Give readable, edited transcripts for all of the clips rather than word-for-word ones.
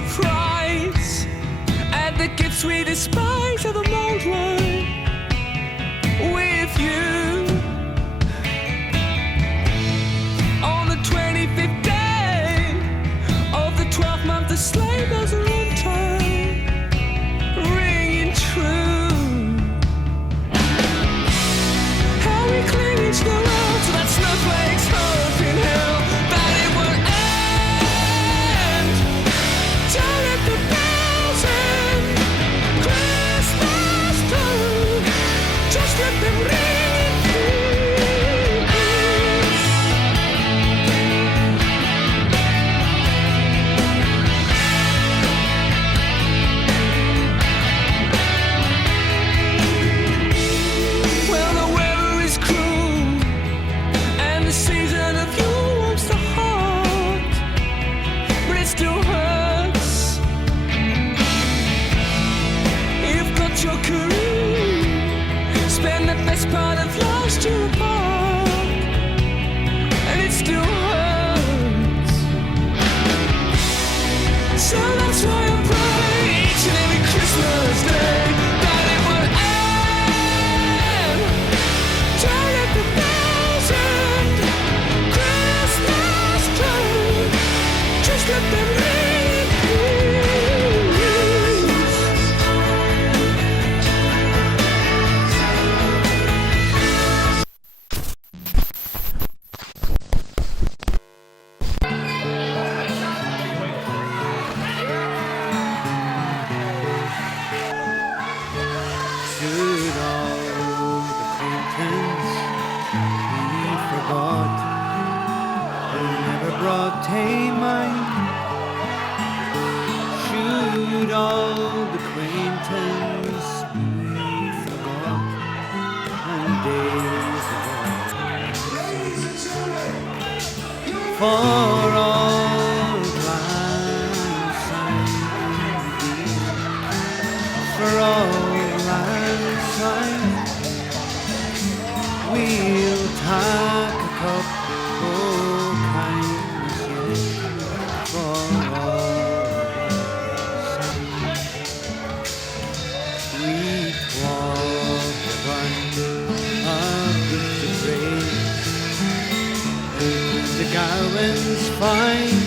surprise, and the gifts we despise are the mold one with you. On the 25th day of the 12th month, the sleigh bells are on time, ringing true. How we cling to the world to that snowflake's hope in hell, that it will end. Don't let the bells end. Christmas time, just let them ring in peace. Well, the weather is cruel, and the season of Yule warms the heart, but it still hurts. You've got your career, spend the best part of last year apart, and it still hurts. So that's why I pray each and every Christmas day that it will end. Don't let the bells end. Christmas time, just let them ring in peace. Should all the acquaintance be forgot who never brought a mind? Should all the acquaintance be forgot and days ago? For all life's for all we'll take a cup of kindness yet for all we walk the run up the grave, the gowans fine.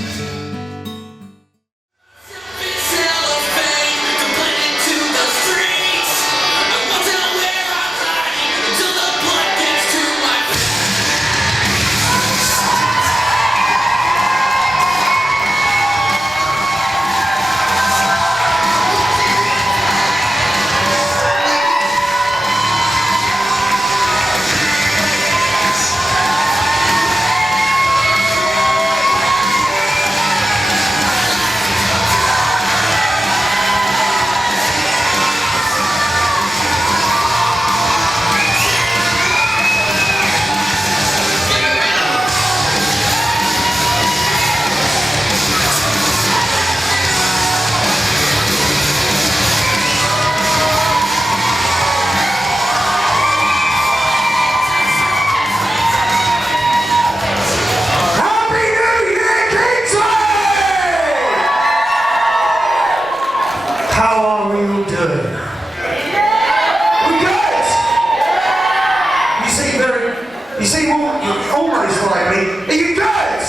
You seem almost like me. Are you good?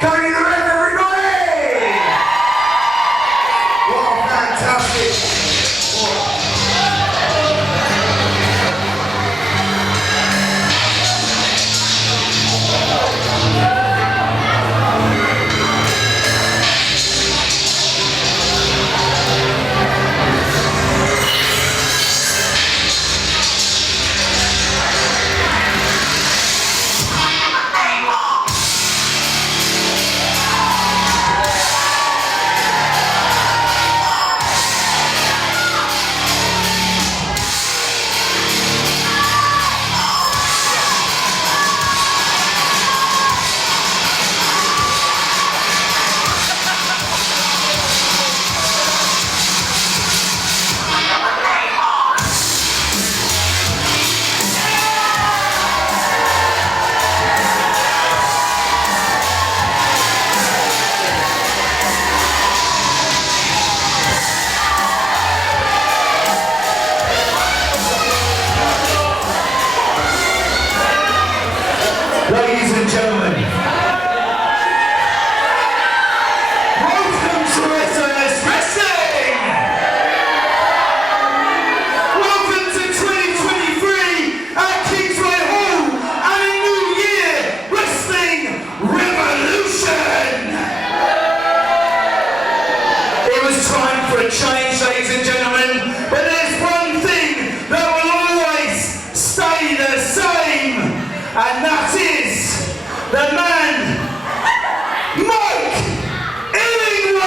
Going in the ref, everybody! What a fantastic... time for a change, ladies and gentlemen. But there's one thing that will always stay the same, and that is the man, Mike Illingworth!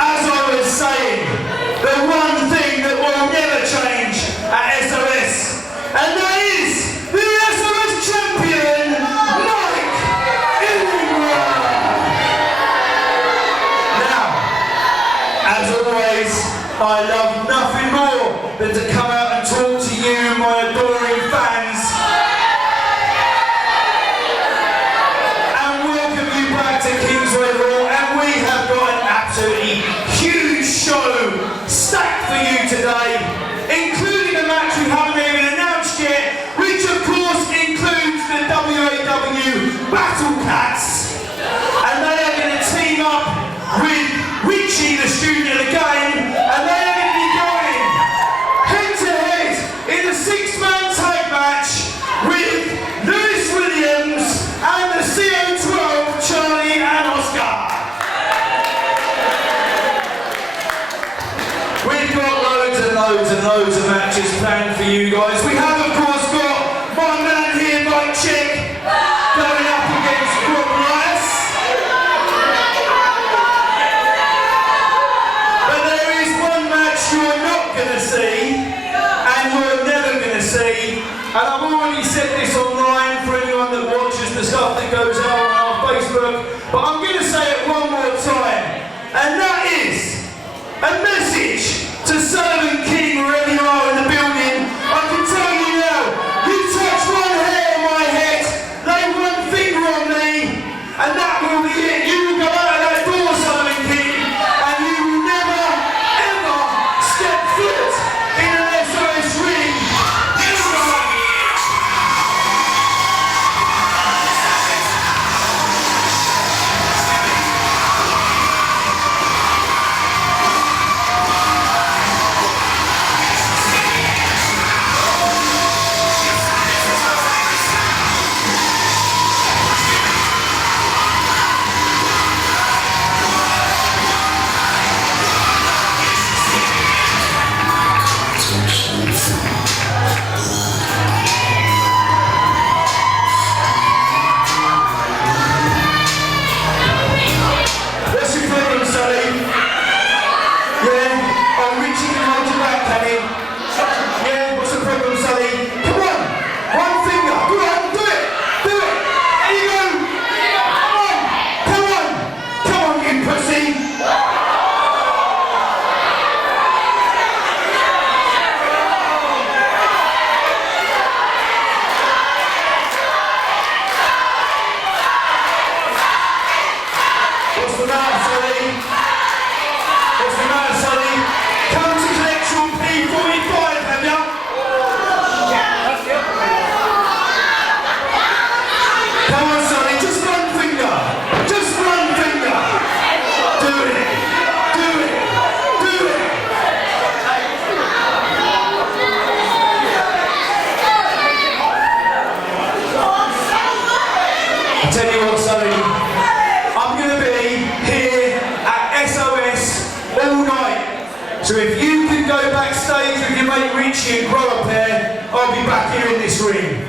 As I was saying, the one thing that will never change at SOS, and that is the SOS champion, Mike Illingworth! Now, as always, I love nothing more than to come out and talk to you, my adoring fans, and welcome you back to Kingsway Hall, and we have got an absolutely huge show stacked for you today, including a match we haven't even announced yet, which of course includes the WAW Battle Cats, and they are going to team up with Richie, the student of the game, and they are going to be going head to head in a six-man tag match with Lewis Williams and the CO12, Charlie and Oscar. We've got loads and loads and loads of matches planned for you guys. We have, of course, got my man here, Mike Chick, going up against Rob Rice. But there is one match you're not going to see, and you're never going to see. And I've already said this online for anyone that watches the stuff that goes out on our Facebook, but I'm going to say it one more time, and that is a message to Sullivan King, wherever you are in the building. I can tell you now, you touch one hair on my head, lay one finger on me, and that will be it. You will go out of that door, Sullivan King, and you will never, ever step foot in an SOS ring. What's the matter, Sully? So if you can go backstage with your mate Richie and grow a pair, I'll be back here in this ring.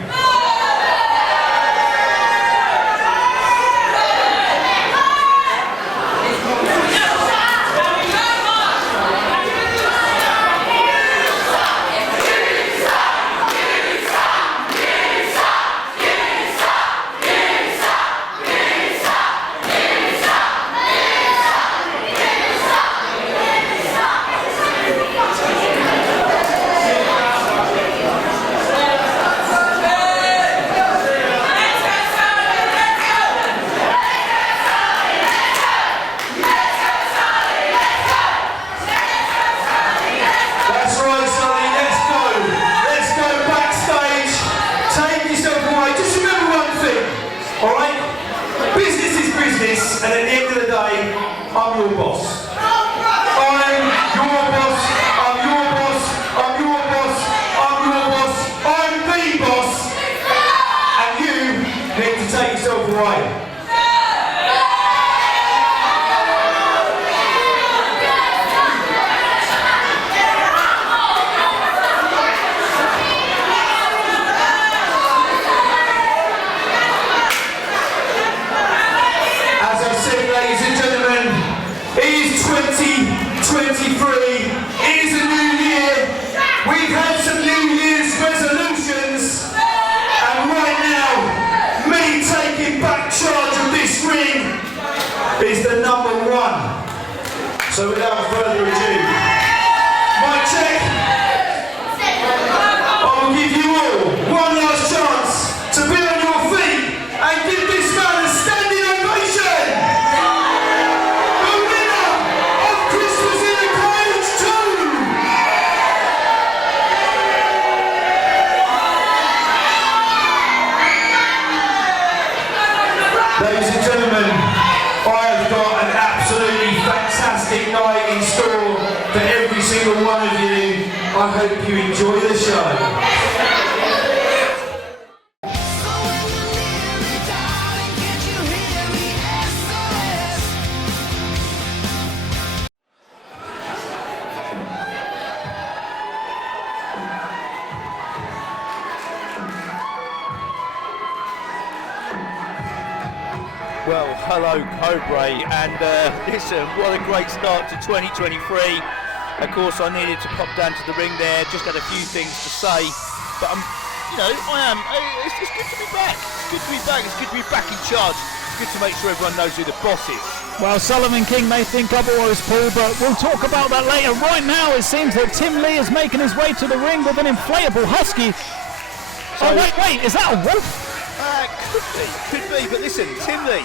And at the end of the day, I'm your boss. I'm your boss, I'm your boss, I'm your boss, I'm your boss, I'm the boss. And you need to take yourself away. Ladies and gentlemen, it is 2023, it is a new year, we've had some New Year's resolutions, and right now, me taking back charge of this ring is the number one. So without further ado, mic check, I will give you all one last chance to be on your feet and give this man a standing ovation. Ladies and gentlemen, I have got an absolutely fantastic night in store for every single one of you. I hope you enjoy the show. So when you hear me, darling, can't you hear me? SOS. Well, hello Cobra, and listen, what a great start to 2023. Of course, I needed to pop down to the ring there, just had a few things to say, but it's good to be back. It's good to be back, it's good to be back in charge. It's good to make sure everyone knows who the boss is. Well, Sullivan King may think otherwise, Paul, but we'll talk about that later. Right now, it seems that Tim Lee is making his way to the ring with an inflatable husky. Oh, wait, is that a wolf? Could be, but listen, Tim Lee,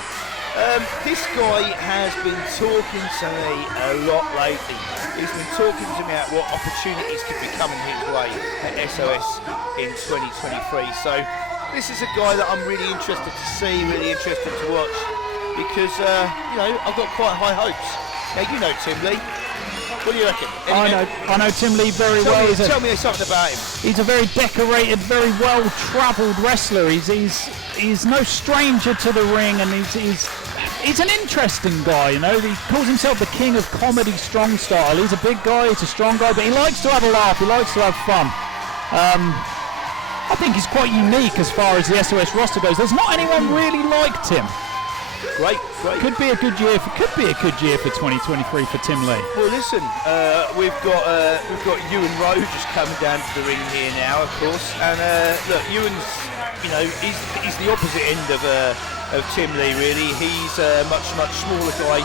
this guy has been talking to me a lot lately. He's been talking to me about what opportunities could be coming his way at SOS in 2023. So this is a guy that I'm really interested to see, really interested to watch, because I've got quite high hopes. Now you know Tim Lee. What do you reckon? I know Tim Lee very well. Tell me something about him. He's a very decorated, very well-travelled wrestler. He's no stranger to the ring, and he's an interesting guy. You know, he calls himself the king of comedy, strong style. He's a big guy, he's a strong guy, but he likes to have a laugh. He likes to have fun. I think he's quite unique as far as the SOS roster goes. There's not anyone really like Tim. Great. Could be a good year for 2023 for Tim Lee. Well, listen, we've got Ewan Rowe just coming down to the ring here now, of course. And look, Ewan's, he's the opposite end of Tim Lee, really. He's a much smaller guy,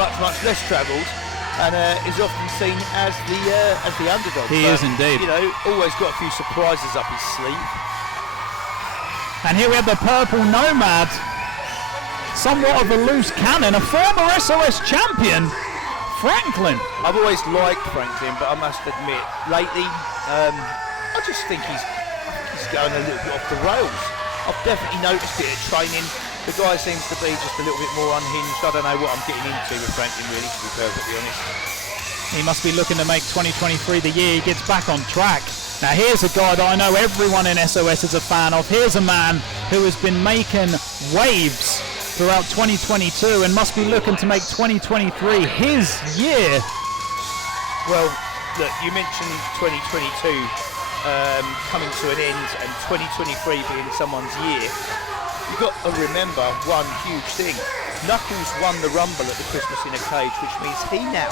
much less travelled, and is often seen as the underdog. He is indeed. Always got a few surprises up his sleeve. And here we have the purple nomad. Somewhat of a loose cannon, a former SOS champion, Franklin. I've always liked Franklin, but I must admit, lately, I just think he's going a little bit off the rails. I've definitely noticed it at training. The guy seems to be just a little bit more unhinged. I don't know what I'm getting into with Franklin, really, to be perfectly honest. He must be looking to make 2023 the year he gets back on track. Now here's a guy that I know everyone in SOS is a fan of. Here's a man who has been making waves throughout 2022 and must be looking to make 2023 his year. Well, look, you mentioned 2022 coming to an end and 2023 being someone's year. You've got to remember one huge thing. Knuckles won the Rumble at the Christmas in a Cage, which means he now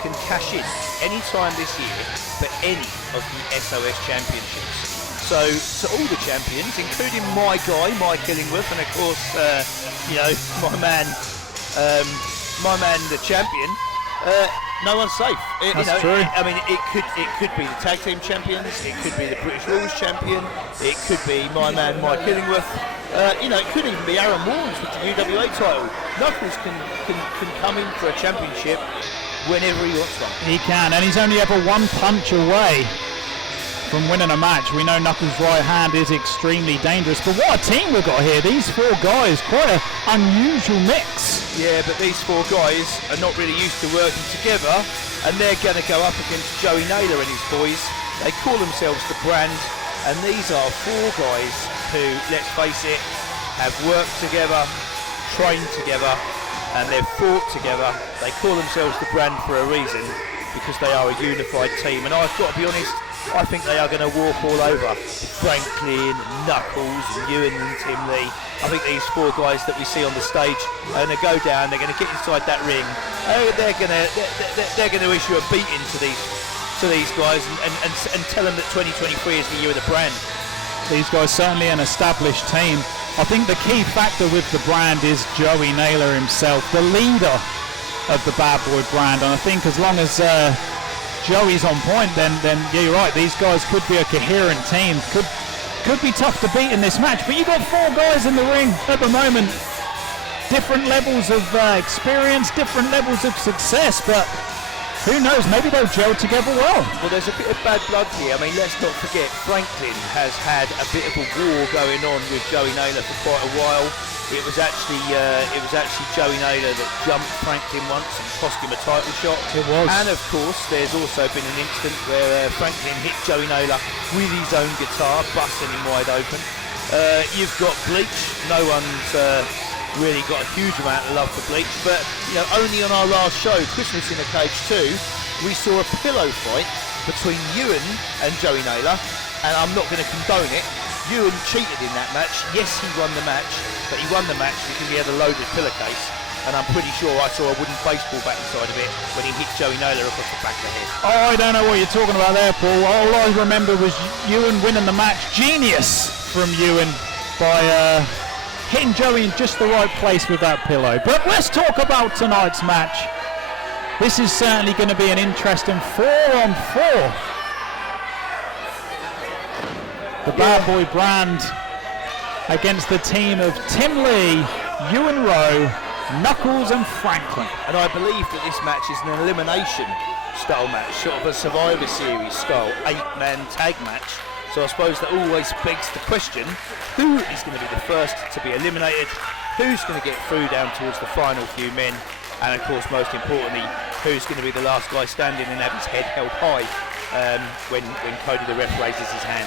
can cash in any time this year for any of the SOS championships. So to all the champions, including my guy, Mike Illingworth, and of course, my man, the champion. No one's safe. That's true. I mean, it could be the tag team champions. It could be the British Rules champion. It could be my man Mike Illingworth. It could even be Aaron Warnes with the UWA title. Knuckles can come in for a championship whenever he wants one. He can, and he's only ever one punch away from winning a match. We know Knuckles' right hand is extremely dangerous, but what a team we've got here. These four guys, quite an unusual mix. Yeah, but these four guys are not really used to working together, and they're going to go up against Joey Naylor and his boys. They call themselves the Brand, and these are four guys who, let's face it, have worked together, trained together, and they've fought together. They call themselves the Brand for a reason, because they are a unified team, and I've got to be honest, I think they are going to walk all over Franklin, Knuckles, Ewan and Tim Lee. I think these four guys that we see on the stage are going to go down, they're going to get inside that ring, they're going to issue a beating to these guys and tell them that 2023 is the year of the Brand. These guys certainly an established team. I think the key factor with the Brand is Joey Naylor himself, the leader of the Bad Boy Brand, and I think as long as Joey's on point, then yeah, you're right, these guys could be a coherent team, could be tough to beat in this match. But you've got four guys in the ring at the moment, different levels of experience, different levels of success, but who knows, maybe they'll gel together well. Well, there's a bit of bad blood here. I mean, let's not forget, Franklin has had a bit of a war going on with Joey Naylor for quite a while. It was actually Joey Naylor that jumped Franklin once and cost him a title shot. It was. And of course, there's also been an incident where Franklin hit Joey Naylor with his own guitar, busting him wide open. You've got Bleach. No one's really got a huge amount of love for Bleach, but only on our last show, Christmas in a Cage 2, we saw a pillow fight between Ewan and Joey Naylor, and I'm not going to condone it. Ewan cheated in that match. Yes, he won the match, but he won the match because he had a loaded pillowcase, and I'm pretty sure I saw a wooden baseball bat inside of it when he hit Joey Naylor across the back of the head. Oh, I don't know what you're talking about there, Paul. All I remember was Ewan winning the match. Genius from Ewan by hitting Joey in just the right place with that pillow. But let's talk about tonight's match. This is certainly going to be an interesting 4-on-4. The Bad Boy Brand against the team of Tim Lee, Ewan Rowe, Knuckles and Franklin. And I believe that this match is an elimination style match, sort of a Survivor Series style 8-man tag match. So I suppose that always begs the question, who is going to be the first to be eliminated? Who's going to get through down towards the final few men? And of course, most importantly, who's going to be the last guy standing and have his head held high when Cody the ref raises his hand?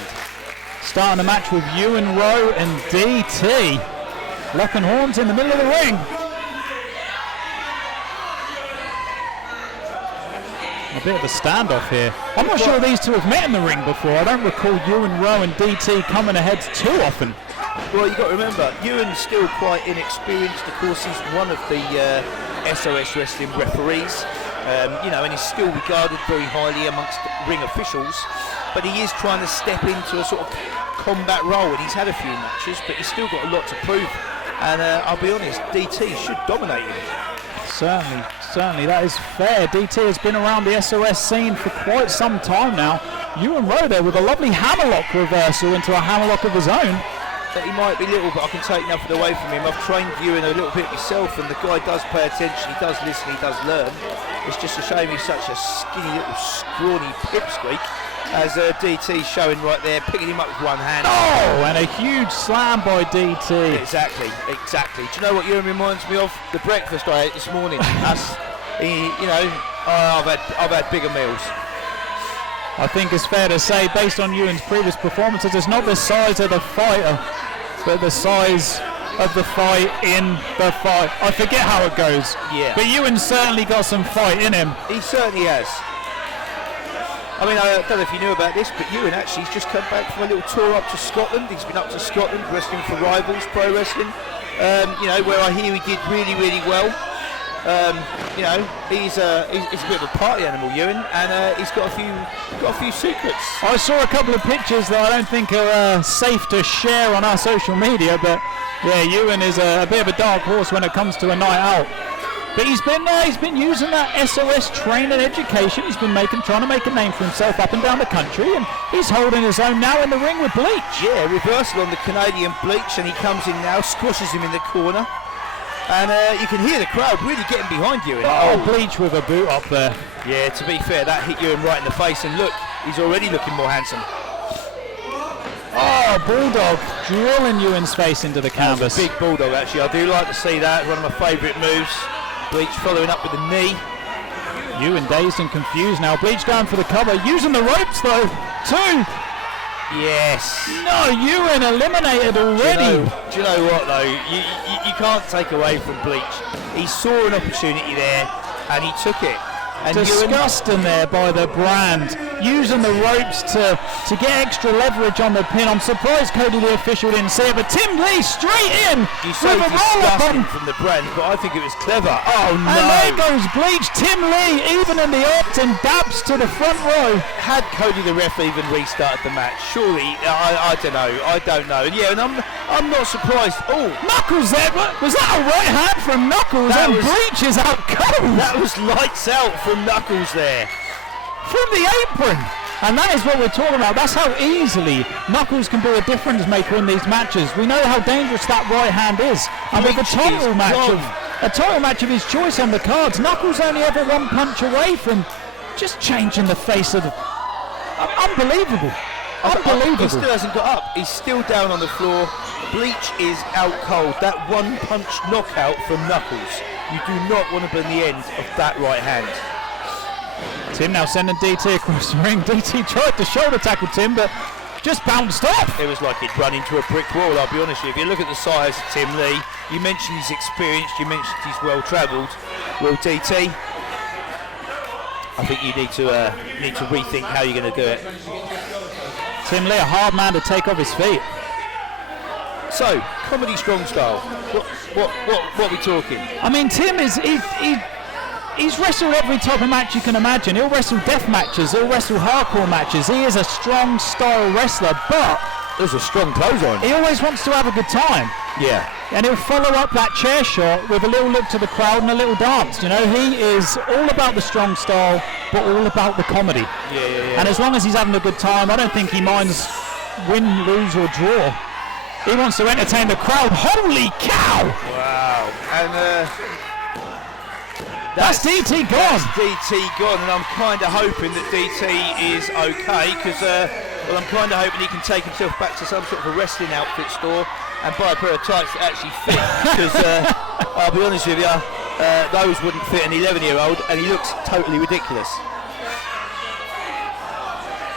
Starting the match with Ewan Rowe and DT. Locking horns in the middle of the ring. A bit of a standoff here. I'm not sure these two have met in the ring before. I don't recall Ewan Rowe and DT coming ahead too often. Well, you've got to remember, Ewan's still quite inexperienced. Of course, he's one of the SOS wrestling referees, and he's still regarded very highly amongst ring officials. But he is trying to step into a sort of combat role, and he's had a few matches, but he's still got a lot to prove. And I'll be honest, DT should dominate him. Certainly, that is fair. DT has been around the SOS scene for quite some time now. Ewan Rowe there with a lovely hammerlock reversal into a hammerlock of his own. That he might be little, but I can take nothing away from him. I've trained Ewan a little bit myself, and the guy does pay attention, he does listen, he does learn. It's just a shame he's such a skinny little scrawny pipsqueak, as DT's showing right there, picking him up with one hand. Oh, and a huge slam by DT. Exactly. Do you know what Ewan reminds me of? The breakfast I ate this morning. I've had bigger meals. I think it's fair to say, based on Ewan's previous performances, it's not the size of the fighter, but the size of the fight in the fight. I forget how it goes. Yeah. But Ewan's certainly got some fight in him. He certainly has. I mean, I don't know if you knew about this, but Ewan actually has just come back from a little tour up to Scotland. He's been up to Scotland wrestling for Rivals Pro Wrestling, where I hear he did really, really well. He's a bit of a party animal, Ewan, and he's got a few secrets. I saw a couple of pictures that I don't think are safe to share on our social media, but yeah, Ewan is a bit of a dark horse when it comes to a night out. But he's been using that SOS training education. He's been trying to make a name for himself up and down the country, and he's holding his own now in the ring with Bleach. Yeah, reversal on the Canadian Bleach, and he comes in now, squashes him in the corner, and you can hear the crowd really getting behind you. Oh, Bleach with a boot up there. Yeah, to be fair, that hit Ewan right in the face, and look, he's already looking more handsome. Oh, Bulldog drilling Ewan's face into the canvas. Big Bulldog, actually. I do like to see that. One of my favourite moves. Bleach following up with the knee. Ewan dazed and confused now. Bleach going for the cover, using the ropes though. 2. Yes. No, Ewan eliminated already. Do you know what though? You can't take away from Bleach. He saw an opportunity there and he took it. And Disgusting there by the Brand, using the ropes to get extra leverage on the pin. I'm surprised Cody the official didn't see it, but Tim Lee straight in you say with a roll-up on from the Brand, but I think it was clever. Oh no! And there goes Bleach. Tim Lee, even in the opt, and dabs to the front row. Had Cody the ref even restarted the match? Surely, I don't know. I don't know. And yeah, and I'm not surprised. Oh, Knuckles there. Was that a right hand from Knuckles? That and was, Bleach is out cold. That was lights out from Knuckles there. From the apron. And that is what we're talking about. That's how easily Knuckles can be a difference maker in these matches. We know how dangerous that right hand is. And with a title match of his choice on the cards, Knuckles only ever one punch away from just changing the face of the... Unbelievable. Unbelievable. He still hasn't got up. He's still down on the floor. Bleach is out cold. That one punch knockout from Knuckles. You do not want to be in the end of that right hand. Tim now sending DT across the ring. DT tried to shoulder tackle Tim, but just bounced off. It was like he'd run into a brick wall, I'll be honest with you. If you look at the size of Tim Lee, you mentioned he's experienced, you mentioned he's well travelled. Well, DT, I think you need to rethink how you're going to do it. Tim Lee, a hard man to take off his feet. So, comedy strong style. What are we talking? I mean, Tim is he's wrestled every type of match you can imagine. He'll wrestle death matches, he'll wrestle hardcore matches. He is a strong style wrestler, but there's a strong close on. He always wants to have a good time. Yeah. And he'll follow up that chair shot with a little look to the crowd and a little dance. You know, he is all about the strong style, but all about the comedy. Yeah. And as long as he's having a good time, I don't think he minds win, lose or draw. He wants to entertain the crowd. Holy cow! Wow. And that's DT gone. That's DT gone, and I'm kind of hoping that DT is okay, because I'm kind of hoping he can take himself back to some sort of a wrestling outfit store and buy a pair of tights that actually fit, because I'll be honest with you, those wouldn't fit an 11-year-old, and he looks totally ridiculous.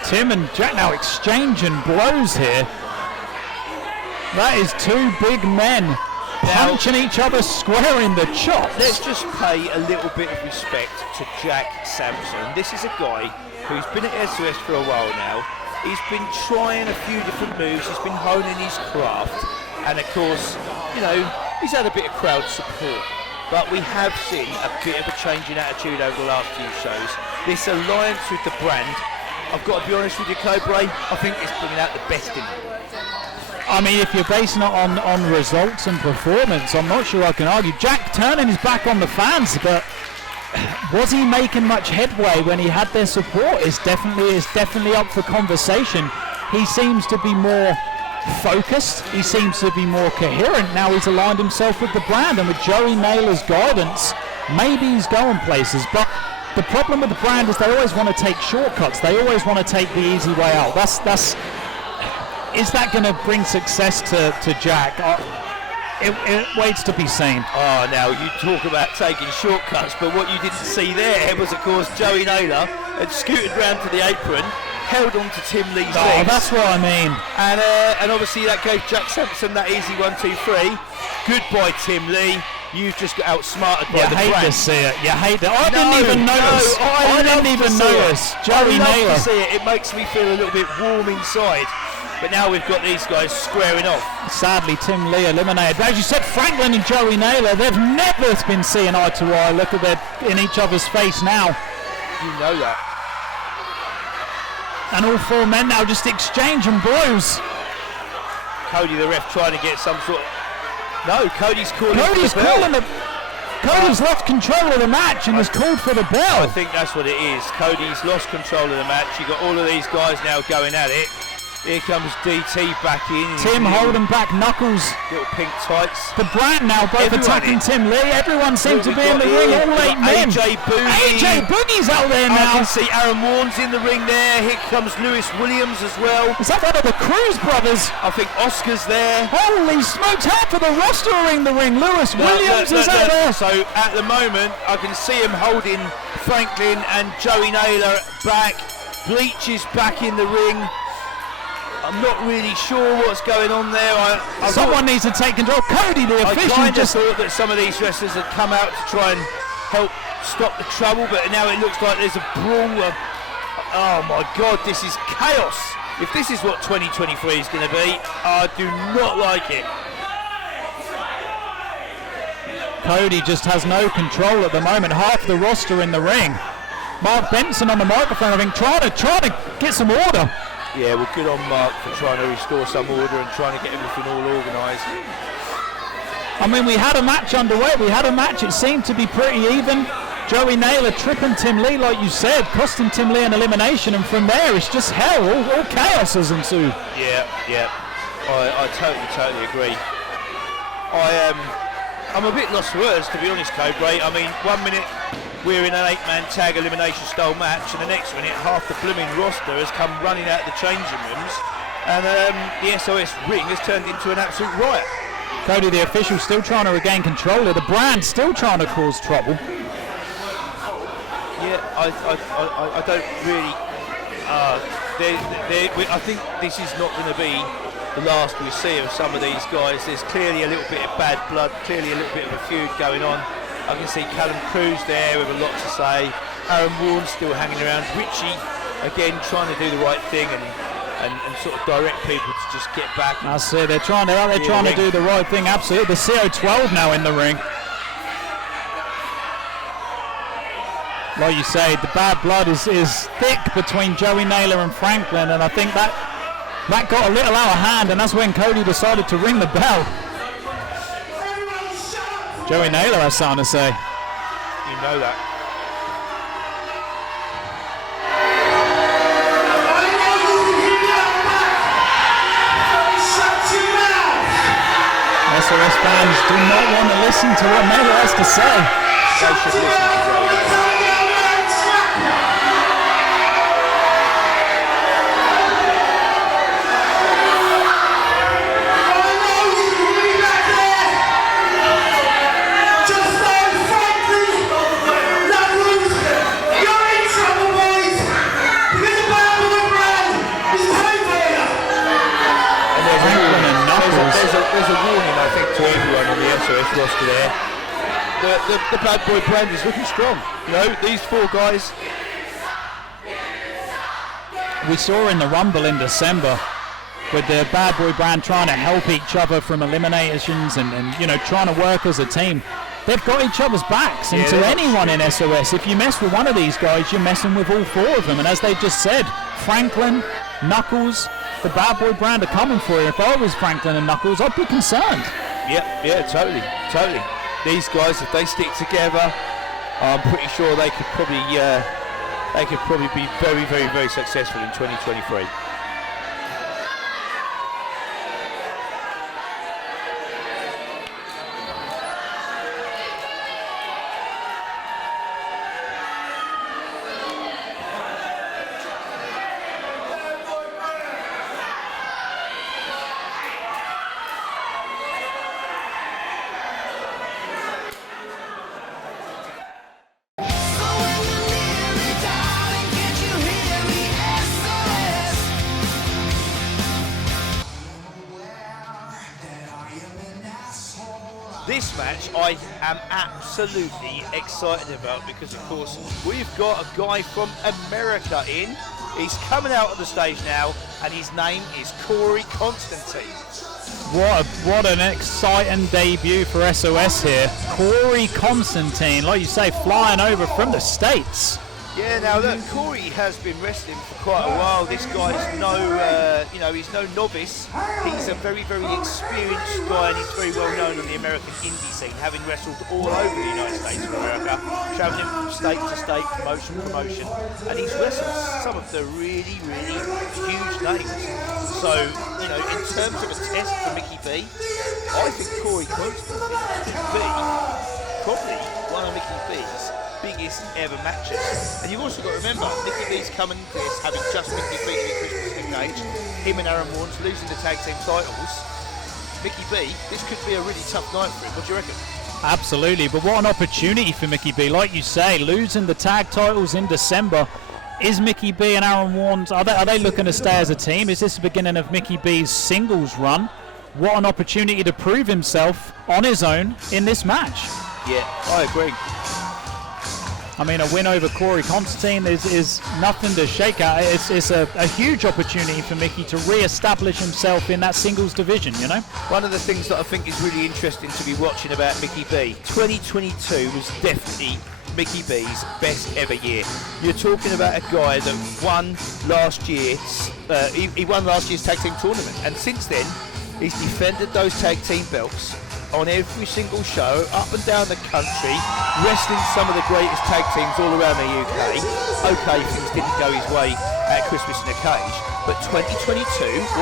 Tim and Jack now exchanging blows here. That is two big men punching each other square in the chops. Let's just pay a little bit of respect to Jack Sampson. This is a guy who's been at SOS for a while now. He's been trying a few different moves. He's been honing his craft. And of course, you know, he's had a bit of crowd support. But we have seen a bit of a change in attitude over the last few shows. This alliance with the Brand, I've got to be honest with you, Cobra, I think it's bringing out the best in him. I mean, if you're basing it on results and performance, I'm not sure I can argue. Jack turning his back on the fans, but was he making much headway when he had their support? Is definitely up for conversation. He seems to be more focused. He seems to be more coherent. Now he's aligned himself with the Brand, and with Joey Naylor's guidance, maybe he's going places. But the problem with the Brand is they always want to take shortcuts. They always want to take the easy way out. Is that going to bring success to Jack? It waits to be seen. Oh, now you talk about taking shortcuts, but what you didn't see there was, of course, Joey Naylor had scooted round to the apron, held on to Tim Lee's legs. Oh, that's what I mean. And obviously that gave Jack Sampson that easy 1, 2, 3. Goodbye, Tim Lee. you've just got outsmarted by You the hate brand. to see it. You hate it. I didn't even notice. I didn't even notice. Joey I love Naylor. to see it. It makes me feel a little bit warm inside. But now we've got these guys squaring off. Sadly, Tim Lee eliminated. But as you said, Franklin and Joey Naylor, they've never been seeing eye to eye. Look at them in each other's face now. You know that. And all four men now just exchanging blows. Cody, the ref, trying to get some sort of... No, Cody's calling Cody's for the bell. calling the... Cody's lost control of the match and has called for the I bell. think that's what it is. Cody's lost control of the match. You've got all of these guys now going at it. Here comes DT back in. Tim holding back Knuckles. Little pink tights. The brand now both Everyone attacking in. Tim Lee. Everyone seems to We've be in got the ring, here, all we've 8 got men. AJ Boogie. AJ Boogie's out there I now. can see Aaron Warren's in the ring there. Here comes Lewis Williams as well. Is that one of the Cruz brothers? I think Oscar's there. Holy smokes, half of the roster are in the ring. Lewis Williams is out there. So at the moment, I can see him holding Franklin and Joey Naylor back. Bleach is back in the ring. I'm not really sure what's going on there. Someone needs to take control. Cody, the I official, kind of just... thought that some of these wrestlers had come out to try and help stop the trouble, but now it looks like there's a brawl. Oh my God, this is chaos. If this is what 2023 is going to be, I do not like it. Cody just has no control at the moment. Half the roster in the ring. Mark Benson on the microphone, I think, trying to get some order. Yeah, well, good on Mark for trying to restore some order and trying to get everything all organised. I mean, we had a match underway. We had a match. It seemed to be pretty even. Joey Naylor tripping Tim Lee, like you said, costing Tim Lee an elimination. And from there, it's just hell. All chaos has ensued. Yeah. I totally agree. I'm a bit lost for words, to be honest, Cobra. I mean, 1 minute we're in an 8-man tag elimination style match, and the next minute half the blooming roster has come running out the changing rooms, and the SOS ring has turned into an absolute riot. Cody, the official, still trying to regain control of the brand, still trying to cause trouble. Yeah, I don't really. I think this is not going to be the last we see of some of these guys. There's clearly a little bit of bad blood, clearly a little bit of a feud going on. I can see Callum Cruz there with a lot to say. Aaron Warren still hanging around. Richie, again, trying to do the right thing and sort of direct people to just get back. I see, they're trying to do the right thing, absolutely. The CO12 now in the ring. Like you say, the bad blood is thick between Joey Naylor and Franklin, and I think that got a little out of hand, and that's when Cody decided to ring the bell. Joey Naylor has something to say. You know that. SOS fans do not want to listen to what Naylor has to say. They should listen to Joey Naylor. There's a warning, I think, to everyone on the SOS roster there. The bad boy brand is looking strong. You know, these four guys. We saw in the Rumble in December with the bad boy brand trying to help each other from eliminations and you know, trying to work as a team. They've got each other's backs, and to anyone in SOS, if you mess with one of these guys, you're messing with all four of them. And as they just said, Franklin, Knuckles, the bad boy brand are coming for you. If I was Franklin and Knuckles, I'd be concerned. Yeah, totally. These guys, if they stick together, I'm pretty sure they could probably be very, very, very successful in 2023. So when you nearly die, can't you hear me? SOS. match I am absolutely excited about because, of course, we've got a guy from America in. He's coming out on the stage now, and his name is Corey Constantine. What an exciting debut for SOS here. Corey Constantine, like you say, flying over from the States. Yeah, now look, Corey has been wrestling for quite a while. This guy's he's no novice. He's a very, very experienced guy, and he's very well known on the American indie scene, having wrestled all over the United States of America, travelling from state to state, promotion to promotion, and he's wrestled some of the really, really huge names. So, in terms of a test for Mickey B, I think Corey Constantine could be probably one of Mickey B's biggest ever matches. And you've also got to remember, Mickey B's coming into this having just been defeated at Christmas in the cage, him and Aaron Warnes losing the tag team titles. Mickey B, this could be a really tough night for him. What do you reckon? Absolutely, but what an opportunity for Mickey B. Like you say, losing the tag titles in December. Is Mickey B and Aaron Warnes, are they looking to stay as a team? Is this the beginning of Mickey B's singles run? What an opportunity to prove himself on his own in this match. Yeah, I agree. I mean, a win over Corey Constantine is nothing to shake at. It's a huge opportunity for Mickey to re-establish himself in that singles division, One of the things that I think is really interesting to be watching about Mickey B, 2022 was definitely Mickey B's best ever year. You're talking about a guy that won last year. He won last year's tag team tournament, and since then, he's defended those tag team belts on every single show up and down the country, wrestling some of the greatest tag teams all around the UK. Okay, things didn't go his way at Christmas in a Cage, but 2022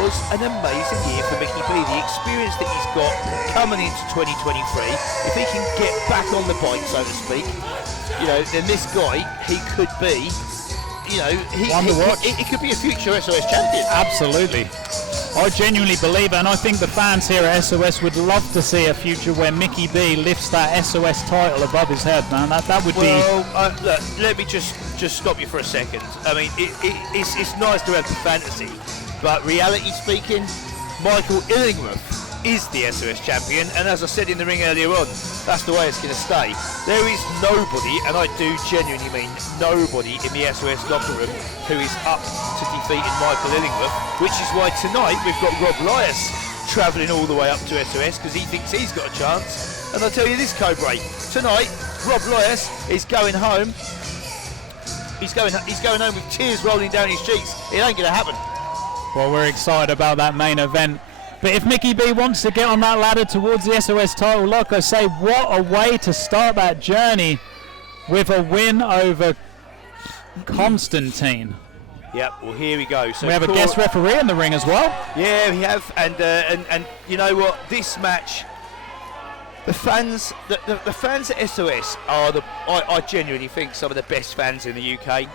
was an amazing year for Mickey B. The experience that he's got coming into 2023, if he can get back on the bike, so to speak, then this guy, he could be, he could be a future SOS champion. Absolutely. I genuinely believe it, and I think the fans here at SOS would love to see a future where Mickey B lifts that SOS title above his head, man. That would be... Well, look, let me just stop you for a second. I mean, it's nice to have the fantasy, but reality speaking, Michael Illingworth is the SOS champion, and as I said in the ring earlier on, that's the way it's going to stay. There is nobody, and I do genuinely mean nobody, in the SOS locker room who is up to defeating Michael Illingworth, which is why tonight we've got Rob Lyas travelling all the way up to SOS because he thinks he's got a chance. And I'll tell you this, Cobra, tonight Rob Lyas is going home. He's going home with tears rolling down his cheeks. It ain't going to happen. Well, we're excited about that main event. But if Mickey B wants to get on that ladder towards the SOS title, like I say, what a way to start that journey with a win over Constantine. Yep, well, here we go. So we have a guest referee in the ring as well. Yeah, we have, and you know what? This match, the fans at SOS are I genuinely think some of the best fans in the UK.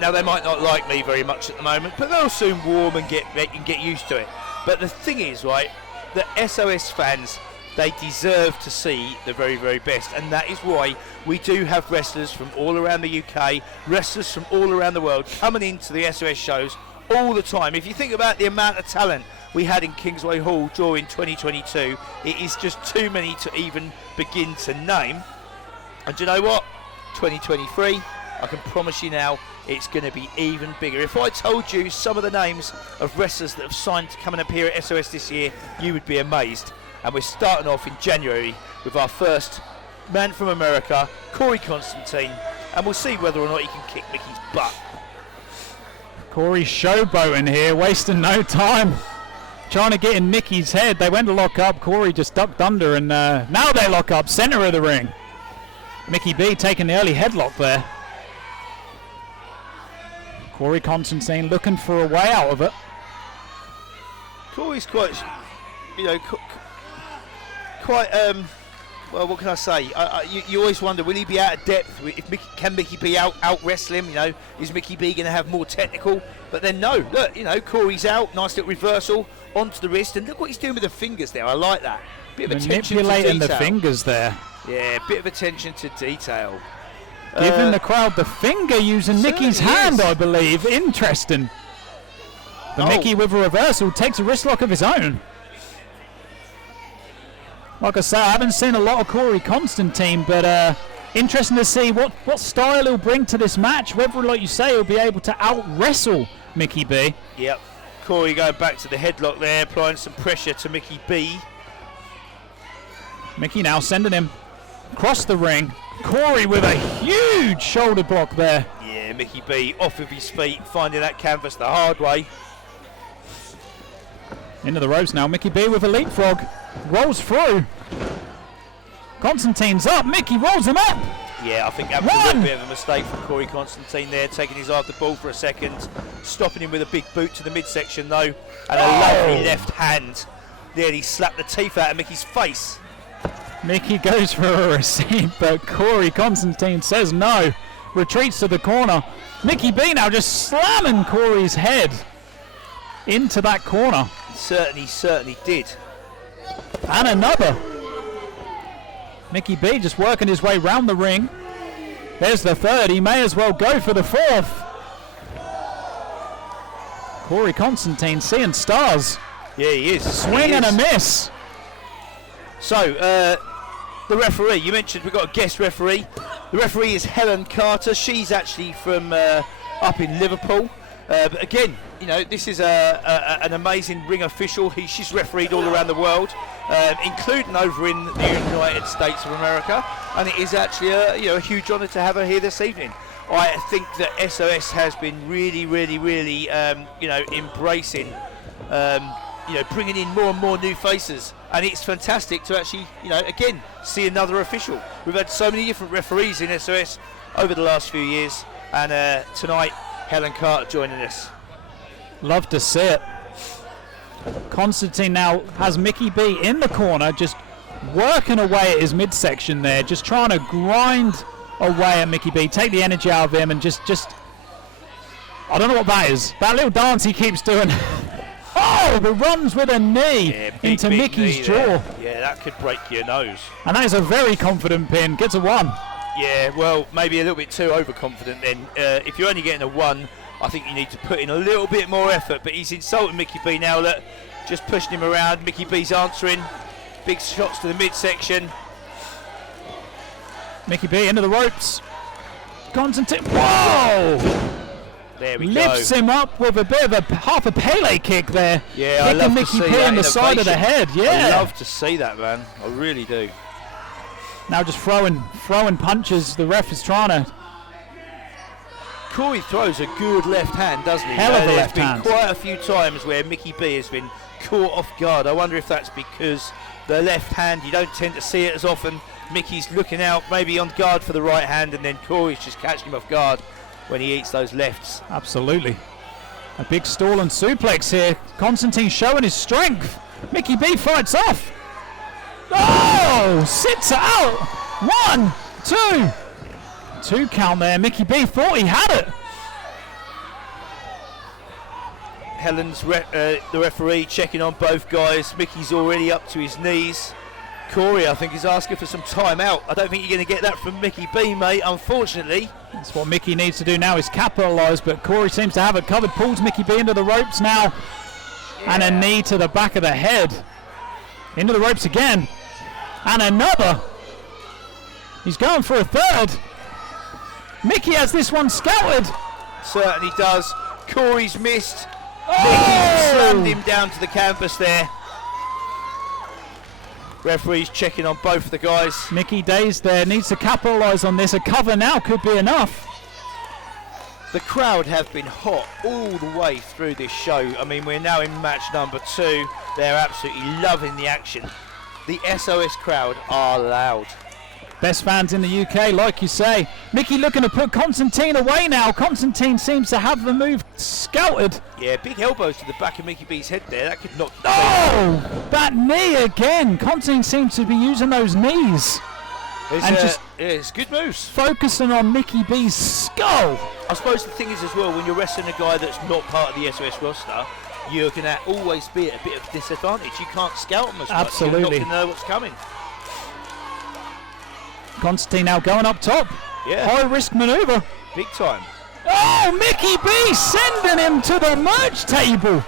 Now they might not like me very much at the moment, but they'll soon warm and get used to it. But the thing is, right, the SOS fans, they deserve to see the very, very best, and that is why we do have wrestlers from all around the UK, wrestlers from all around the world coming into the SOS shows all the time. If you think about the amount of talent we had in Kingsway Hall during 2022, it is just too many to even begin to name. And do you know what? 2023, I can promise you now, it's going to be even bigger. If I told you some of the names of wrestlers that have signed to come and appear at SOS this year, you would be amazed. And we're starting off in January with our first man from America, Corey Constantine, and we'll see whether or not he can kick Mickey's butt. Corey showboating here, wasting no time. Trying to get in Mickey's head. They went to lock up, Corey just ducked under, and now they lock up, centre of the ring. Mickey B taking the early headlock there. Corey Constantine looking for a way out of it. Corey's quite, well, what can I say? You always wonder, will he be out of depth? Can Mickey B out wrestle him? Is Mickey B going to have more technical? But then no, look, Corey's out, nice little reversal onto the wrist, and look what he's doing with the fingers there. I like that. Bit of attention to manipulating detail. the fingers there. Yeah, bit of attention to detail. Giving the crowd the finger using Mickey's hand, I believe. Interesting. But Mickey with a reversal takes a wrist lock of his own. Like I say, I haven't seen a lot of Corey Constantine, but interesting to see what style he'll bring to this match. Whether, like you say, he'll be able to out-wrestle Mickey B. Yep. Corey going back to the headlock there, applying some pressure to Mickey B. Mickey now sending him across the ring. Corey with a huge shoulder block there. Yeah, Mickey B off of his feet, finding that canvas the hard way. Into the ropes now. Mickey B with a leapfrog. Rolls through. Constantine's up. Mickey rolls him up. Yeah, I think that was a little bit of a mistake from Corey Constantine there, taking his eye off the ball for a second, stopping him with a big boot to the midsection though, and a lovely left hand. Nearly slapped the teeth out of Mickey's face. Mickey goes for a receipt, but Corey Constantine says no. Retreats to the corner. Mickey B now just slamming Corey's head into that corner. Certainly did. And another. Mickey B just working his way round the ring. There's the third. He may as well go for the fourth. Corey Constantine seeing stars. Yeah, he is. Swing and a miss. So, the referee, you mentioned we've got a guest referee. The referee is Helen Carter. She's actually from up in Liverpool. But again, you know, this is an amazing ring official. She's refereed all around the world, including over in the United States of America. And it is actually a huge honour to have her here this evening. I think that SOS has been really embracing, bringing in more and more new faces. And it's fantastic to actually, again, see another official. We've had so many different referees in SOS over the last few years. And tonight, Helen Carter joining us. Love to see it. Constantine now has Mickey B in the corner, just working away at his midsection there, just trying to grind away at Mickey B, take the energy out of him, and just I don't know what that is. That little dance he keeps doing. Oh, the runs with a knee into Mickey's jaw. There. Yeah, that could break your nose. And that is a very confident pin. Gets a 1. Yeah, well, maybe a little bit too overconfident then. If you're only getting a 1, I think you need to put in a little bit more effort. But he's insulting Mickey B now. Look, just pushing him around. Mickey B's answering. Big shots to the midsection. Mickey B into the ropes. Constantine. Whoa! There we Lifts go. him up with a bit of a half a Pele kick there. Yeah, I kicking love Mickey to see B that in the side of the head. Yeah. I love to see that, man. I really do. Now just throwing punches. The ref is trying to. Corey throws a good left hand, doesn't he? Hell of a left There's hand. been quite a few times where Mickey B has been caught off guard. I wonder if that's because the left hand, you don't tend to see it as often. Mickey's looking out, maybe on guard for the right hand, and then Corey's just catching him off guard when he eats those lefts. Absolutely. A big stall and suplex here. Constantine showing his strength. Mickey B fights off. Oh, sits it out. 1, 2. 2 count there. Mickey B thought he had it. Helen's the referee checking on both guys. Mickey's already up to his knees. Corey, I think, is asking for some time out. I don't think you're going to get that from Mickey B, mate, unfortunately. That's what Mickey needs to do now, is capitalise, but Corey seems to have it covered. Pulls Mickey B into the ropes now. And a knee to the back of the head. Into the ropes again. And another. He's going for a third. Mickey has this one scouted. Certainly does. Corey's missed. Oh! Mickey slammed him down to the canvas there. Referee's checking on both of the guys. Mickey dazed there, needs to capitalise on this. A cover now could be enough. The crowd have been hot all the way through this show. I mean, we're now in match number 2. They're absolutely loving the action. The SOS crowd are loud. Best fans in the UK, like you say. Mickey looking to put Constantine away now. Constantine seems to have the move scouted. Yeah, big elbows to the back of Mickey B's head there. That could knock. Oh! That knee again. Constantine seems to be using those knees. It's good moves. Focusing on Mickey B's skull. I suppose the thing is as well, when you're wrestling a guy that's not part of the SOS roster, you're going to always be at a bit of disadvantage. You can't scout them as much. Absolutely. You're not going to know what's coming. Constantine now going up top. Yeah. High risk maneuver. Big time. Oh, Mickey B sending him to the merge table.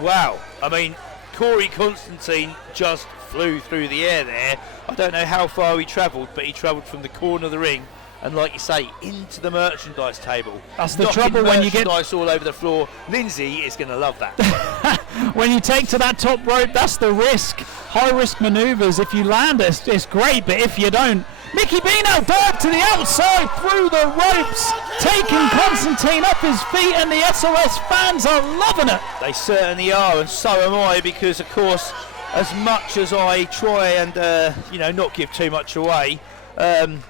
Wow. I mean, Corey Constantine just flew through the air there. I don't know how far he travelled, but he travelled from the corner of the ring and, like you say, into the merchandise table. That's the Knocking trouble when you get merchandise all over the floor. Lindsay is going to love that. when you take to that top rope. That's the risk. High risk manoeuvres. If you land it, it's great, but if you don't, Mickey B now dive to the outside through the ropes, taking Constantine up his feet, and the SOS fans are loving it. They certainly are, and so am I, because of course, as much as I try and not give too much away, I'm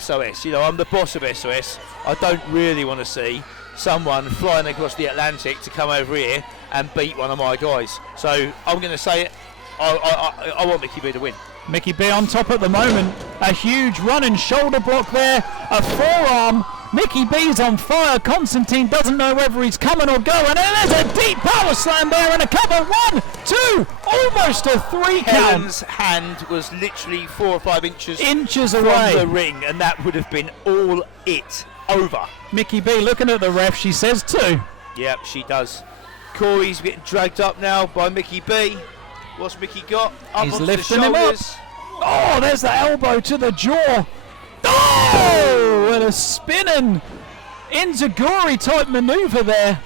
SOS. I'm the boss of SOS. I don't really want to see someone flying across the Atlantic to come over here and beat one of my guys. So I'm going to say it. I want Mickey B to win. Mickey B on top at the moment. A huge running shoulder block there. A forearm. Mickey B's on fire. Constantine doesn't know whether he's coming or going. And there's a deep power slam there and a cover. 1, 2, almost a 3 count. Helen's hand was literally 4 or 5 inches away from the ring, and that would have been all it over. Mickey B looking at the ref. She says 2. Yep, she does. Corey's getting dragged up now by Mickey B. What's Mickey got? Up He's onto lifting the him up. shoulders. Oh, there's the elbow to the jaw. Oh, and a spinning enziguri type manoeuvre there.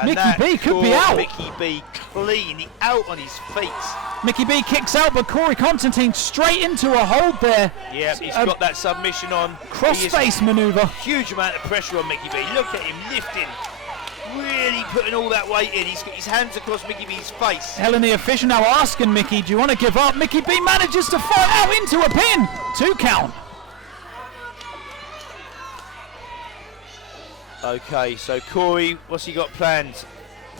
And Mickey B could be caught out. Mickey B clean, out on his feet. Mickey B kicks out, but Corey Constantine straight into a hold there. Yeah, he's got that submission on. Crossface manoeuvre. Huge amount of pressure on Mickey B. Look at him lifting. Really putting all that weight in. He's got his hands across Mickey B's face. Helen the official now asking Mickey, do you want to give up? Mickey B manages to fight out into a pin. 2 count. Okay, so Corey, what's he got planned?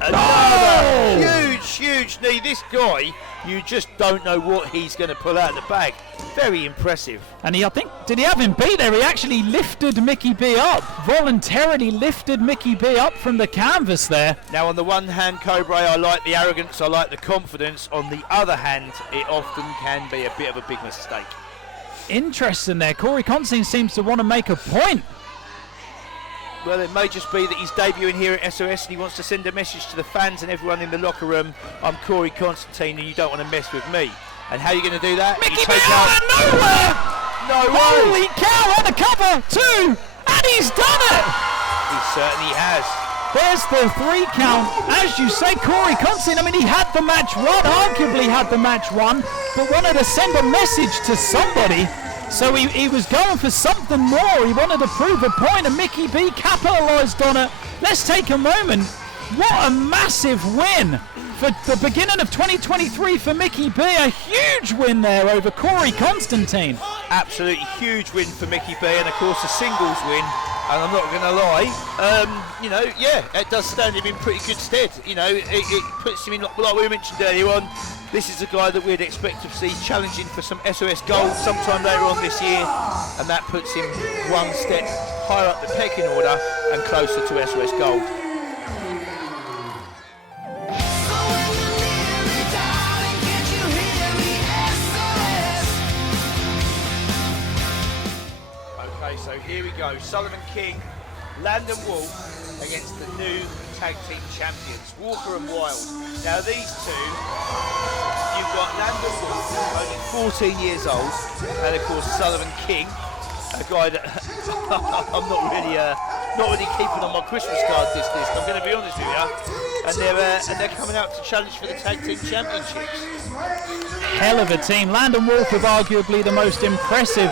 Another huge knee. This guy, you just don't know what he's going to pull out of the bag. Very impressive. And I think, did he have him beat there? He actually lifted Mickey B up. Voluntarily lifted Mickey B up from the canvas there. Now, on the one hand, Cobra, I like the arrogance, I like the confidence. On the other hand, it often can be a bit of a big mistake. Interesting there. Corey Constantine seems to want to make a point. Well, it may just be that he's debuting here at SOS and he wants to send a message to the fans and everyone in the locker room. I'm Corey Constantine and you don't want to mess with me. And how are you going to do that? Mickey you B take out out of nowhere! No way! Holy cow, on the cover, 2! And he's done it! He certainly has. There's the 3 count. As you say, Corey Constantine, I mean, he had the match won, arguably had the match won, but wanted to send a message to somebody. So he was going for something more. He wanted to prove a point, and Mickey B capitalised on it. Let's take a moment. What a massive win for the beginning of 2023 for Mickey B. A huge win there over Corey Constantine. Absolutely huge win for Mickey B, and of course a singles win. And I'm not going to lie, it does stand him in pretty good stead. It puts him in, like we mentioned earlier on, this is a guy that we'd expect to see challenging for some SOS gold sometime later on this year, and that puts him one step higher up the pecking order and closer to SOS gold. So here we go, Sullivan King, Landon Wolf against the new tag team champions, Walker and Wild. Now these two, you've got Landon Wolf, only 14 years old, and of course Sullivan King, a guy that I'm not really keeping on my Christmas card this list, I'm going to be honest with you. And they're coming out to challenge for the tag team championships. Hell of a team. Landon Wolf with arguably the most impressive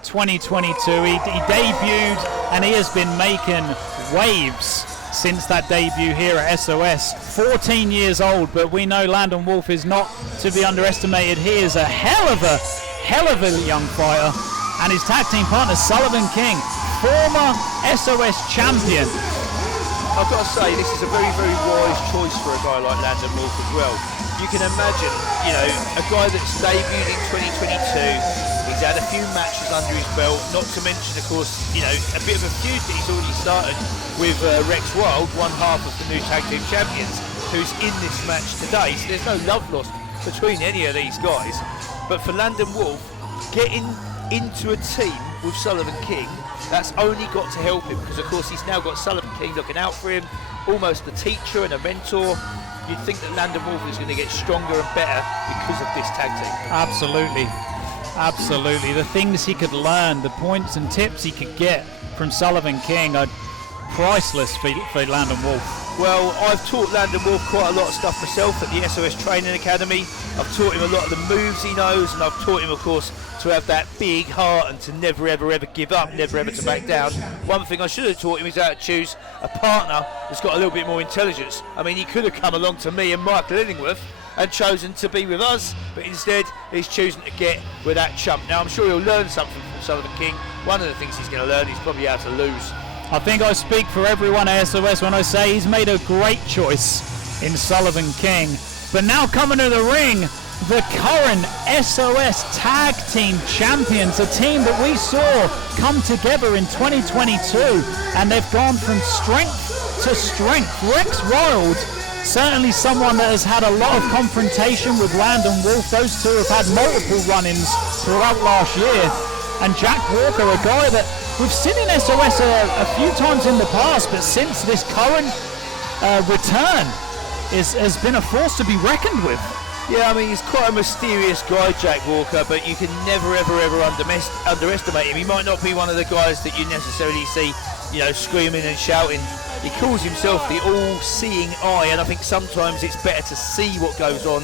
2022. He debuted and he has been making waves since that debut here at SOS. 14 years old, but we know Landon Wolf is not to be underestimated. He is a hell of a young fighter, and his tag team partner Sullivan King, former SOS champion. I've got to say, this is a very, very wise choice for a guy like Landon Wolf as well. You can imagine, a guy that's debuted in 2022. He's had a few matches under his belt, not to mention, of course, a bit of a feud that he's already started with Rex Wild, one half of the new tag team champions, who's in this match today. So there's no love lost between any of these guys. But for Landon Wolf, getting into a team with Sullivan King, that's only got to help him, because of course he's now got Sullivan King looking out for him, almost a teacher and a mentor. you'd think that Landon Wolf is going to get stronger and better because of this tag team. Absolutely. Absolutely. The things he could learn, the points and tips he could get from Sullivan King are priceless for Landon Wolf. Well, I've taught Landon Wolf quite a lot of stuff myself at the SOS Training Academy. I've taught him a lot of the moves he knows, and I've taught him, of course, to have that big heart and to never, ever, ever give up, never, ever to back down. One thing I should have taught him is how to choose a partner that's got a little bit more intelligence. I mean, he could have come along to me and Michael Illingworth and chosen to be with us, but instead he's choosing to get with that chump. Now, I'm sure he'll learn something from Sullivan King. One of the things he's going to learn is probably how to lose. I think I speak for everyone at SOS when I say he's made a great choice in Sullivan King. But now coming to the ring, the current SOS Tag Team Champions, a team that we saw come together in 2022, and they've gone from strength to strength. Rex Wild, certainly someone that has had a lot of confrontation with Landon Wolf. Those two have had multiple run-ins throughout last year. And Jack Walker, a guy that we've seen in SOS a few times in the past, but since this current return has been a force to be reckoned with. Yeah, I mean, he's quite a mysterious guy, Jack Walker, but you can never, ever underestimate him. He might not be one of the guys that you necessarily see, screaming and shouting. He calls himself the all-seeing eye, and I think sometimes it's better to see what goes on.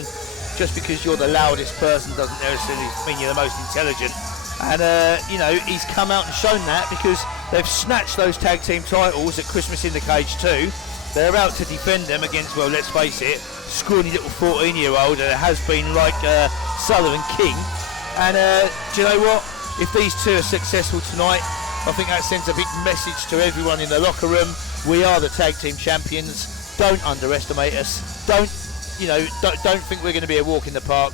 Just because you're the loudest person doesn't necessarily mean you're the most intelligent. And, he's come out and shown that because they've snatched those tag team titles at Christmas in the Cage 2. They're about to defend them against, well, let's face it, scrawny little 14-year-old, and it has been like Sullivan King. And do you know what? If these two are successful tonight, I think that sends a big message to everyone in the locker room. We are the tag team champions. Don't underestimate us. Don't think we're going to be a walk in the park.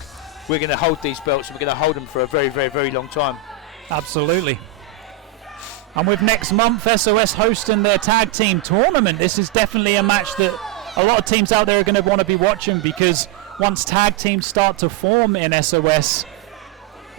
We're going to hold these belts, and we're going to hold them for a very, very, very long time. Absolutely. And with next month SOS hosting their tag team tournament, this is definitely a match that a lot of teams out there are going to want to be watching, because once tag teams start to form in SOS,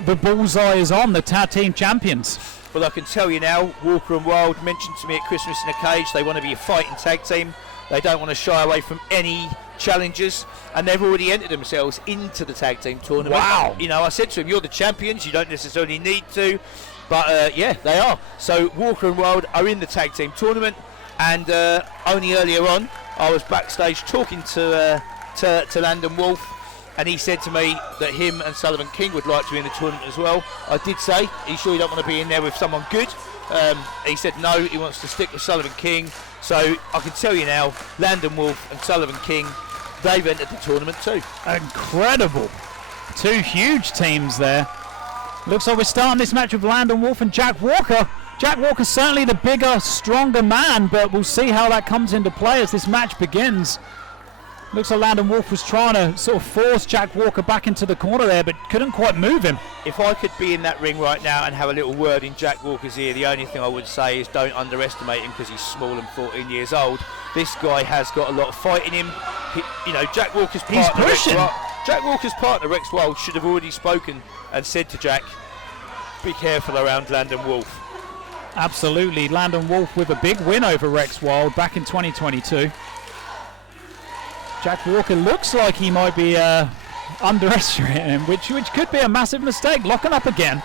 the bullseye is on the tag team champions. Well, I can tell you now, Walker and Wild mentioned to me at Christmas in a Cage they want to be a fighting tag team. They don't want to shy away from any challenges, and they've already entered themselves into the tag team tournament. Wow. I said to them, you're the champions, you don't necessarily need to, but yeah, they are. So Walker and Wild are in the tag team tournament, and only earlier on I was backstage talking to Landon Wolf, and he said to me that him and Sullivan King would like to be in the tournament as well. I did say, are you sure you don't want to be in there with someone good? He said no, he wants to stick with Sullivan King. So I can tell you now, Landon Wolf and Sullivan King, they've entered the tournament too. Incredible. Two huge teams there. Looks like we're starting this match with Landon Wolf and Jack Walker. Jack Walker's certainly the bigger, stronger man, but we'll see how that comes into play as this match begins. Looks like Landon Wolf was trying to sort of force Jack Walker back into the corner there, but couldn't quite move him. If I could be in that ring right now and have a little word in Jack Walker's ear, the only thing I would say is don't underestimate him because he's small and 14 years old. This guy has got a lot of fight in him. Jack Walker's partner, Jack Walker's partner, Rex Wild, should have already spoken and said to Jack, be careful around Landon Wolf. Absolutely. Landon Wolf with a big win over Rex Wild back in 2022. Jack Walker looks like he might be underestimating him, which could be a massive mistake. Locking up again.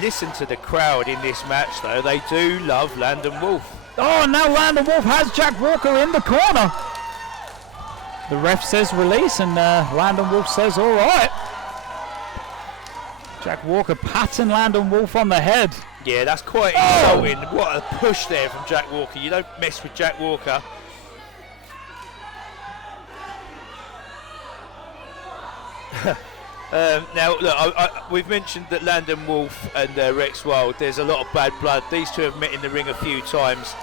Listen to the crowd in this match, though. They do love Landon Wolf. Oh, now Landon Wolf has Jack Walker in the corner. The ref says release, and Landon Wolf says all right. Jack Walker patting Landon Wolf on the head. Yeah, that's quite insulting. What a push there from Jack Walker. You don't mess with Jack Walker. Now, look, we've mentioned that Landon Wolf and Rex Wild, there's a lot of bad blood. These two have met in the ring a few times.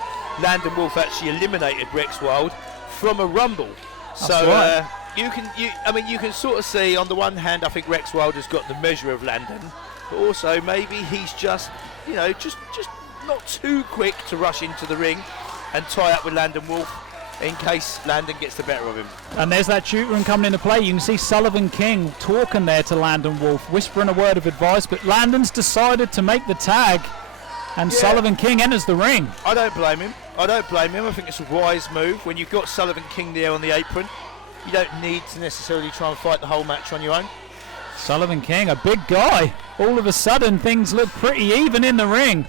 Landon Wolf actually eliminated Rex Wild from a rumble. That's so right. you can sort of see, on the one hand, I think Rex Wild has got the measure of Landon, but also maybe he's just not too quick to rush into the ring and tie up with Landon Wolf in case Landon gets the better of him. And there's that shoot room coming into play. You can see Sullivan King talking there to Landon Wolf, whispering a word of advice, but Landon's decided to make the tag, and Sullivan King enters the ring. I don't blame him. I think it's a wise move when you've got Sullivan King there on the apron. You don't need to necessarily try and fight the whole match on your own. Sullivan King, a big guy. All of a sudden, things look pretty even in the ring.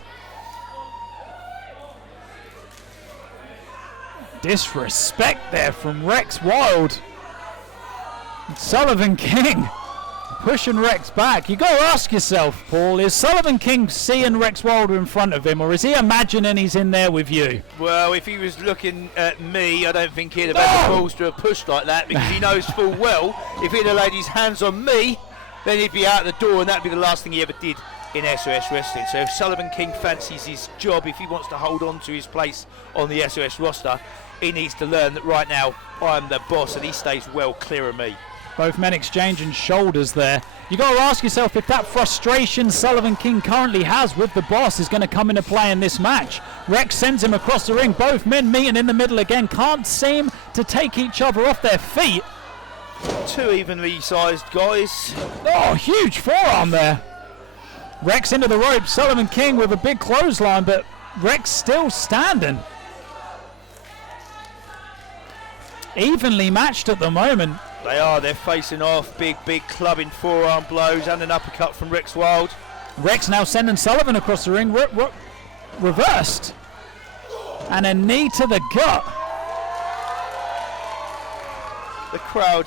Disrespect there from Rex Wild. Sullivan King pushing Rex back. You got to ask yourself, Paul, is Sullivan King seeing Rex Wilder in front of him, or is he imagining he's in there with you? Well, if he was looking at me, I don't think he'd have had the balls to have pushed like that, because he knows full well if he'd have laid his hands on me, then he'd be out the door, and that'd be the last thing he ever did in SOS Wrestling. So if Sullivan King fancies his job, if he wants to hold on to his place on the SOS roster, he needs to learn that right now I'm the boss, and he stays well clear of me. Both men exchanging shoulders there. You got to ask yourself if that frustration Sullivan King currently has with the boss is going to come into play in this match. Rex sends him across the ring. Both men meeting in the middle again. Can't seem to take each other off their feet. Two evenly sized guys. Oh, huge forearm there. Rex into the rope. Sullivan King with a big clothesline, but Rex still standing. Evenly matched at the moment. They are, they're facing off. Big clubbing forearm blows and an uppercut from Rex Wild. Rex now sending Sullivan across the ring. Reversed. And a knee to the gut. The crowd,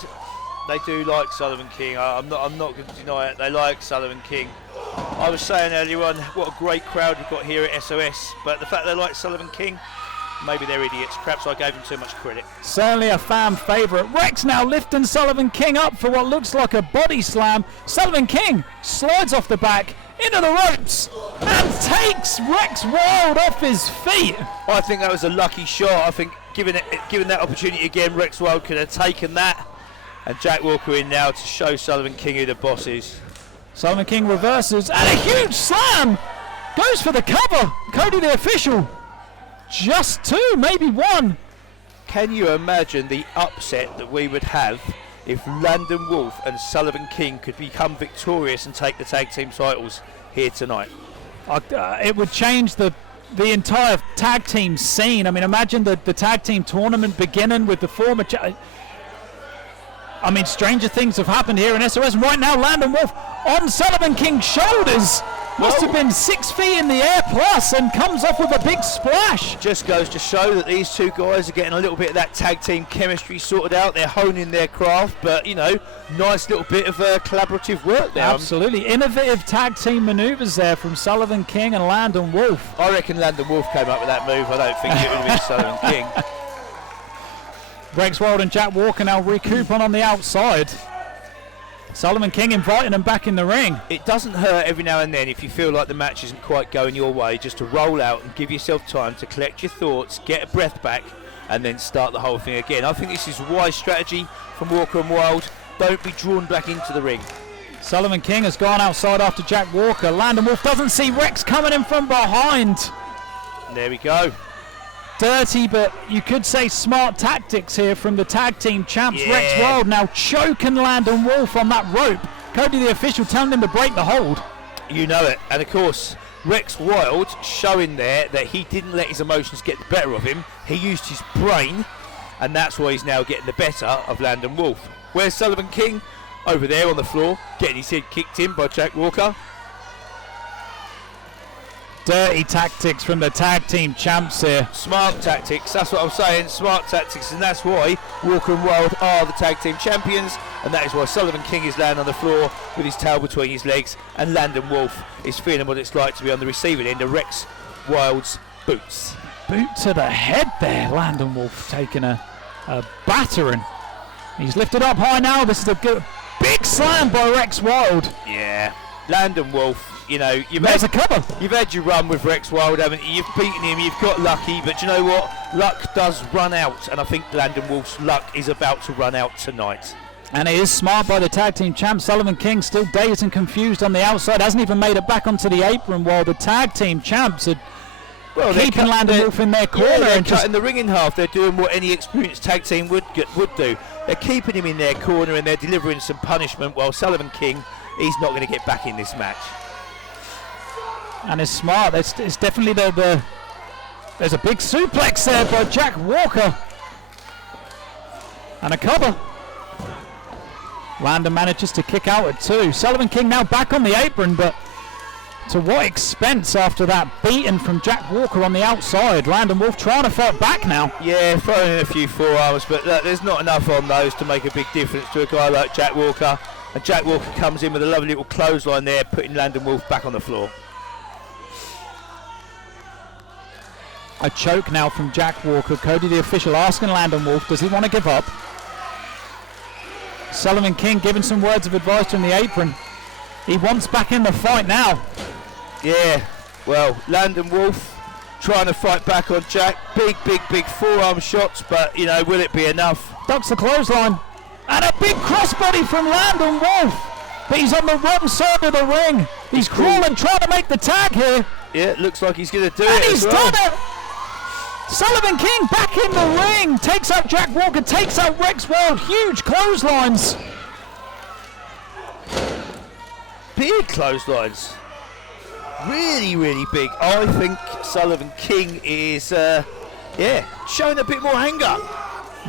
they do like Sullivan King. I'm not going to deny it. They like Sullivan King. I was saying earlier on, what a great crowd we've got here at SOS. But the fact they like Sullivan King, maybe they're idiots. Perhaps I gave them too much credit. Certainly a fan favourite. Rex now lifting Sullivan King up for what looks like a body slam. Sullivan King slides off the back into the ropes and takes Rex Wild off his feet. I think that was a lucky shot. I think given that opportunity again, Rex Wild could have taken that. And Jack Walker in now to show Sullivan King who the boss is. Sullivan King reverses and a huge slam. Goes for the cover. Cody the official. Just two, maybe one. Can you imagine the upset that we would have if Landon Wolf and Sullivan King could become victorious and take the tag team titles here tonight? It would change the entire tag team scene. I mean, imagine the tag team tournament beginning with the former... I mean, stranger things have happened here in SOS. And right now, Landon Wolf on Sullivan King's shoulders. Must have been 6 feet in the air plus and comes off with a big splash. Just goes to show that these two guys are getting a little bit of that tag team chemistry sorted out. They're honing their craft, but, you know, nice little bit of collaborative work there. Absolutely. Innovative tag team maneuvers there from Sullivan King and Landon Wolf. I reckon Landon Wolf came up with that move. I don't think it would have been Sullivan King. Rex Wild and Jack Walker now recouping on the outside. Sullivan King inviting him back in the ring. It doesn't hurt every now and then if you feel like the match isn't quite going your way, just to roll out and give yourself time to collect your thoughts, get a breath back, and then start the whole thing again. I think this is wise strategy from Walker and Wild. Don't be drawn back into the ring. Sullivan King has gone outside after Jack Walker. Landon Wolf doesn't see Rex coming in from behind. There we go. Dirty, but you could say smart tactics here from the tag team champs. Yeah. Rex Wild now choking Landon Wolf on that rope. Cody the official telling him to break the hold. You know it. And of course, Rex Wild showing there that he didn't let his emotions get the better of him. He used his brain, and that's why he's now getting the better of Landon Wolf. Where's Sullivan King? Over there on the floor, getting his head kicked in by Jack Walker. Dirty tactics from the tag team champs here. Smart tactics, that's what I'm saying, smart tactics, and that's why Walker and Wild are the tag team champions, and that is why Sullivan King is laying on the floor with his tail between his legs, and Landon Wolf is feeling what it's like to be on the receiving end of Rex Wild's boots. Boot to the head there. Landon Wolf taking a battering. He's lifted up high now. This is a good big slam by Rex Wild. Yeah, Landon Wolf. You know, There's a cover. You've had your run with Rex Wild, haven't you? You've beaten him, you've got lucky, but do you know what? Luck does run out, and I think Landon Wolf's luck is about to run out tonight. And it is smart by the tag team champ. Sullivan King still dazed and confused on the outside. Hasn't even made it back onto the apron, while the tag team champs are keeping Landon Wolf in their corner. Yeah, they're and cutting the ring in half. They're doing what any experienced tag team would do. They're keeping him in their corner, and they're delivering some punishment, while Sullivan King, he's not going to get back in this match. And it's smart. It's definitely there's a big suplex there by Jack Walker. And a cover. Landon manages to kick out at 2. Sullivan King now back on the apron, but to what expense after that beating from Jack Walker on the outside? Landon Wolf trying to fight back now. Yeah, throwing in a few forearms, but look, there's not enough on those to make a big difference to a guy like Jack Walker. And Jack Walker comes in with a lovely little clothesline there, putting Landon Wolf back on the floor. A choke now from Jack Walker. Cody the official asking Landon Wolf, does he want to give up? Sullivan King giving some words of advice from the apron. He wants back in the fight now. Yeah, well, Landon Wolf trying to fight back on Jack. Big forearm shots, but, you know, will it be enough? Ducks the clothesline. And a big crossbody from Landon Wolf. But he's on the wrong side of the ring. He's crawling, trying to make the tag here. Yeah, looks like he's going to do And it he's as well. done it. Sullivan King back in the ring. Takes out Jack Walker, takes out Rex Wild. Huge clotheslines. Big clotheslines. Really big. I think Sullivan King is, showing a bit more anger.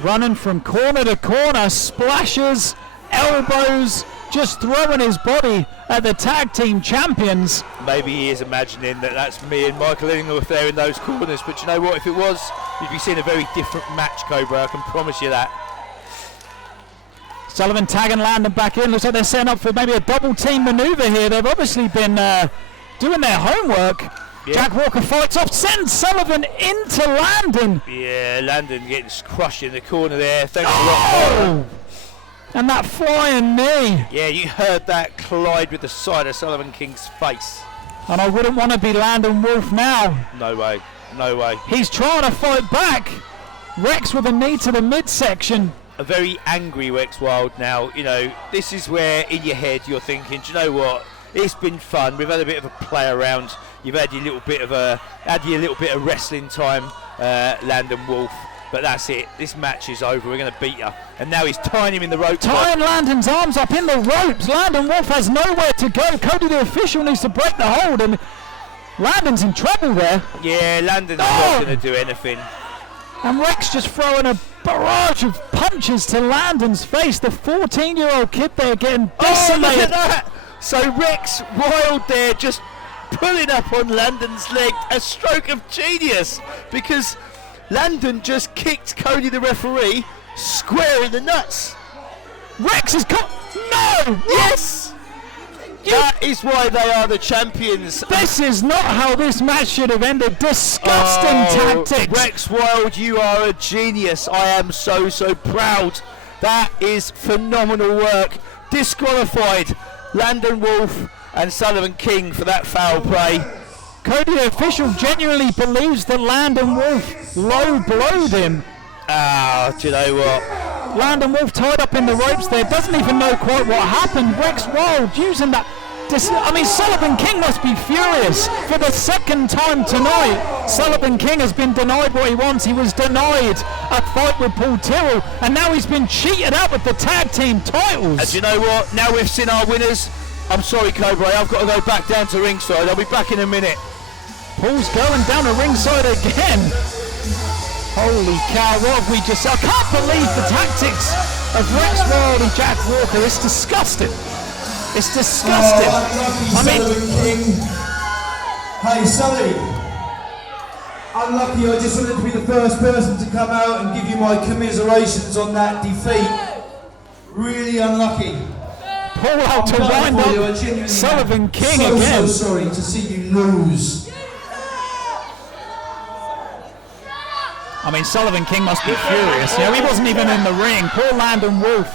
Running from corner to corner, splashes, elbows, just throwing his body at the tag team champions. Maybe he is imagining that that's me and Michael Illingworth there in those corners, but you know what, if it was, you'd be seeing a very different match, Cobra, I can promise you that. Sullivan tagging Landon back in. Looks like they're setting up for maybe a double team maneuver here. They've obviously been doing their homework. Yeah. Jack Walker fights off, sends Sullivan into Landon. Yeah, Landon getting crushed in the corner there. Thanks a lot. And that flying knee. Yeah, you heard that collide with the side of Sullivan King's face. And I wouldn't want to be Landon Wolf now. No way. He's trying to fight back. Rex with a knee to the midsection. A very angry Rex Wild now. You know, this is where in your head you're thinking, do you know what? It's been fun. We've had a bit of a play around. You've had your little bit of wrestling time, Landon Wolf. But that's it. This match is over. We're going to beat you. And now he's tying him in the rope. Tying Landon's arms up in the ropes. Landon Wolf has nowhere to go. Cody the official needs to break the hold, and Landon's in trouble there. Yeah, Landon's not going to do anything. And Rex just throwing a barrage of punches to Landon's face. The 14-year-old kid there getting decimated. Oh, look at that! So Rex Wild there just pulling up on Landon's leg. A stroke of genius, because Landon just kicked Cody the referee square in the nuts. Rex has got... No! Yes! That is why they are the champions. This is not how this match should have ended. Disgusting tactics. Rex Wild, you are a genius. I am so proud. That is phenomenal work. Disqualified Landon Wolf and Sullivan King for that foul play. Cody the official genuinely believes that Landon Wolf low-blowed him. Do you know what? Landon Wolf tied up in the ropes there, doesn't even know quite what happened. Rex Wild using that... Sullivan King must be furious. For the second time tonight, Sullivan King has been denied what he wants. He was denied a fight with Paul Tyrrell, and now he's been cheated out with the tag team titles. And do you know what? Now we've seen our winners. I'm sorry, Cobra, I've got to go back down to ringside. I'll be back in a minute. Paul's going down to ringside again. Holy cow, what have we just... I can't believe the tactics of Rex Wild and Jack Walker. It's disgusting. It's disgusting. Hey, Sully. Unlucky, I just wanted to be the first person to come out and give you my commiserations on that defeat. Really unlucky. Paul out to wind up Sullivan King again. So sorry to see you lose. Sullivan King must be furious. You know, he wasn't even in the ring. Poor Landon Wolf.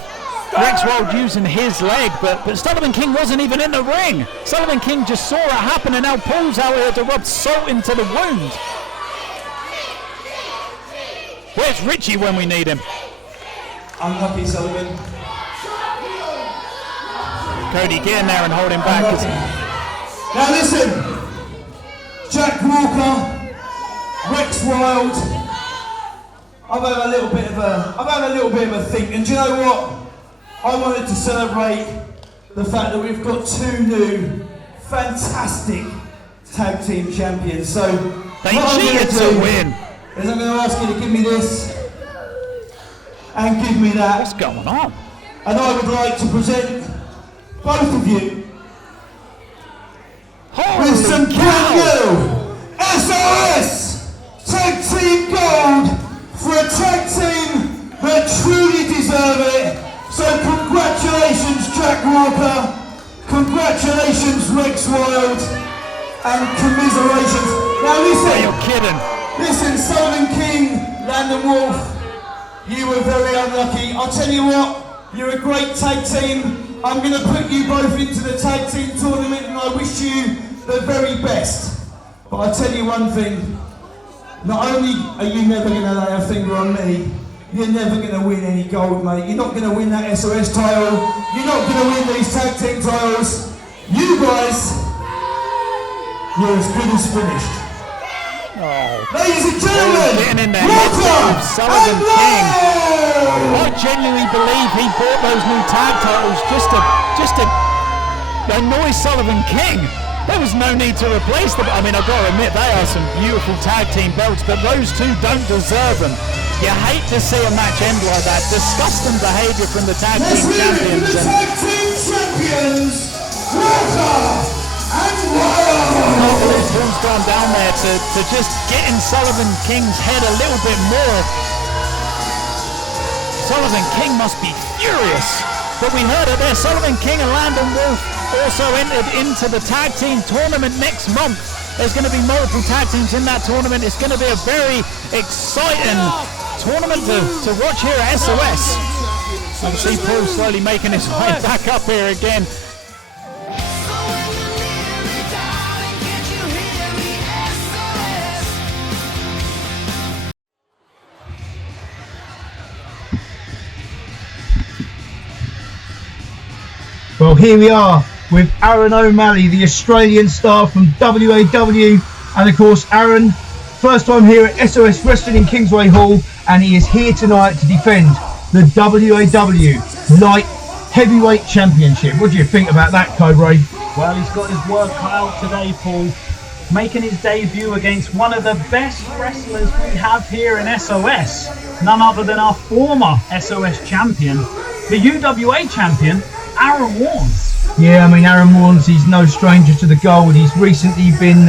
Rex Wild using his leg, but Sullivan King wasn't even in the ring. Sullivan King just saw it happen, and now Paul's out here to rub salt into the wound. Where's Richie when we need him? Unlucky, Sullivan. Cody getting there and holding back. Now listen, Jack Walker, Rex Wild. I've had a little bit of a think, and do you know what? I wanted to celebrate the fact that we've got two new, fantastic tag team champions. So they cheated to win. Is I'm going to ask you to give me this and give me that. What's going on? And I would like to present both of you with some brand new SOS Tag Team Gold for a tag team that truly deserve it. So congratulations Jack Walker, congratulations Rex Wild, and commiserations. Now listen, You're kidding. listen, Sullivan King, Landon Wolf, you were very unlucky. I'll tell you what, you're a great tag team. I'm going to put you both into the tag team tournament and I wish you the very best. But I'll tell you one thing, not only are you never going to lay a finger on me, you're never going to win any gold, mate. You're not going to win that SOS title. You're not going to win these tag team titles. You guys, you're as good as finished. Ladies and gentlemen, welcome Sullivan and King. live! I genuinely believe he bought those new tag titles just to annoy Sullivan King. There was no need to replace them. I mean, I've got to admit, they are some beautiful tag team belts, but those two don't deserve them. You hate to see a match end like that. Disgusting behaviour from the tag Let's team leave it champions. to the And tag team champions, Walker and Wild! Horn's gone down there to just get in Sullivan King's head a little bit more. Sullivan King must be furious. But we heard it there, Sullivan King and Landon Wolf also entered into the tag team tournament next month. There's going to be multiple tag teams in that tournament. It's going to be a very exciting tournament to watch here at SOS. I can see Paul slowly making his way back up here again. Well, here we are with Aaron O'Malley, the Australian star from WAW, and of course Aaron, first time here at SOS Wrestling in Kingsway Hall, and he is here tonight to defend the WAW Light Heavyweight Championship. What do you think about that, Cobra? Well, he's got his work cut out today, Paul, making his debut against one of the best wrestlers we have here in SOS, none other than our former SOS champion, the UWA champion, Aaron Warnes. Yeah, I mean, Aaron Warnes, he's no stranger to the gold. He's recently been,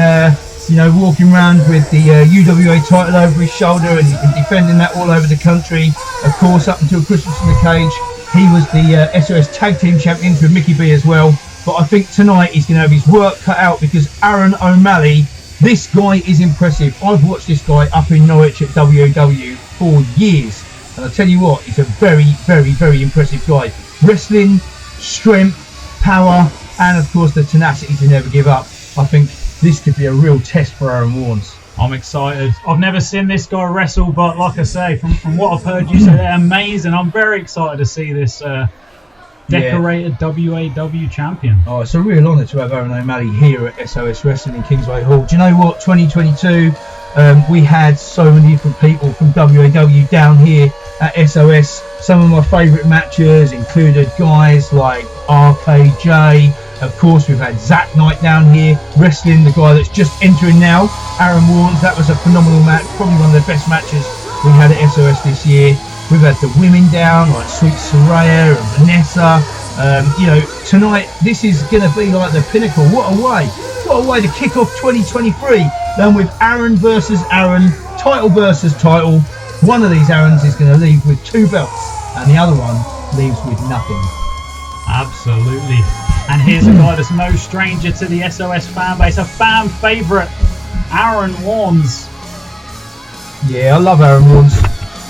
walking around with the UWA title over his shoulder, and he's been defending that all over the country. Of course, up until Christmas in the Cage, he was the SOS Tag Team Champions with Mickey B as well. But I think tonight he's going to have his work cut out, because Aaron O'Malley, this guy is impressive. I've watched this guy up in Norwich at WAW for years, and I tell you what, he's a very, very, very impressive guy. Wrestling, strength, power, and of course the tenacity to never give up. I think this could be a real test for Aaron Warnes. I'm excited. I've never seen this guy wrestle, but like I say, from what I've heard you say, they're amazing. I'm very excited to see this decorated WAW champion. Oh, it's a real honour to have Aaron O'Malley here at SOS Wrestling in Kingsway Hall. Do you know what? 2022, we had so many different people from WAW down here at SOS. Some of my favourite matches included guys like RKJ. Of course, we've had Zach Knight down here wrestling the guy that's just entering now, Aaron Warnes. That was a phenomenal match, probably one of the best matches we had at SOS this year. We've had the women down like Sweet Soraya and Vanessa. Tonight this is going to be like the pinnacle. What a way to kick off 2023. Then with Aaron versus Aaron, title versus title. One of these Aarons is going to leave with 2 belts, and the other one leaves with nothing. Absolutely. And here's a guy that's no stranger to the SOS fan base, a fan favourite, Aaron Warnes. Yeah, I love Aaron Warnes.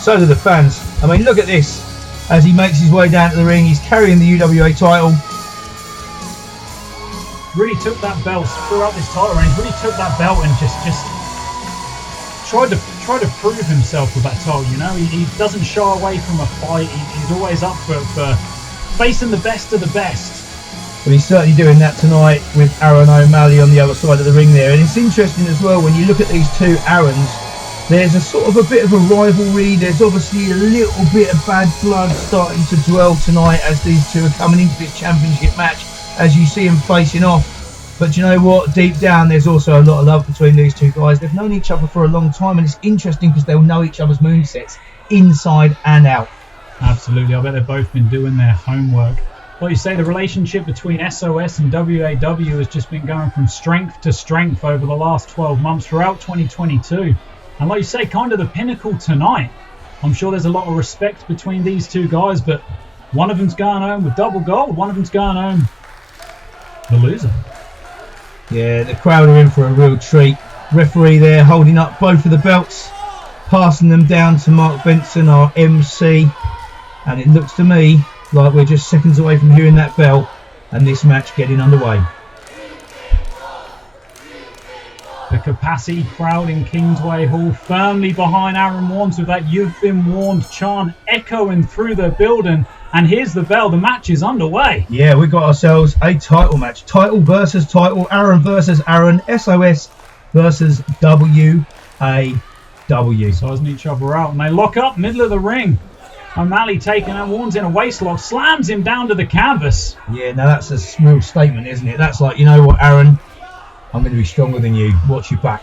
So do the fans. I mean, look at this. As he makes his way down to the ring, he's carrying the UWA title. Really took that belt throughout this title reign. Really took that belt and just tried to prove himself with that title. You know, he doesn't shy away from a fight. He's always up for facing the best of the best. Well, he's certainly doing that tonight with Aaron O'Malley on the other side of the ring there. And it's interesting as well when you look at these two Aarons. There's a sort of a bit of a rivalry. There's obviously a little bit of bad blood starting to dwell tonight as these two are coming into this championship match, as you see them facing off. But you know what? Deep down, there's also a lot of love between these two guys. They've known each other for a long time, and it's interesting because they'll know each other's moonsets inside and out. Absolutely, I bet they've both been doing their homework. Like you say, the relationship between SOS and WAW has just been going from strength to strength over the last 12 months throughout 2022. And like you say, kind of the pinnacle tonight. I'm sure there's a lot of respect between these two guys, but one of them's going home with double gold, one of them's going home the loser. Yeah, the crowd are in for a real treat. Referee there holding up both of the belts, passing them down to Mark Benson, our MC. And it looks to me like we're just seconds away from hearing that bell and this match getting underway. The capacity crowd in Kingsway Hall firmly behind Aaron Warnes with that "You've been warned" chant echoing through the building. And here's the bell. The match is underway. Yeah, we got ourselves a title match. Title versus title. Aaron versus Aaron. SOS versus WAW. Sizing each other out. And they lock up middle of the ring. O'Malley taking out Warnes in a waistlock. Slams him down to the canvas. Yeah, now that's a real statement, isn't it? That's like, you know what, Aaron? I'm going to be stronger than you. Watch your back.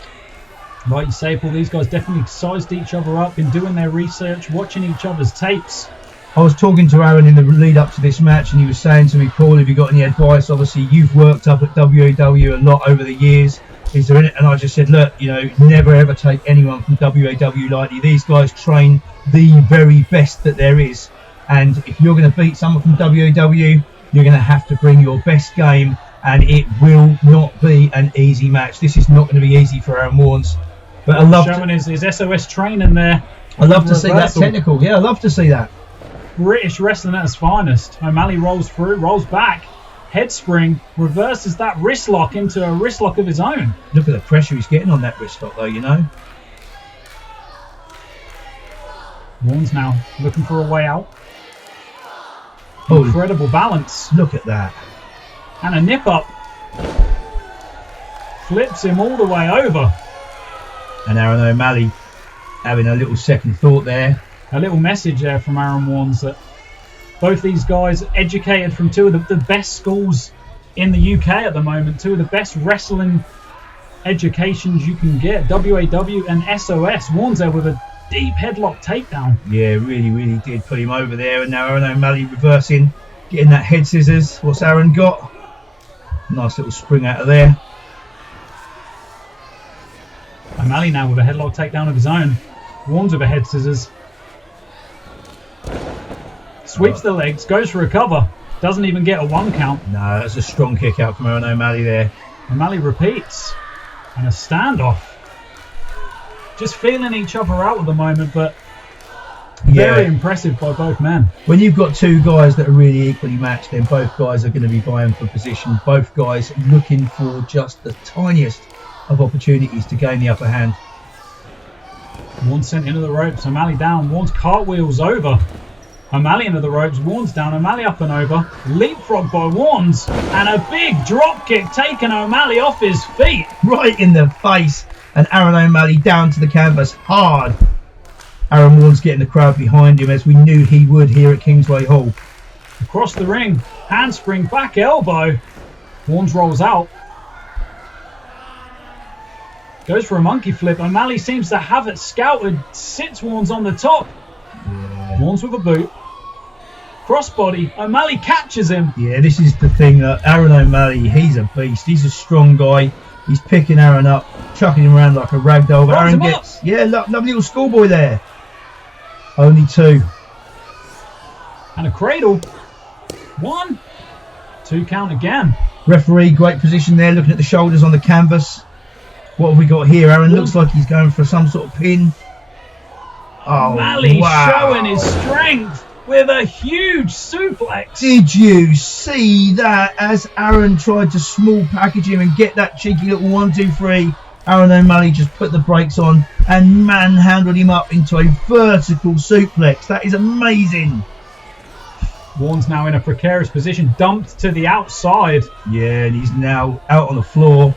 Like you say, Paul, these guys definitely sized each other up, been doing their research, watching each other's tapes. I was talking to Aaron in the lead up to this match, and he was saying to me, Paul, have you got any advice? Obviously, you've worked up at WAW a lot over the years. Is there any? And I just said, look, you know, never ever take anyone from WAW lightly. These guys train the very best that there is. And if you're going to beat someone from WAW, you're going to have to bring your best game. And it will not be an easy match. This is not going to be easy for Aaron Warnes. But I love showing his SOS training there. I love to see that technical. Yeah, I love to see that. British wrestling at its finest. O'Malley rolls through, rolls back, head spring, reverses that wrist lock into a wrist lock of his own. Look at the pressure he's getting on that wrist lock, though, you know. Warnes now looking for a way out. Oh, incredible balance. Look at that. And a nip up. Flips him all the way over. And Aaron O'Malley having a little second thought there. A little message there from Aaron Warnes that both these guys educated from two of the best schools in the UK at the moment, two of the best wrestling educations you can get, WAW and SOS. Warnes there with a deep headlock takedown. Yeah, really did put him over there. And now Aaron O'Malley reversing, getting that head scissors. What's Aaron got? Nice little spring out of there. O'Malley now with a headlock takedown of his own. Warnes with a head scissors. Sweeps the legs, goes for a cover. Doesn't even get a 1 count. No, that's a strong kick out from Aaron O'Malley there. O'Malley repeats. And a standoff. Just feeling each other out at the moment, but very impressive by both men. When you've got two guys that are really equally matched, then both guys are going to be vying for position. Both guys looking for just the tiniest of opportunities to gain the upper hand. Warnes sent into the ropes. O'Malley down. Warnes cartwheels over. O'Malley into the ropes. Warnes down. O'Malley up and over. Leapfrog by Warnes. And a big drop kick taking O'Malley off his feet. Right in the face. And Aaron O'Malley down to the canvas hard. Aaron Warnes getting the crowd behind him, as we knew he would here at Kingsway Hall. Across the ring. Handspring, back elbow. Warnes rolls out. Goes for a monkey flip. O'Malley seems to have it scouted. Sits Warnes on the top. Yeah. Warnes with a boot. Crossbody. O'Malley catches him. Yeah, this is the thing. Aaron O'Malley, he's a beast. He's a strong guy. He's picking Aaron up, chucking him around like a rag doll. But Aaron gets, lovely little schoolboy there. Only 2. And a cradle. 1, 2 count again. Referee, great position there, looking at the shoulders on the canvas. What have we got here? Aaron looks like he's going for some sort of pin. Oh, O'Malley wow. showing his strength with a huge suplex. Did you see that as Aaron tried to small package him and get that cheeky little 1, 2, 3? Aaron O'Malley just put the brakes on and manhandled him up into a vertical suplex. That is amazing. Warnes now in a precarious position, dumped to the outside. Yeah, and he's now out on the floor.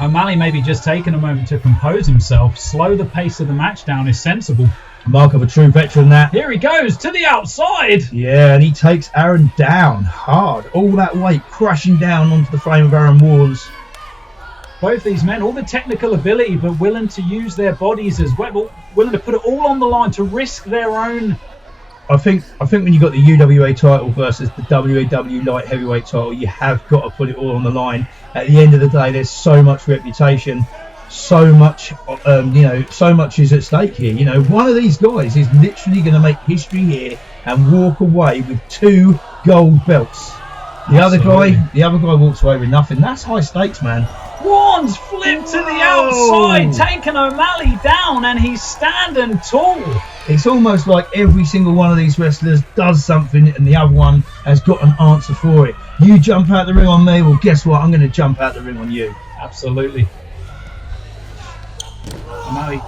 O'Malley maybe just taking a moment to compose himself. Slow the pace of the match down is sensible. Mark of a true veteran, that. Here he goes to the outside. Yeah, and he takes Aaron down hard. All that weight crashing down onto the frame of Aaron Warnes. Both these men, all the technical ability, but willing to use their bodies as well, willing to put it all on the line to risk their own I think when you got the UWA title versus the WAW light heavyweight title, you have got to put it all on the line. At the end of the day, there's so much reputation, so much, so much is at stake here. You know, one of these guys is literally going to make history here and walk away with 2 gold belts. The other guy walks away with nothing. That's high stakes, man. Warnes flipped to the outside, taking O'Malley down, and he's standing tall. It's almost like every single one of these wrestlers does something and the other one has got an answer for it. You jump out the ring on me, well, guess what? I'm going to jump out the ring on you. Absolutely. O'Malley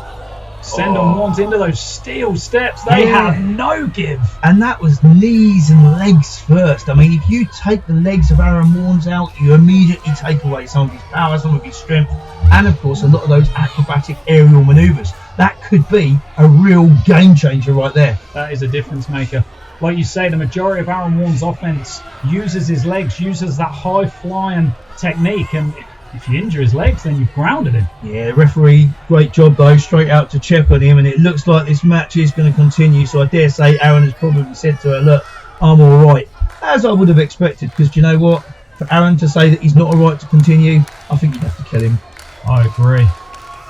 sending Warnes into those steel steps. They have no give. And that was knees and legs first. I mean, if you take the legs of Aaron Warnes out, you immediately take away some of his power, some of his strength, and of course a lot of those acrobatic aerial manoeuvres. That could be a real game changer right there. That is a difference maker. Like you say, the majority of Aaron Warnes' offense uses his legs, uses that high flying technique, and if you injure his legs, then you've grounded him. Yeah, referee, great job though, straight out to check on him, and it looks like this match is going to continue, so I dare say Aaron has probably said to her, look, I'm alright, as I would have expected, because do you know what, for Aaron to say that he's not alright to continue, I think you'd have to kill him. I agree.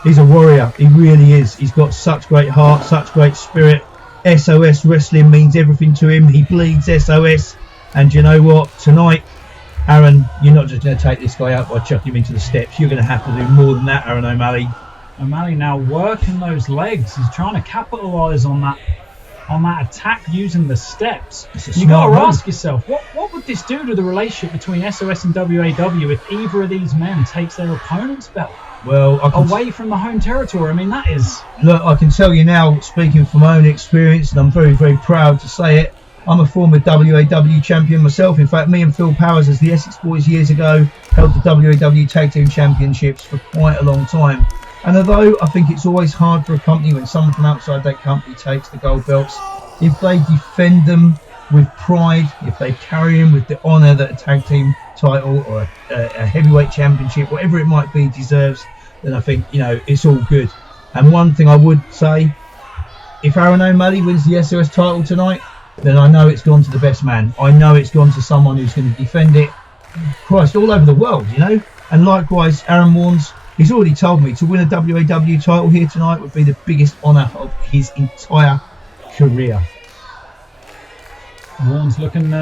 He's a warrior, he really is. He's got such great heart, such great spirit. SOS wrestling means everything to him. He bleeds SOS, and you know what, tonight, Aaron, you're not just going to take this guy out by chucking him into the steps. You're going to have to do more than that, Aaron O'Malley. O'Malley now working those legs. He's trying to capitalise on that attack using the steps. You got to ask yourself, what would this do to the relationship between SOS and WAW if either of these men takes their opponent's belt? Well, away from the home territory. I mean, that is... Look, I can tell you now, speaking from my own experience, and I'm very, very proud to say it, I'm a former WAW champion myself. In fact, me and Phil Powers, as the Essex boys years ago, held the WAW Tag Team Championships for quite a long time. And although I think it's always hard for a company when someone from outside that company takes the gold belts, if they defend them with pride, if they carry them with the honour that a tag team title or a heavyweight championship, whatever it might be, deserves, then I think, it's all good. And one thing I would say, if Aaron O'Malley wins the SOS title tonight, then I know it's gone to the best man. I know it's gone to someone who's going to defend it, Christ, all over the world, And likewise, Aaron Warnes, he's already told me to win a WAW title here tonight would be the biggest honour of his entire career. Warnes looking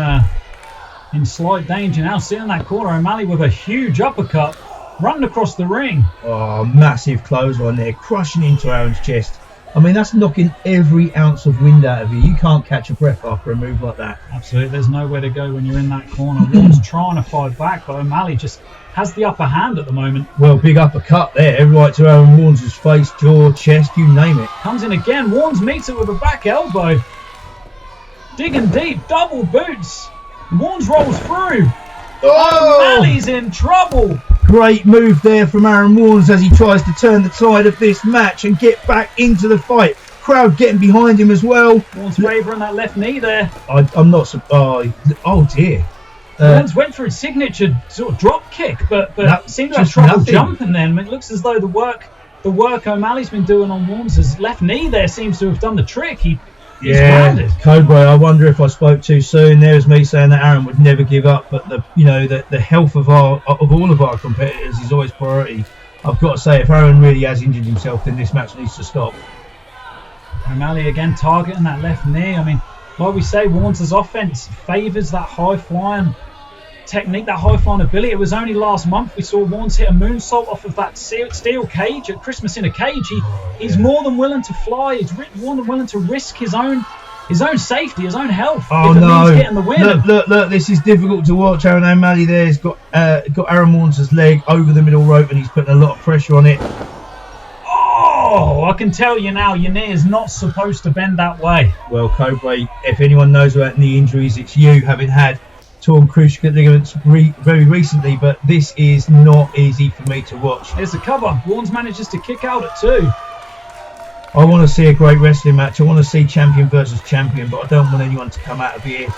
in slight danger now, sitting in that corner. O'Malley with a huge uppercut, running across the ring. Oh, massive clothesline there, crushing into Aaron's chest. I mean, that's knocking every ounce of wind out of you. You can't catch a breath after a move like that. Absolutely, there's nowhere to go when you're in that corner. Warnes trying to fight back, but O'Malley just has the upper hand at the moment. Well, big uppercut there, right to Aaron Warnes' face, jaw, chest, you name it. Comes in again, Warnes meets it with a back elbow. Digging deep, double boots. Warnes rolls through. O'Malley's in trouble. Great move there from Aaron Warnes as he tries to turn the tide of this match and get back into the fight. Crowd getting behind him as well. Warnes favouring that left knee there. I'm not surprised. Oh dear. Warnes went for his signature sort of drop kick, but seemed to have trouble jumping then. It looks as though the work O'Malley's been doing on Warnes' left knee there seems to have done the trick. He's grounded. Cobra, I wonder if I spoke too soon. There's me saying that Aaron would never give up, but the health of all of our competitors is always priority. I've got to say, if Aaron really has injured himself, then this match needs to stop. O'Malley again targeting that left knee. I mean, like we say, Warnes' offense favours that high flying technique, that high flying ability. It was only last month we saw Warnes hit a moonsault off of that steel cage at Christmas in a Cage. He's more than willing to fly. He's more than willing to risk his own safety, his own health. Oh if it no! means getting the win. Look! This is difficult to watch. Aaron O'Malley there has got Aaron Warnes' leg over the middle rope, and he's putting a lot of pressure on it. Oh, I can tell you now, your knee is not supposed to bend that way. Well, Cobra, if anyone knows about knee injuries, it's you, having had torn cruciate ligaments very recently, but this is not easy for me to watch. Here's the cover. Warnes manages to kick out at 2. I want to see a great wrestling match. I want to see champion versus champion, but I don't want anyone to come out of here,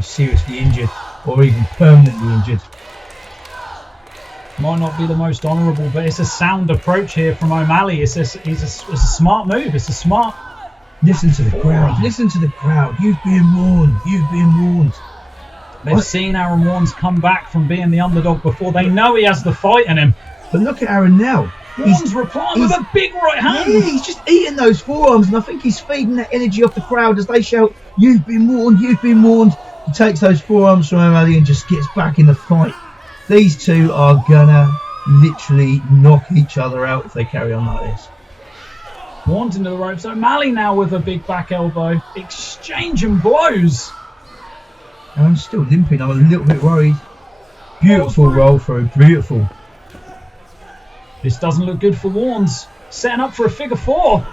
seriously injured or even permanently injured. Might not be the most honourable, but it's a sound approach here from O'Malley. It's a smart move. It's a smart Listen to the crowd. Listen to the crowd. You've been warned. You've been warned. They've seen Aaron Warnes come back from being the underdog before. They know he has the fight in him. But look at Aaron now. Warnes replying with a big right hand. Yeah, he's just eating those forearms, and I think he's feeding that energy off the crowd as they shout, "You've been warned, you've been warned." He takes those forearms from O'Malley and just gets back in the fight. These two are gonna literally knock each other out if they carry on like this. Warnes into the ropes. O'Malley now with a big back elbow. Exchanging blows. Aaron's still limping. I'm a little bit worried. Beautiful roll through. Beautiful. This doesn't look good for Warnes. Setting up for a figure four.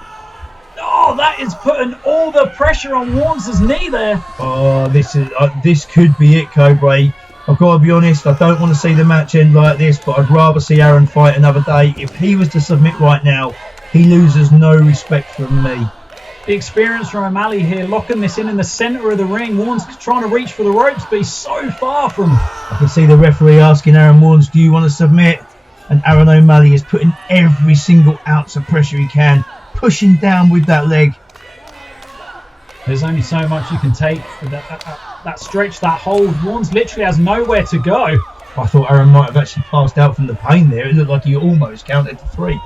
Oh, that is putting all the pressure on Warnes' knee there. Oh, this could be it, Cobra. I've got to be honest, I don't want to see the match end like this, but I'd rather see Aaron fight another day. If he was to submit right now, he loses no respect from me. The experience from O'Malley here, locking this in the centre of the ring. Warnes trying to reach for the ropes, but he's so far from. I can see the referee asking Aaron Warnes, "Do you want to submit?" And Aaron O'Malley is putting every single ounce of pressure he can, pushing down with that leg. There's only so much you can take. That stretch, that hold. Warnes literally has nowhere to go. I thought Aaron might have actually passed out from the pain there. It looked like he almost counted to 3.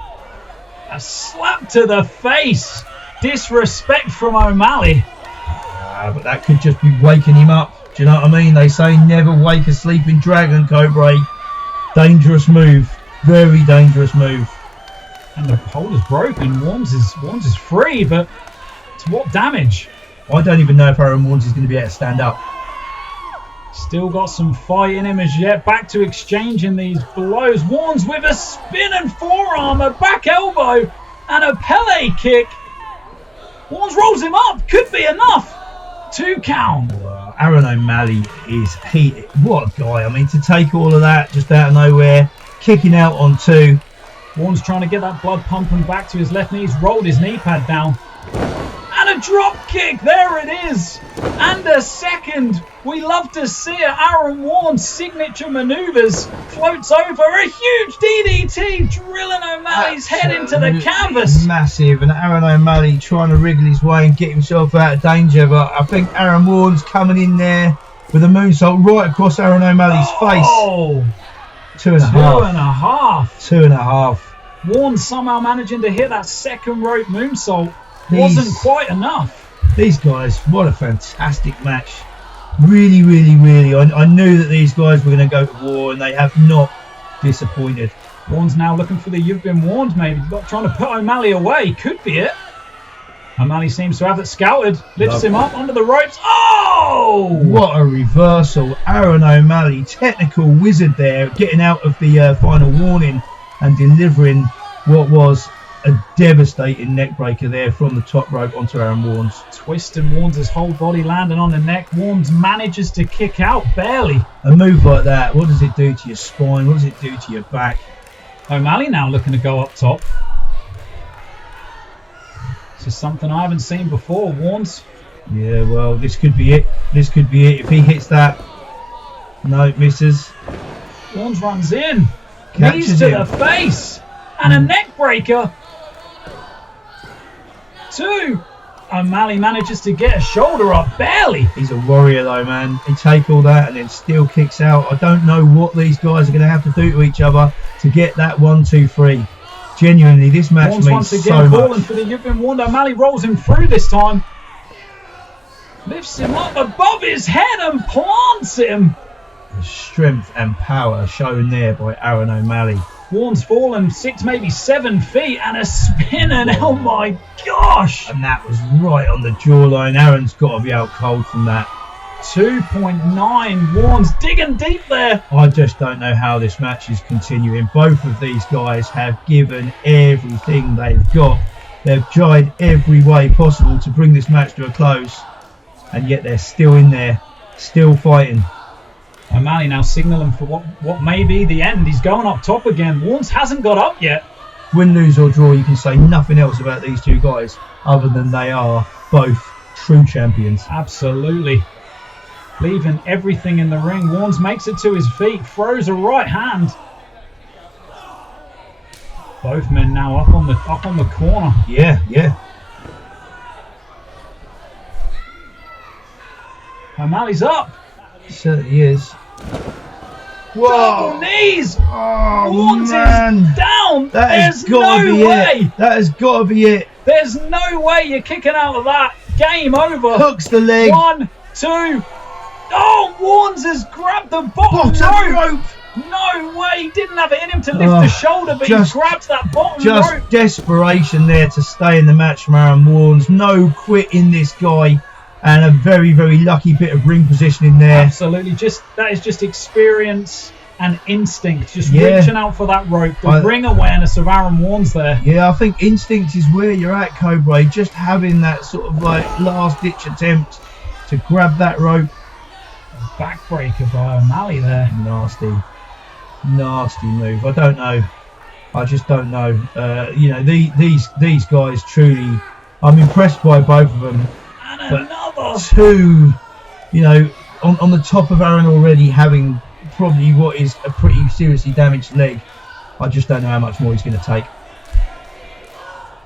A slap to the face. Disrespect from O'Malley. But that could just be waking him up. Do you know what I mean? They say never wake a sleeping dragon, Cobra. Dangerous move. Very dangerous move. And the hold is broken. Warnes is free, but to what damage? I don't even know if Aaron Warnes is going to be able to stand up. Still got some fight in him as yet. Back to exchanging these blows. Warnes with a spinning forearm, a back elbow, and a Pele kick. Warnes rolls him up. Could be enough. 2 count. Aaron O'Malley what a guy. I mean, to take all of that just out of nowhere, kicking out on 2. Warnes trying to get that blood pumping back to his left knee. He's rolled his knee pad down. And a drop kick. There it is. And a second. We love to see it. Aaron Warnes' signature manoeuvres. Floats over. A huge DDT. Drilling O'Malley's head into the canvas. Massive. And Aaron O'Malley trying to wriggle his way and get himself out of danger. But I think Aaron Warnes coming in there with a moonsault right across Aaron O'Malley's face. 2.5. 2.5. Warnes somehow managing to hit that second rope moonsault. Wasn't quite enough. These guys, what a fantastic match. Really, really, really. I knew that these guys were going to go to war, and they have not disappointed. Warnes now looking for the "you've been warned" maybe. Trying to put O'Malley away. Could be it. O'Malley seems to have it scouted. Lifts him up under the ropes. Oh! What a reversal. Aaron O'Malley, technical wizard there, getting out of the final warning and delivering what was a devastating neck breaker there from the top rope onto Aaron Warnes. Twisting Warnes' whole body, landing on the neck. Warnes manages to kick out, barely. A move like that, what does it do to your spine? What does it do to your back? O'Malley now looking to go up top. This is something I haven't seen before, Warnes. Yeah, well, this could be it. This could be it. If he hits that, no, misses. Warnes runs in. Catches Knees to him. the face. And a neck breaker. 2. O'Malley manages to get a shoulder up, barely. He's a warrior though, man. He take all that and then still kicks out. I don't know what these guys are going to have to do to each other to get that 1, 2, 3. Genuinely, this match Warnes means once again so calling much. for the "you've been warned." O'Malley rolls him through this time. Lifts him up above his head and plants him. The strength and power shown there by Aaron O'Malley. Warnes fallen 6, maybe 7 feet, and a spin, and oh my gosh! And that was right on the jawline. Aaron's got to be out cold from that. 2.9. Warnes digging deep there. I just don't know how this match is continuing. Both of these guys have given everything they've got. They've tried every way possible to bring this match to a close, and yet they're still in there, still fighting. O'Malley now signalling for what may be the end. He's going up top again. Warnes hasn't got up yet. Win, lose or draw, you can say nothing else about these two guys other than they are both true champions. Absolutely. Leaving everything in the ring. Warnes makes it to his feet, throws a right hand. Both men now up on the corner. Yeah. O'Malley's up. Certainly is. Whoa! Double knees. Oh, Warnes man. is down. That has There's got to no be way. it. That has got to be it. There's no way you're kicking out of that. Game over. Hooks the leg. 1, 2. Oh, Warnes has grabbed the bottom rope. No way. He didn't have it in him to lift the shoulder, but he grabbed that bottom rope. Just desperation there to stay in the match from Aaron Warnes. No quitting this guy. And a very, very lucky bit of ring positioning there. Absolutely. That is just experience and instinct. Just reaching out for that rope. The ring awareness of Aaron Warnes there. Yeah, I think instinct is where you're at, Cobra. Just having that sort of like last-ditch attempt to grab that rope. Backbreaker by O'Malley there. Nasty move. I don't know. I just don't know. You know, these guys truly, I'm impressed by both of them. And but another. Two, you know, on the top of Aaron already having probably what is a pretty seriously damaged leg. I just don't know how much more he's going to take.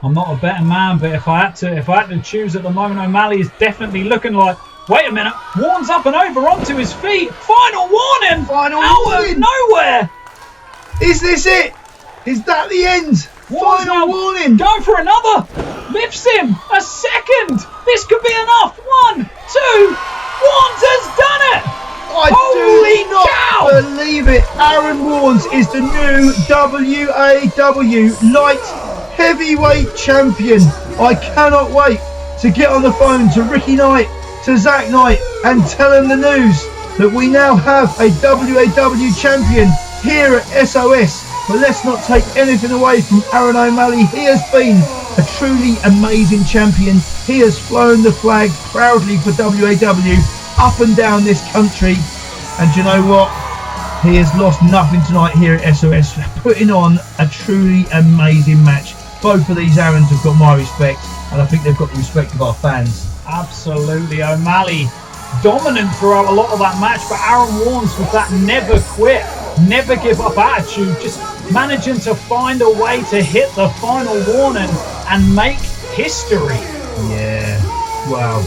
I'm not a betting man, but if I had to choose at the moment, O'Malley is definitely looking like. Wait a minute, Warnes up and over onto his feet. Final warning. Out of nowhere. Is this it? Is that the end? Warnes Final warning. Going for another. Lifts him. A second. This could be enough. 1, 2. Warnes has done it. I Holy do not cow. believe it. Aaron Warnes is the new WAW light heavyweight champion. I cannot wait to get on the phone to Ricky Knight, to Zach Knight, and tell him the news that we now have a WAW champion here at SOS. But let's not take anything away from Aaron O'Malley. He has been a truly amazing champion. He has flown the flag proudly for WAW up and down this country. And you know what? He has lost nothing tonight here at SOS, putting on a truly amazing match. Both of these Aarons have got my respect, and I think they've got the respect of our fans. Absolutely. O'Malley dominant throughout a lot of that match, but Aaron Warnes with that never quit, never give up attitude, just managing to find a way to hit the final warning and make history. Yeah, wow.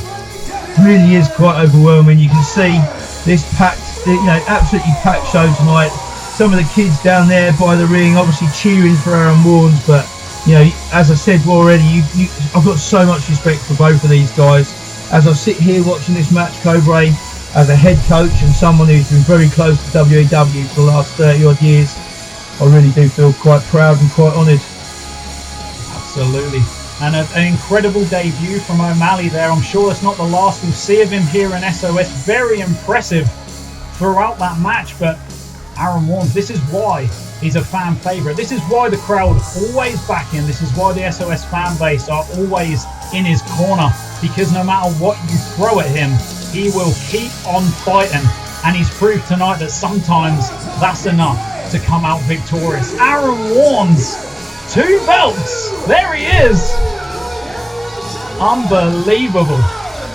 Really is quite overwhelming. You can see this packed, you know, absolutely packed show tonight. Some of the kids down there by the ring obviously cheering for Aaron Warnes, but you know, as I said already, I've got so much respect for both of these guys. As I sit here watching this match, Cobra, as a head coach and someone who's been very close to WAW for the last 30 odd years, I really do feel quite proud and quite honoured. Absolutely. And an incredible debut from O'Malley there. I'm sure it's not the last we'll see of him here in SOS. Very impressive throughout that match, but Aaron Warnes, this is why he's a fan favourite. This is why the crowd always back him. This is why the SOS fan base are always in his corner, because no matter what you throw at him, he will keep on fighting. And he's proved tonight that sometimes that's enough to come out victorious. Aaron Warnes, 2 belts. There he is. Unbelievable.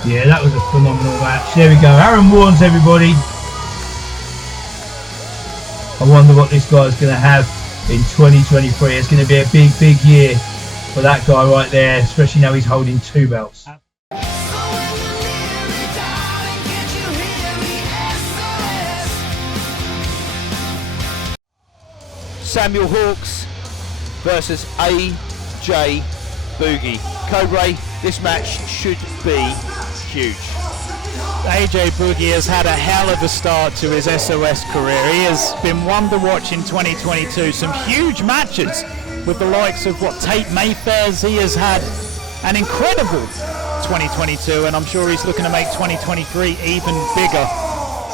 Yeah, that was a phenomenal match. There we go. Aaron Warnes, everybody. I wonder what this guy's going to have in 2023. It's going to be a big, big year for that guy right there, especially now he's holding 2 belts. Samuel Hawks versus AJ Boogie. Cobra, this match should be huge. AJ Boogie has had a hell of a start to his SOS career. He has been one to watch in 2022. Some huge matches with the likes of Tate Mayfair's. He has had an incredible 2022, and I'm sure he's looking to make 2023 even bigger.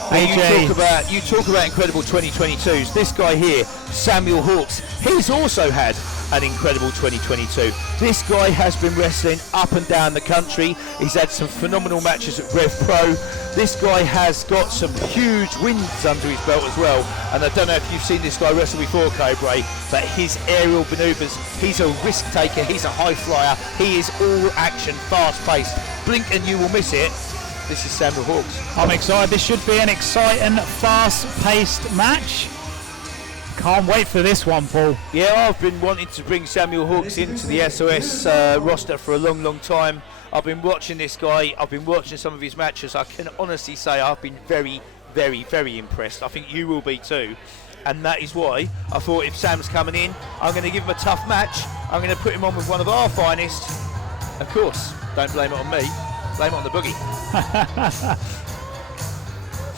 AJ, you talk about incredible 2022s. This guy here, Samuel Hawks, he's also had an incredible 2022. This guy has been wrestling up and down the country. He's had some phenomenal matches at Rev Pro. This guy has got some huge wins under his belt as well. And I don't know if you've seen this guy wrestle before, Cobra, but his aerial maneuvers, he's a risk taker, he's a high flyer, he is all action, fast paced. Blink and you will miss it. This is Samuel Hawks. I'm excited. This should be an exciting, fast-paced match. Can't wait for this one, Paul. Yeah, I've been wanting to bring Samuel Hawks into the SOS roster for a long time. I've been watching this guy. I've been watching some of his matches. I can honestly say I've been very impressed. I think you will be too. And that is why I thought if Sam's coming in, I'm going to give him a tough match. I'm going to put him on with one of our finest. Of course, don't blame it on me. Blame it on the Boogie.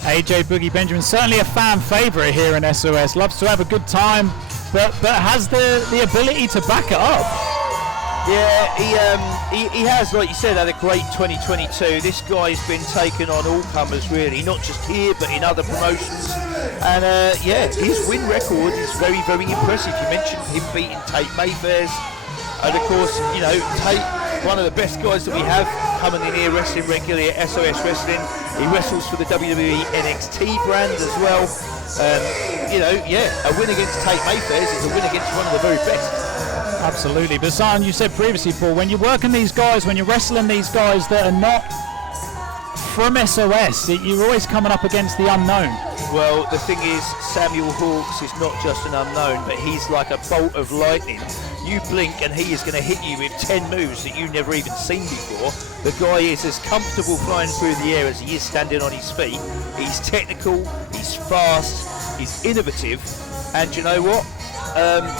AJ Boogie Benjamin, certainly a fan favourite here in SOS. Loves to have a good time, but has the ability to back it up. Yeah, he has, like you said, had a great 2022. This guy's been taken on all comers, really, not just here but in other promotions. And yeah, his win record is very impressive. You mentioned him beating Tate Mayfair's, and of course, you know, Tate, one of the best guys that we have coming in here wrestling regularly at SOS Wrestling. He wrestles for the WWE NXT brand as well. You know, yeah, a win against Tate Mayfair's is a win against one of the very best. Absolutely. But Simon, you said previously, Paul, when you're working these guys, when you're wrestling these guys that are not from SOS, you're always coming up against the unknown. Well, the thing is, Samuel Hawks is not just an unknown, but he's like a bolt of lightning. You blink and he is going to hit you with 10 moves that you've never even seen before. The guy is as comfortable flying through the air as he is standing on his feet. He's technical, he's fast, he's innovative, and you know what?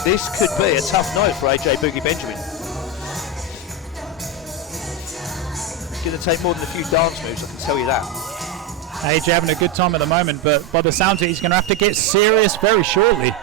This could be a tough night for AJ Boogie Benjamin. It's going to take more than a few dance moves, I can tell you that. AJ having a good time at the moment, but by the sounds of it, he's going to have to get serious very shortly.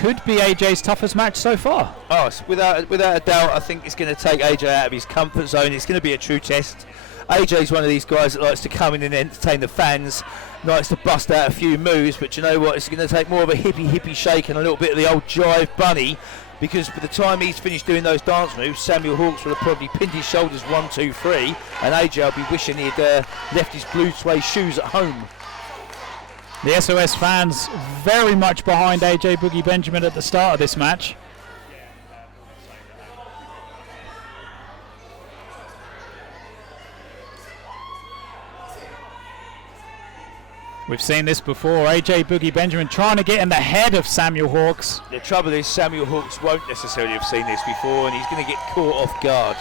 Could be AJ's toughest match so far. Oh, without a doubt, I think it's going to take AJ out of his comfort zone. It's going to be a true test. AJ's one of these guys that likes to come in and entertain the fans, likes to bust out a few moves, but you know what? It's going to take more of a hippie shake and a little bit of the old jive bunny, because by the time he's finished doing those dance moves, Samuel Hawks will have probably pinned his shoulders 1, 2, 3, and AJ will be wishing he'd left his blue suede shoes at home. The SOS fans very much behind AJ Boogie Benjamin at the start of this match. We've seen this before, AJ Boogie Benjamin trying to get in the head of Samuel Hawks. The trouble is Samuel Hawks won't necessarily have seen this before, and he's going to get caught off guard.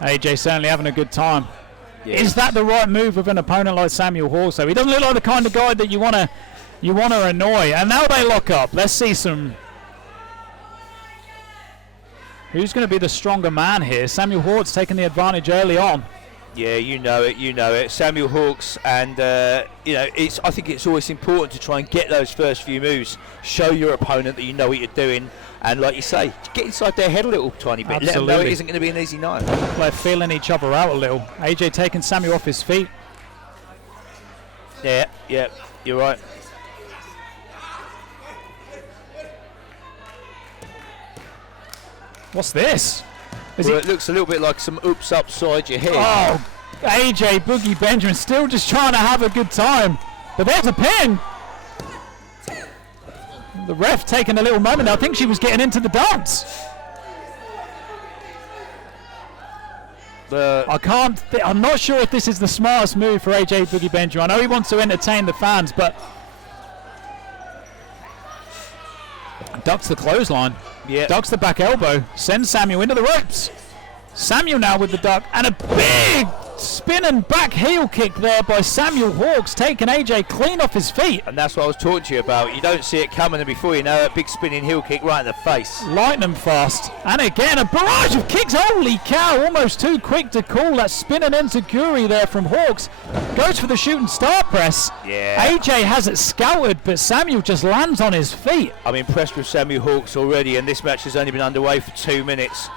AJ certainly having a good time. Yeah. Is that the right move with an opponent like Samuel Hawks? So he doesn't look like the kind of guy that you want to annoy. And now they lock up. Let's see some. Who's going to be the stronger man here? Samuel Hawks taking the advantage early on. Yeah, you know it. Samuel Hawks, and you know, I think it's always important to try and get those first few moves. Show your opponent that you know what you're doing, and like you say, get inside their head a little tiny bit. Absolutely. Let them know it isn't going to be an easy night. They're feeling each other out a little. AJ taking Samuel off his feet. Yeah, you're right. What's this? Well, it looks a little bit like some oops upside your head. Oh, AJ Boogie Benjamin still just trying to have a good time. But there's a pin. The ref taking a little moment. I think she was getting into the dance. I'm not sure if this is the smartest move for AJ Boogie Benjamin. I know he wants to entertain the fans, but ducks the clothesline. Yeah. Ducks the back elbow. Sends Samuel into the ropes. Samuel now with the duck, and a big spinning back heel kick there by Samuel Hawks, taking AJ clean off his feet. And that's what I was talking to you about. You don't see it coming, and before you know it, big spinning heel kick right in the face. Lightning fast. And again, a barrage of kicks. Holy cow, almost too quick to call. That spinning enziguri there from Hawks. Goes for the shooting star press. Yeah. AJ has it scouted, but Samuel just lands on his feet. I'm impressed with Samuel Hawks already, and this match has only been underway for 2 minutes.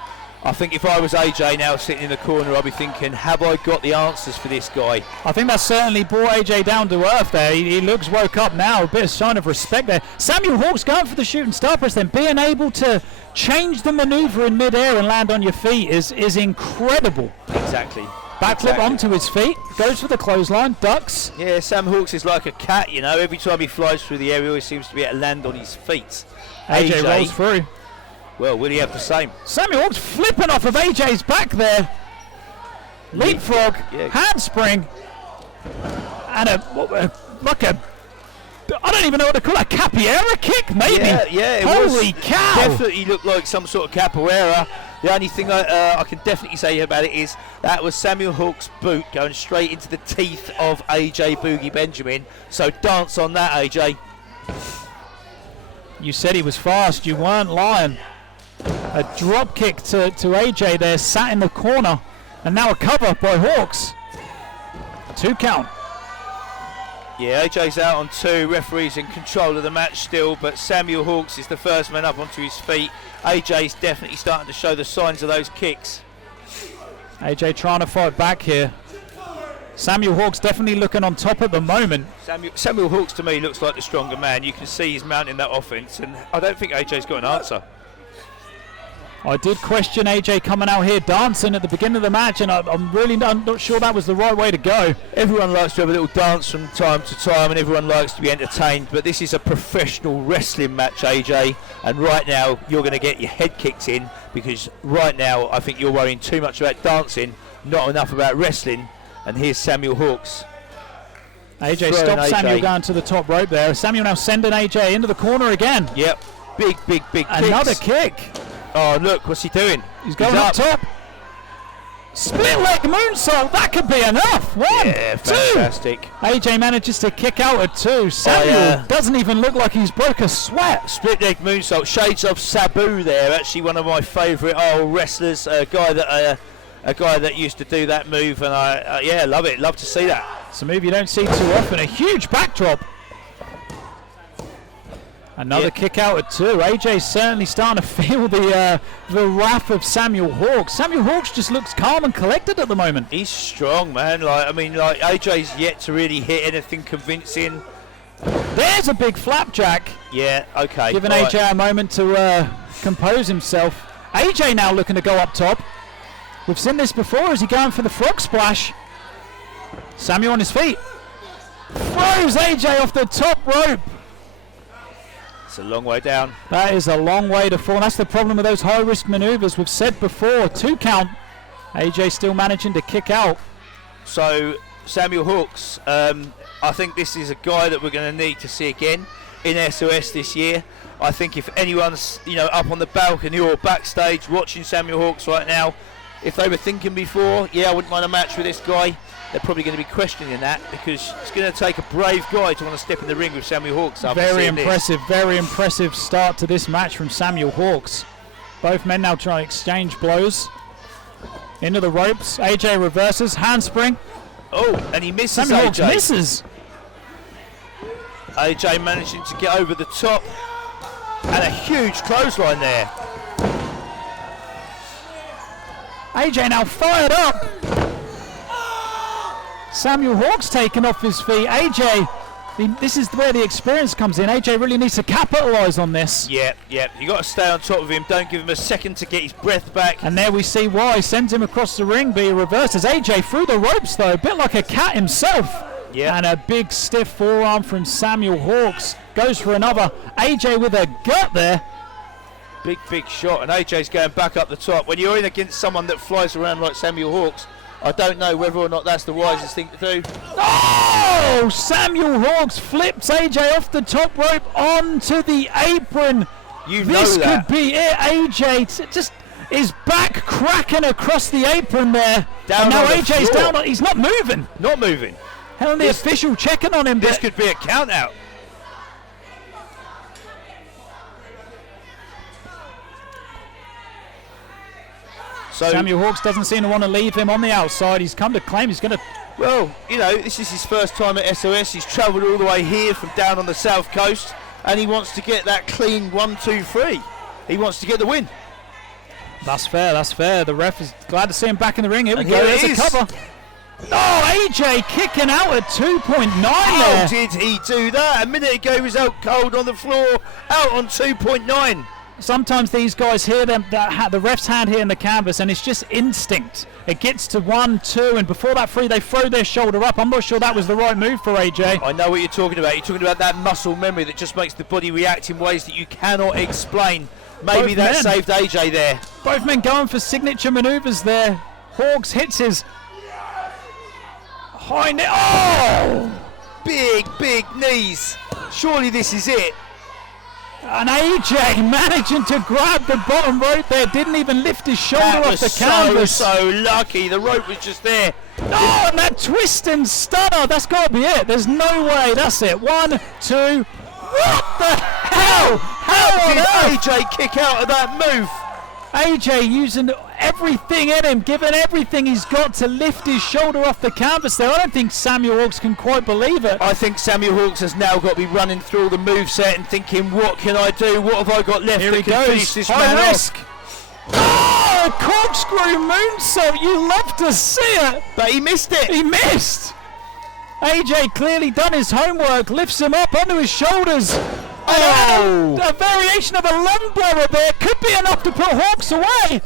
I think if I was AJ now sitting in the corner, I'd be thinking, have I got the answers for this guy? I think that certainly brought AJ down to earth there. He looks woke up now, a bit of sign of respect there. Samuel Hawks going for the shooting star press, then being able to change the maneuver in mid-air and land on your feet is incredible. Exactly. Backflip onto his feet, goes for the clothesline, ducks. Yeah, Sam Hawks is like a cat, you know. Every time he flies through the air, he always seems to be able to land on his feet. AJ rolls through. Well, will he have the same? Samuel Hawks flipping off of AJ's back there. Leapfrog, Yeah. handspring. and I don't even know what to call it, a capoeira kick, maybe? Yeah, Holy cow! Definitely looked like some sort of capoeira. The only thing I can definitely say about it is that was Samuel Hawke's boot going straight into the teeth of AJ Boogie Benjamin. So dance on that, AJ. You said he was fast, you weren't lying. A drop kick to AJ there, sat in the corner, and now a cover by Hawks. 2 count. Yeah, AJ's out on 2. Referee's in control of the match still, but Samuel Hawks is the first man up onto his feet. AJ's definitely starting to show the signs of those kicks. AJ trying to fight back here. Samuel Hawks definitely looking on top at the moment. Samuel Hawks to me looks like the stronger man. You can see he's mounting that offense, and I don't think AJ's got an answer. I did question AJ coming out here dancing at the beginning of the match, and I'm not sure that was the right way to go. Everyone likes to have a little dance from time to time, and everyone likes to be entertained, but this is a professional wrestling match, AJ, and right now you're going to get your head kicked in, because right now I think you're worrying too much about dancing, not enough about wrestling. And here's Samuel Hawks. AJ stopped Samuel going to the top rope there. Samuel now sending AJ into the corner again. Yep, big Another kicks. kick. Oh, look, what's he doing? He's going up top. Split leg moonsault, that could be enough. 1, yeah, 2. fantastic. AJ manages to kick out at 2. Samuel doesn't even look like he's broke a sweat. Split leg moonsault, shades of Sabu there. Actually, one of my favourite old wrestlers, a guy that used to do that move, and I love it. Love to see that. It's a move you don't see too often. A huge backdrop. Another kick out at 2. AJ's certainly starting to feel the wrath of Samuel Hawks. Samuel Hawks just looks calm and collected at the moment. He's strong, man. AJ's yet to really hit anything convincing. There's a big flapjack. Yeah, okay. Giving AJ a moment to compose himself. AJ now looking to go up top. We've seen this before. Is he going for the frog splash? Samuel on his feet. Throws AJ off the top rope. It's a long way down. That is a long way to fall. That's the problem with those high-risk maneuvers. We've said before, 2 count. AJ still managing to kick out. So, Samuel Hawks, I think this is a guy that we're going to need to see again in SOS this year. I think if anyone's up on the balcony or backstage watching Samuel Hawks right now, if they were thinking before, I wouldn't mind a match with this guy, they're probably going to be questioning that, because it's going to take a brave guy to want to step in the ring with Samuel Hawks. Very impressive start to this match from Samuel Hawks. Both men now try to exchange blows. Into the ropes. AJ reverses, handspring. Oh, and he misses. Samuel Hawks AJ misses. AJ managing to get over the top, and a huge clothesline there. AJ now fired up. Samuel Hawks taken off his feet. AJ, this is where the experience comes in. AJ really needs to capitalise on this. Yeah. You got to stay on top of him. Don't give him a second to get his breath back. And there we see why. Sends him across the ring, but he reverses. AJ through the ropes though, a bit like a cat himself. Yeah. And a big stiff forearm from Samuel Hawks. Goes for another. AJ with a gut there. Big shot, and AJ's going back up the top. When you're in against someone that flies around like Samuel Hawks, I don't know whether or not that's the wisest thing to do. Oh! Samuel Hawks flips AJ off the top rope onto the apron. This could be it. AJ just his back cracking across the apron there. Down and now on the AJ's floor. down. He's not moving. Not moving. Hell, the official checking on him. This could be a count out. So Samuel Hawks doesn't seem to want to leave him on the outside. He's come to claim he's going to... Well, this is his first time at SOS. He's travelled all the way here from down on the south coast, and he wants to get that clean 1, 2, 3. He wants to get the win. That's fair. The ref is glad to see him back in the ring. Here we And go. here There's it a is. cover. Oh, AJ kicking out at 2.9 How there. did he do that? A minute ago he was out cold on the floor, out on 2.9. Sometimes these guys hear them, the ref's hand here in the canvas, and it's just instinct. It gets to 1, 2, and before that 3, they throw their shoulder up. I'm not sure that was the right move for AJ. I know what you're talking about. You're talking about that muscle memory that just makes the body react in ways that you cannot explain. Maybe Both that men. saved AJ there. Both men going for signature maneuvers there. Hawks hits his high knee. Oh! big knees. Surely this is it. And AJ managing to grab the bottom rope there, didn't even lift his shoulder off the canvas. So lucky, the rope was just there. Oh, and that twist and stunner, that's got to be it. There's no way, that's it. 1, 2, what the hell? How Did on earth? AJ kick out of that move? AJ using everything in him, giving everything he's got to lift his shoulder off the canvas there. I don't think Samuel Hawks can quite believe it. I think Samuel Hawks has now got to be running through all the moveset and thinking, what can I do? What have I got left Here that he can goes, finish this high man risk. off? Oh, corkscrew moonsault, you love to see it. But he missed it. He missed. AJ clearly done his homework, lifts him up onto his shoulders. Oh! A variation of a lung blower there could be enough to put Hawks away.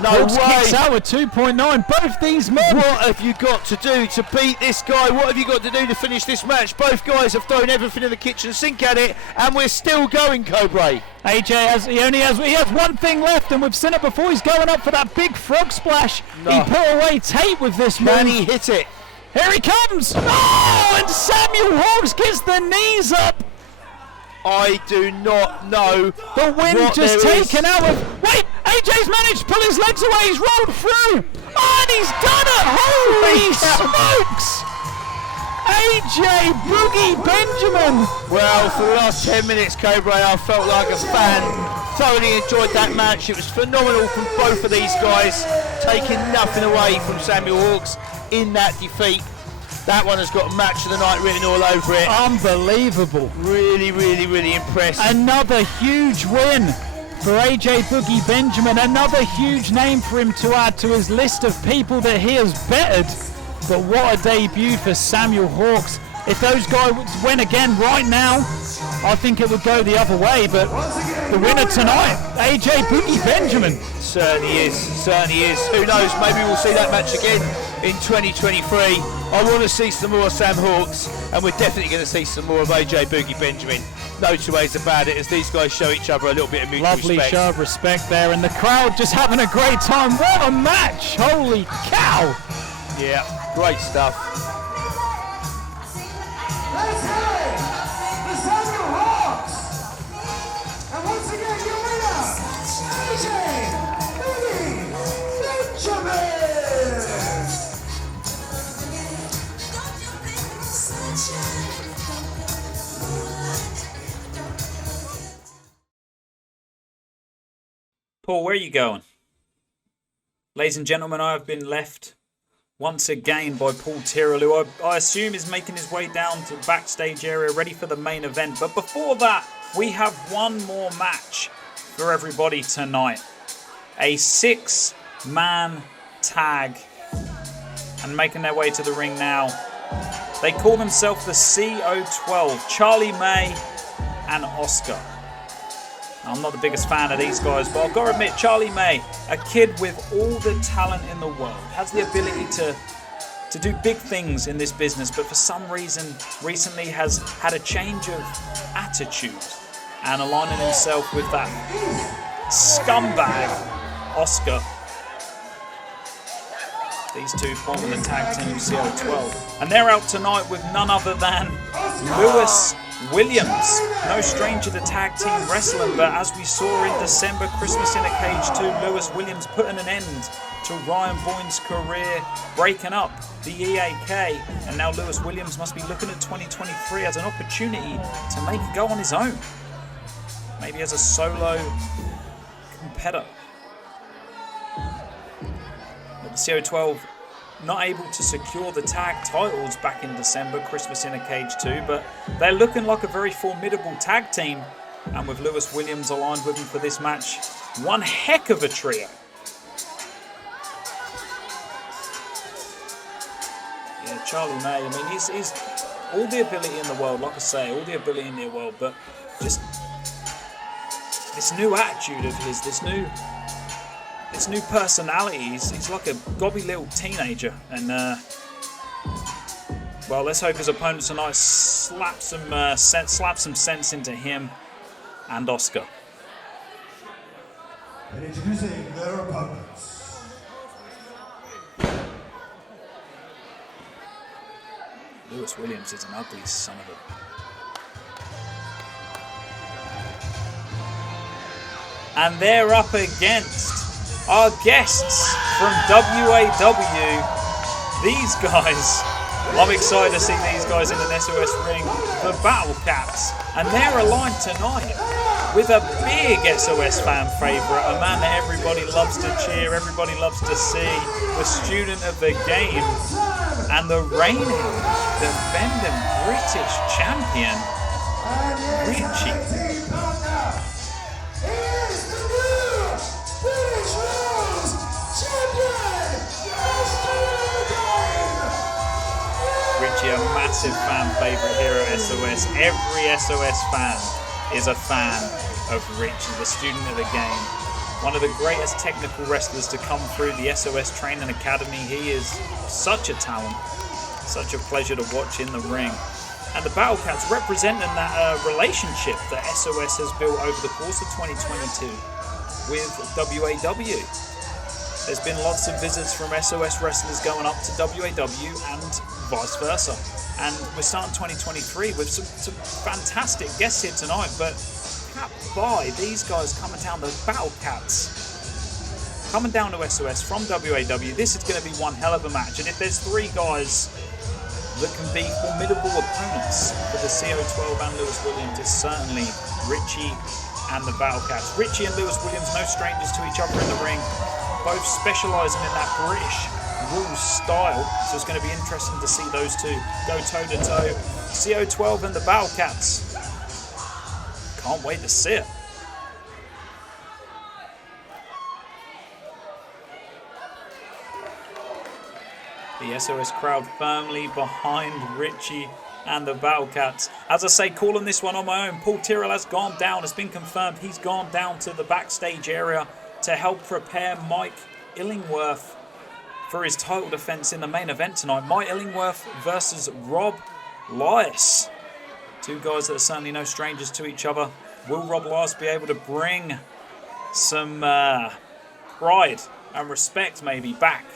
No Hawks way. kicks out with 2.9. Both these men. What have you got to do to beat this guy? What have you got to do to finish this match? Both guys have thrown everything in the kitchen sink at it, and we're still going, Cobra. AJ has one thing left, and we've seen it before. He's going up for that big frog splash. No. He put away Tate with this move. Can he hit it? Here he comes. Oh, and Samuel Hawks gets the knees up. I do not know. The wind what just there is. taken out of. Wait, AJ's managed to pull his legs away. He's rolled through. Oh, and he's done it. Holy smokes. AJ Boogie Benjamin. Well, for the last 10 minutes, Cobra, I felt like a fan. Thoroughly enjoyed that match. It was phenomenal from both of these guys, taking nothing away from Samuel Hawks in that defeat. That one has got match of the night written all over it. Unbelievable. Really impressed. Another huge win for AJ Boogie Benjamin. Another huge name for him to add to his list of people that he has bettered. But what a debut for Samuel Hawks. If those guys win again right now, I think it would go the other way. But the winner tonight, AJ Boogie Benjamin. Certainly is. Who knows, maybe we'll see that match again in 2023. I want to see some more Sam Hawks, and we're definitely going to see some more of AJ Boogie Benjamin. No two ways about it, as these guys show each other a little bit of mutual Lovely respect. show of respect there, and the crowd just having a great time. What a match! Holy cow! Yeah, great stuff. Let's have the Samuel Hawks! And once again, your winner, AJ Boogie Benjamin! Paul, where are you going? Ladies and gentlemen, I have been left once again by Paul Tyrrell, who I assume is making his way down to the backstage area ready for the main event. But before that, we have one more match for everybody tonight. A 6-man tag. And making their way to the ring now. They call themselves the CO12, Charlie May and Oscar. I'm not the biggest fan of these guys, but I've got to admit, Charlie May, a kid with all the talent in the world, has the ability to do big things in this business, but for some reason recently has had a change of attitude and aligning himself with that scumbag Oscar. These two forming the tag team CO12, and they're out tonight with none other than Lewis Williams, no stranger to tag team wrestling, but as we saw in December, Christmas in a Cage 2, Lewis Williams putting an end to Ryan Boyne's career, breaking up the EAK, and now Lewis Williams must be looking at 2023 as an opportunity to make it go on his own, maybe as a solo competitor. But the CO12 not able to secure the tag titles back in December, Christmas in a Cage 2, but they're looking like a very formidable tag team, and with Lewis Williams aligned with them for this match, one heck of a trio. Yeah, Charlie May, I mean, he's all the ability in the world, like I say, all the ability in the world, but just this new attitude of his, this new personality. He's like a gobby little teenager, and well, let's hope his opponent tonight slaps some sense into him and Oscar. And introducing their opponents. Lewis Williams is an ugly son of a... And they're up against our guests from WAW. These guys, I'm excited to see these guys in an SOS ring, the Battle Cats. And they're aligned tonight with a big SOS fan favourite, a man that everybody loves to cheer, everybody loves to see, the student of the game, and the reigning, defending British champion, Richie. Richie, a massive fan favourite here at SOS. Every SOS fan is a fan of Richie, the student of the game. One of the greatest technical wrestlers to come through the SOS Training Academy. He is such a talent, such a pleasure to watch in the ring. And the Battle Cats representing that relationship that SOS has built over the course of 2022 with WAW. There's been lots of visits from SOS wrestlers going up to WAW and vice versa. And we're starting 2023 with some fantastic guests here tonight, but capped by these guys coming down, the Battle Cats, coming down to SOS from WAW. This is going to be one hell of a match. And if there's three guys that can be formidable opponents for the CO12 and Lewis Williams, it's certainly Richie and the Battle Cats. Richie and Lewis Williams, no strangers to each other in the ring, both specialising in that British rules style, so it's going to be interesting to see those two go toe to toe. CO12 and the Battle Cats. Can't wait to see it. The SOS crowd firmly behind Richie and the Battle Cats. As I say, calling this one on my own, Paul Tyrrell has gone down. It's been confirmed he's gone down to the backstage area to help prepare Mike Illingworth for his title defense in the main event tonight. Mike Illingworth versus Rob Lias. Two guys that are certainly no strangers to each other. Will Rob Lias be able to bring some pride and respect maybe back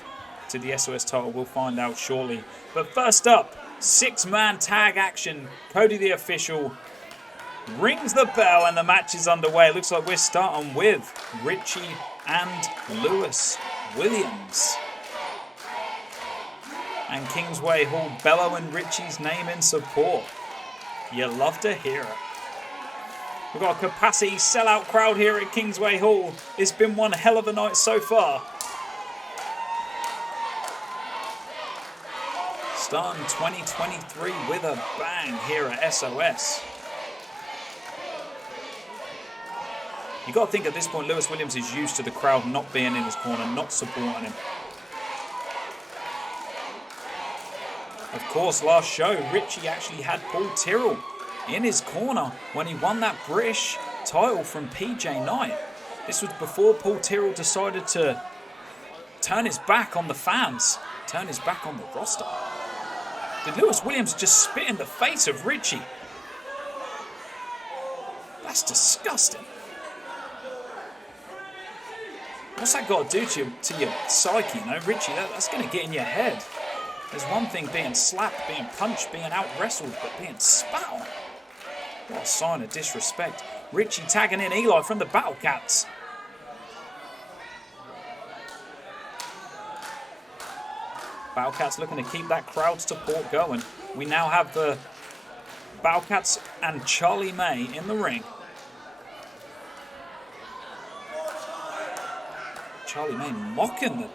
to the SOS title? We'll find out shortly. But first up, 6-man tag action. Cody the Official rings the bell and the match is underway. It looks like we're starting with Richie and Lewis Williams. And Kingsway Hall bellowing Richie's name in support. You love to hear it. We've got a capacity sellout crowd here at Kingsway Hall. It's been one hell of a night so far. Starting 2023 with a bang here at SOS. You got to think at this point, Lewis Williams is used to the crowd not being in his corner, not supporting him. Of course, last show, Richie actually had Paul Tyrrell in his corner when he won that British title from PJ Knight. This was before Paul Tyrrell decided to turn his back on the fans, turn his back on the roster. Did Lewis Williams just spit in the face of Richie? That's disgusting. What's that got to do to your psyche, you know, Richie? That's going to get in your head. There's one thing being slapped, being punched, being out-wrestled, but being spat on. What a sign of disrespect. Richie tagging in Eli from the Battle Cats. Battle Cats looking to keep that crowd support going. We now have the Battle Cats and Charlie May in the ring. Charlie May mocking them.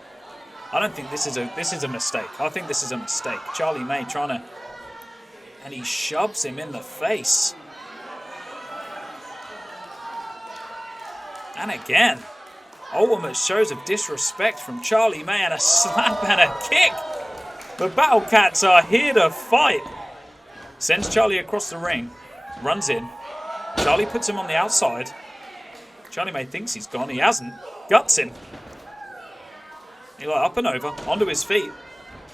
I don't think this is a mistake. I think this is a mistake. Charlie May trying to, and he shoves him in the face. And again, ultimate shows of disrespect from Charlie May, and a slap and a kick. The Battle Cats are here to fight. Sends Charlie across the ring, runs in. Charlie puts him on the outside. Charlie May thinks he's gone. He hasn't. Guts him. Eli up and over, onto his feet,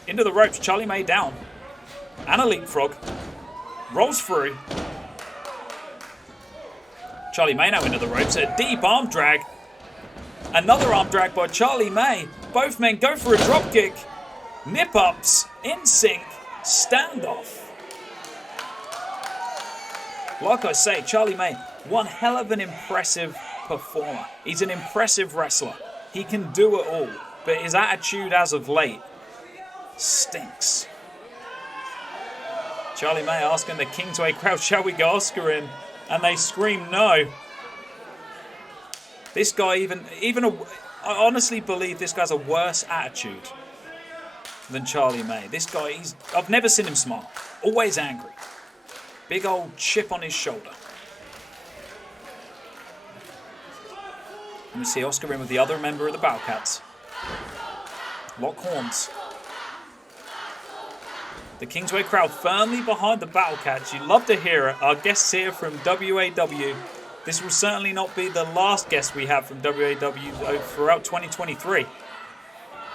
into the ropes, Charlie May down, and a leapfrog, rolls through. Charlie May now into the ropes, a deep arm drag, another arm drag by Charlie May. Both men go for a drop kick, nip ups, in sync, Standoff. Like I say, Charlie May, one hell of an impressive performer. He's an impressive wrestler. He can do it all, but his attitude as of late stinks. Charlie May asking the Kingsway crowd, shall we go Oscar in? And they scream no. This guy I honestly believe this guy's a worse attitude than Charlie May. This guy, I've never seen him smile. Always angry. Big old chip on his shoulder. And we see Oscar in with the other member of the Bowcats. Lock horns. The Kingsway crowd firmly behind the Battlecats. You love to hear it. Our guests here from WAW. This will certainly not be the last guest we have from WAW throughout 2023.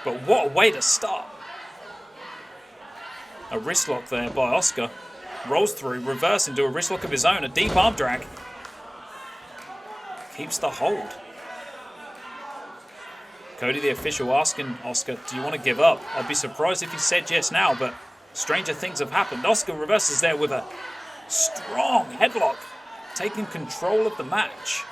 But what a way to start. A wrist lock there by Oscar. Rolls through, reverse into a wrist lock of his own. A deep arm drag. Keeps the hold. Cody, the official, asking Oscar, do you want to give up? I'd be surprised if he said yes now, but stranger things have happened. Oscar reverses there with a strong headlock, taking control of the match.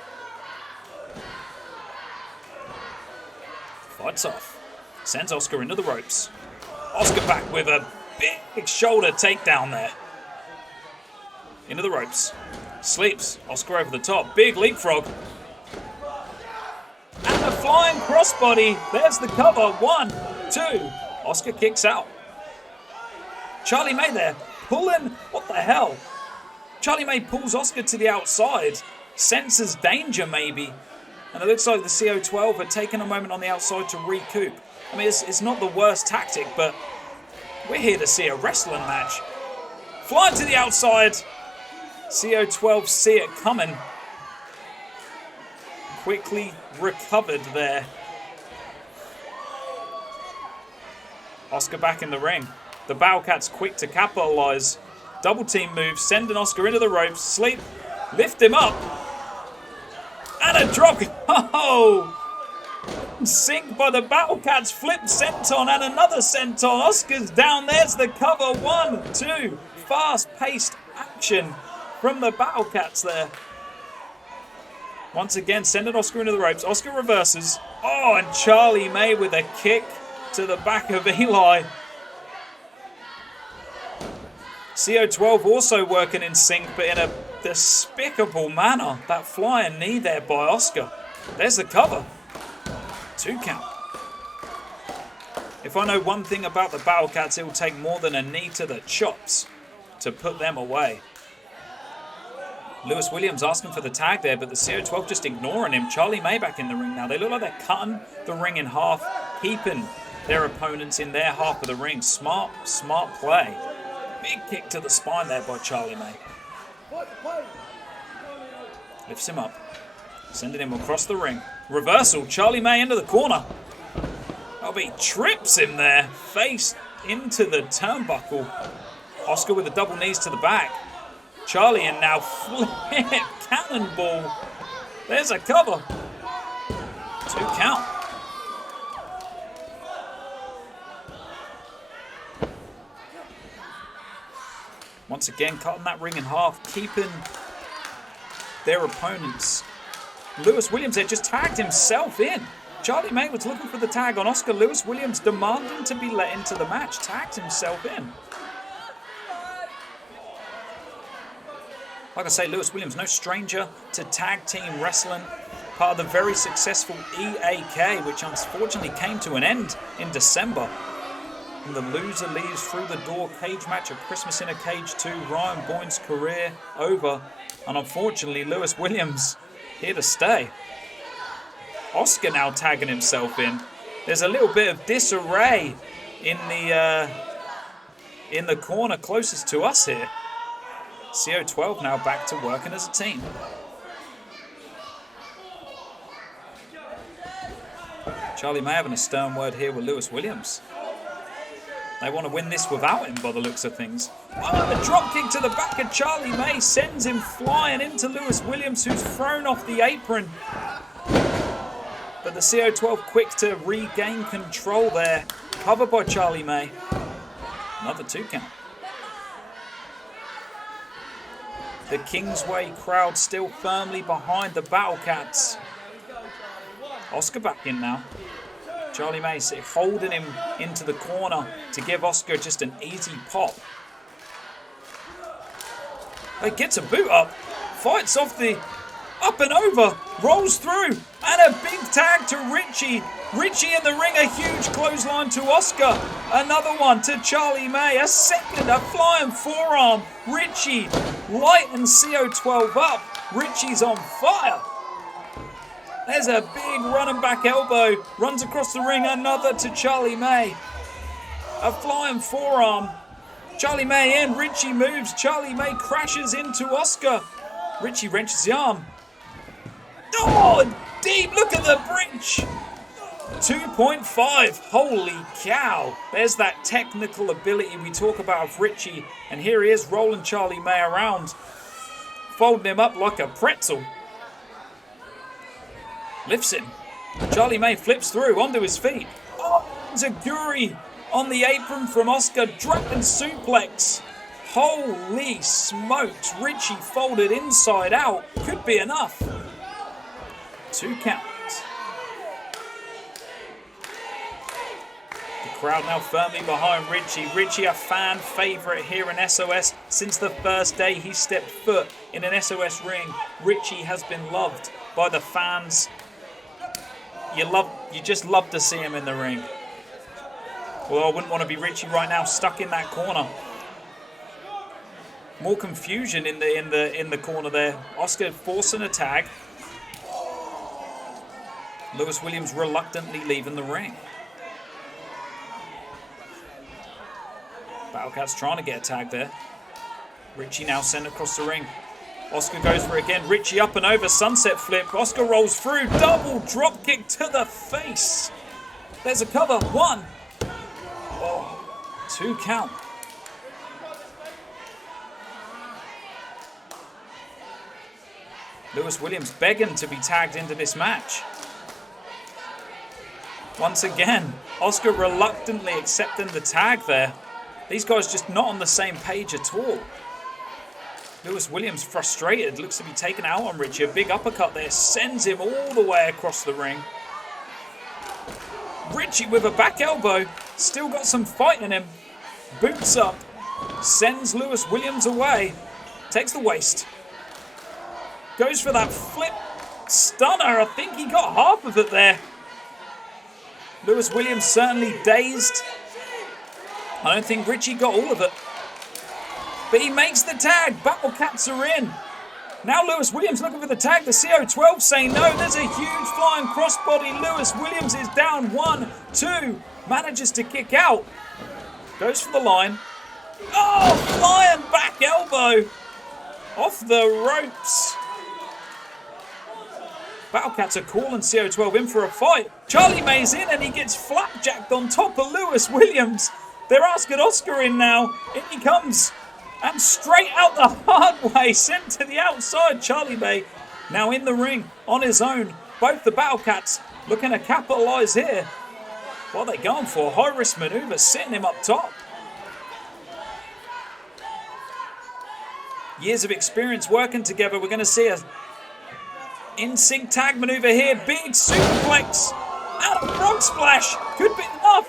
Fights off. Sends Oscar into the ropes. Oscar back with a big shoulder takedown there. Into the ropes. Sleeps. Oscar over the top. Big leapfrog. And a flying crossbody. There's the cover. 1, 2. Oscar kicks out. Charlie May there. Pulling. What the hell? Charlie May pulls Oscar to the outside. Senses danger maybe. And it looks like the CO12 had taken a moment on the outside to recoup. I mean, it's not the worst tactic, but we're here to see a wrestling match. Flying to the outside. CO12 see it coming. Quickly recovered there. Oscar back in the ring. The Bowcats quick to capitalise. Double team move, sending Oscar into the ropes. Sleep, lift him up. And a drop. Oh! Sink by the Bowcats. Flip senton and another senton. Oscar's down. There's the cover. 1, 2. Fast-paced action from the Bowcats there. Once again, sending Oscar into the ropes. Oscar reverses. Oh, and Charlie May with a kick to the back of Eli. CO12 also working in sync, but in a despicable manner. That flying knee there by Oscar. There's the cover. 2 count. If I know one thing about the Bowcats, it will take more than a knee to the chops to put them away. Lewis Williams asking for the tag there, but the CO12 just ignoring him. Charlie May back in the ring now. They look like they're cutting the ring in half, keeping their opponents in their half of the ring. Smart play. Big kick to the spine there by Charlie May. Lifts him up. Sending him across the ring. Reversal. Charlie May into the corner. Oh, but he trips him there. Face into the turnbuckle. Oscar with the double knees to the back. Charlie in now. Flip. Cannonball. There's a cover. 2 count. Once again, cutting that ring in half, keeping their opponents. Lewis Williams there just tagged himself in. Charlie May was looking for the tag on Oscar. Lewis Williams demanding to be let into the match, tagged himself in. Like I say, Lewis Williams, no stranger to tag team wrestling. Part of the very successful EAK, which unfortunately came to an end in December. And the loser leaves through the door. Cage match of Christmas in a Cage 2. Ryan Boyne's career over. And unfortunately, Lewis Williams here to stay. Oscar now tagging himself in. There's a little bit of disarray in the corner closest to us here. CO12 now back to working as a team. Charlie May having a stern word here with Lewis Williams. They want to win this without him by the looks of things. Oh, the drop kick to the back of Charlie May sends him flying into Lewis Williams, who's thrown off the apron. But the CO12 quick to regain control there. Covered by Charlie May. Another 2 count. The Kingsway crowd still firmly behind the Battle Cats. Oscar back in now. Charlie May holding him into the corner to give Oscar just an easy pop. He gets a boot up, fights off the up and over, rolls through, and a big tag to Richie. Richie in the ring, a huge clothesline to Oscar. Another one to Charlie May, a second, a flying forearm. Richie lightens CO12 up. Richie's on fire. There's a big running back elbow, runs across the ring, another to Charlie May. A flying forearm. Charlie May in, Richie moves, Charlie May crashes into Oscar. Richie wrenches the arm. Oh, deep, look at the bridge. 2.5, holy cow. There's that technical ability we talk about of Richie. And here he is rolling Charlie May around, folding him up like a pretzel. Lifts him. Charlie May flips through onto his feet. Oh, Zaguri on the apron from Oscar. Dragon suplex. Holy smokes. Richie folded inside out. Could be enough. 2 counts. The crowd now firmly behind Richie. Richie, a fan favourite here in SOS. Since the first day he stepped foot in an SOS ring, Richie has been loved by the fans. You just love to see him in the ring. Well, I wouldn't want to be Richie right now, stuck in that corner. More confusion in the corner there. Oscar forcing a tag. Lewis Williams reluctantly leaving the ring. Battlecat's trying to get a tag there. Richie now sent across the ring. Oscar goes for it again. Richie up and over. Sunset flip. Oscar rolls through. Double drop kick to the face. There's a cover. 1. Oh, 2 count. Lewis Williams begging to be tagged into this match. Once again, Oscar reluctantly accepting the tag there. These guys just not on the same page at all. Lewis Williams frustrated, looks to be taken out on Richie. A big uppercut there, sends him all the way across the ring. Richie with a back elbow, still got some fight in him. Boots up, sends Lewis Williams away. Takes the waist. Goes for that flip stunner. I think he got half of it there. Lewis Williams certainly dazed. I don't think Richie got all of it. But he makes the tag. Battle Cats are in. Now Lewis Williams looking for the tag. The CO12 saying no. There's a huge flying crossbody. Lewis Williams is down 1, 2. Manages to kick out. Goes for the line. Oh, flying back elbow. Off the ropes. Battle Cats are calling CO12 in for a fight. Charlie May's in and he gets flapjacked on top of Lewis Williams. They're asking Oscar in now. In he comes. And straight out the hard way. Sent to the outside. Charlie May now in the ring on his own. Both the Battle Cats looking to capitalise here. What are they going for? High risk manoeuvre, sitting him up top. Years of experience working together. We're going to see a in-sync tag manoeuvre here. Big superplex. And a frog splash. Could be enough.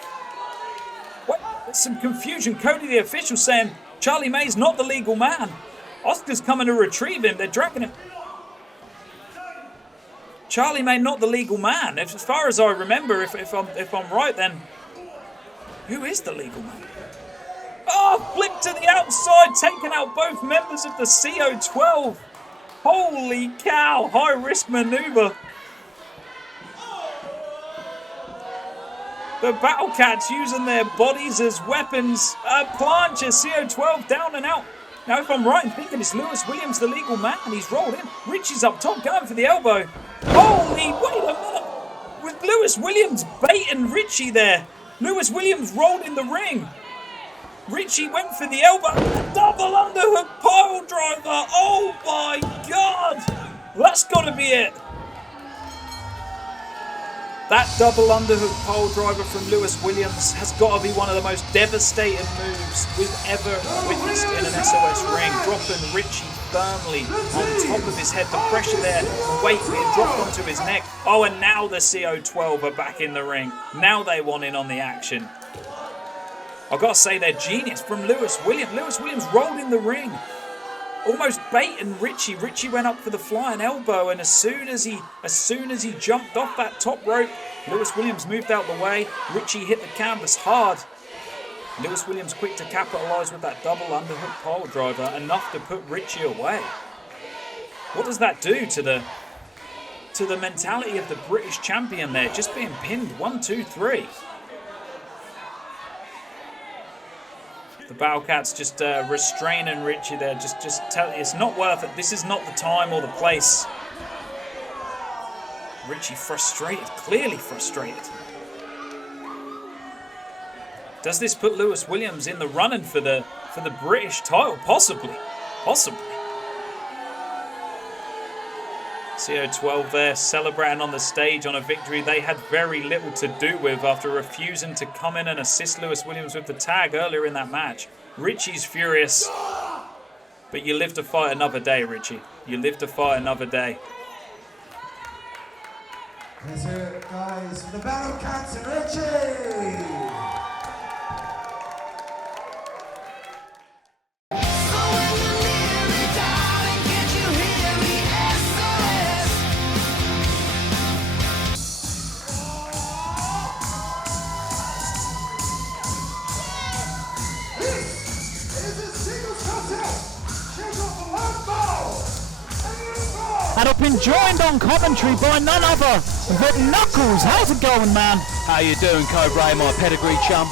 Wait, there's some confusion. Cody, the official, saying Charlie May's not the legal man. Oscar's coming to retrieve him. They're dragging him. Charlie May not the legal man. As far as I remember, if I'm right, then who is the legal man? Oh, flip to the outside, taking out both members of the CO12. Holy cow, high risk maneuver. The Battle Cats using their bodies as weapons. A plancher, CO12 down and out. Now, if I'm right in thinking it's Lewis Williams, the legal man, and he's rolled in. Richie's up top, going for the elbow. Holy, wait a minute. With Lewis Williams baiting Richie there. Lewis Williams rolled in the ring. Richie went for the elbow. Double underhook pile driver. Oh my God. That's got to be it. That double underhook pole driver from Lewis Williams has got to be one of the most devastating moves we've ever witnessed in an SOS ring. Dropping Richie firmly on top of his head. The pressure there, the weight being dropped onto his neck. Oh, and now the CO12 are back in the ring. Now they want in on the action. I've got to say, they're genius from Lewis Williams. Lewis Williams rolled in the ring, almost baiting Richie. Richie went up for the flying elbow, and as soon as he jumped off that top rope, Lewis Williams moved out the way. Richie hit the canvas hard. Lewis Williams quick to capitalise with that double underhook pole driver, enough to put Richie away. What does that do to the mentality of the British champion there, just being pinned 1, 2, 3? The Bowcats just restraining Richie there, just tell you it's not worth it. This is not the time or the place. Richie frustrated, clearly frustrated. Does this put Lewis Williams in the running for the British title? Possibly. CO12 there celebrating on the stage on a victory they had very little to do with after refusing to come in and assist Lewis Williams with the tag earlier in that match. Richie's furious, but you live to fight another day, Richie. You live to fight another day. Let's hear it, guys, for the Battle Cats and Richie! And I've been joined on commentary by none other than Knuckles. How's it going, man? How you doing, Cobra, my pedigree chum?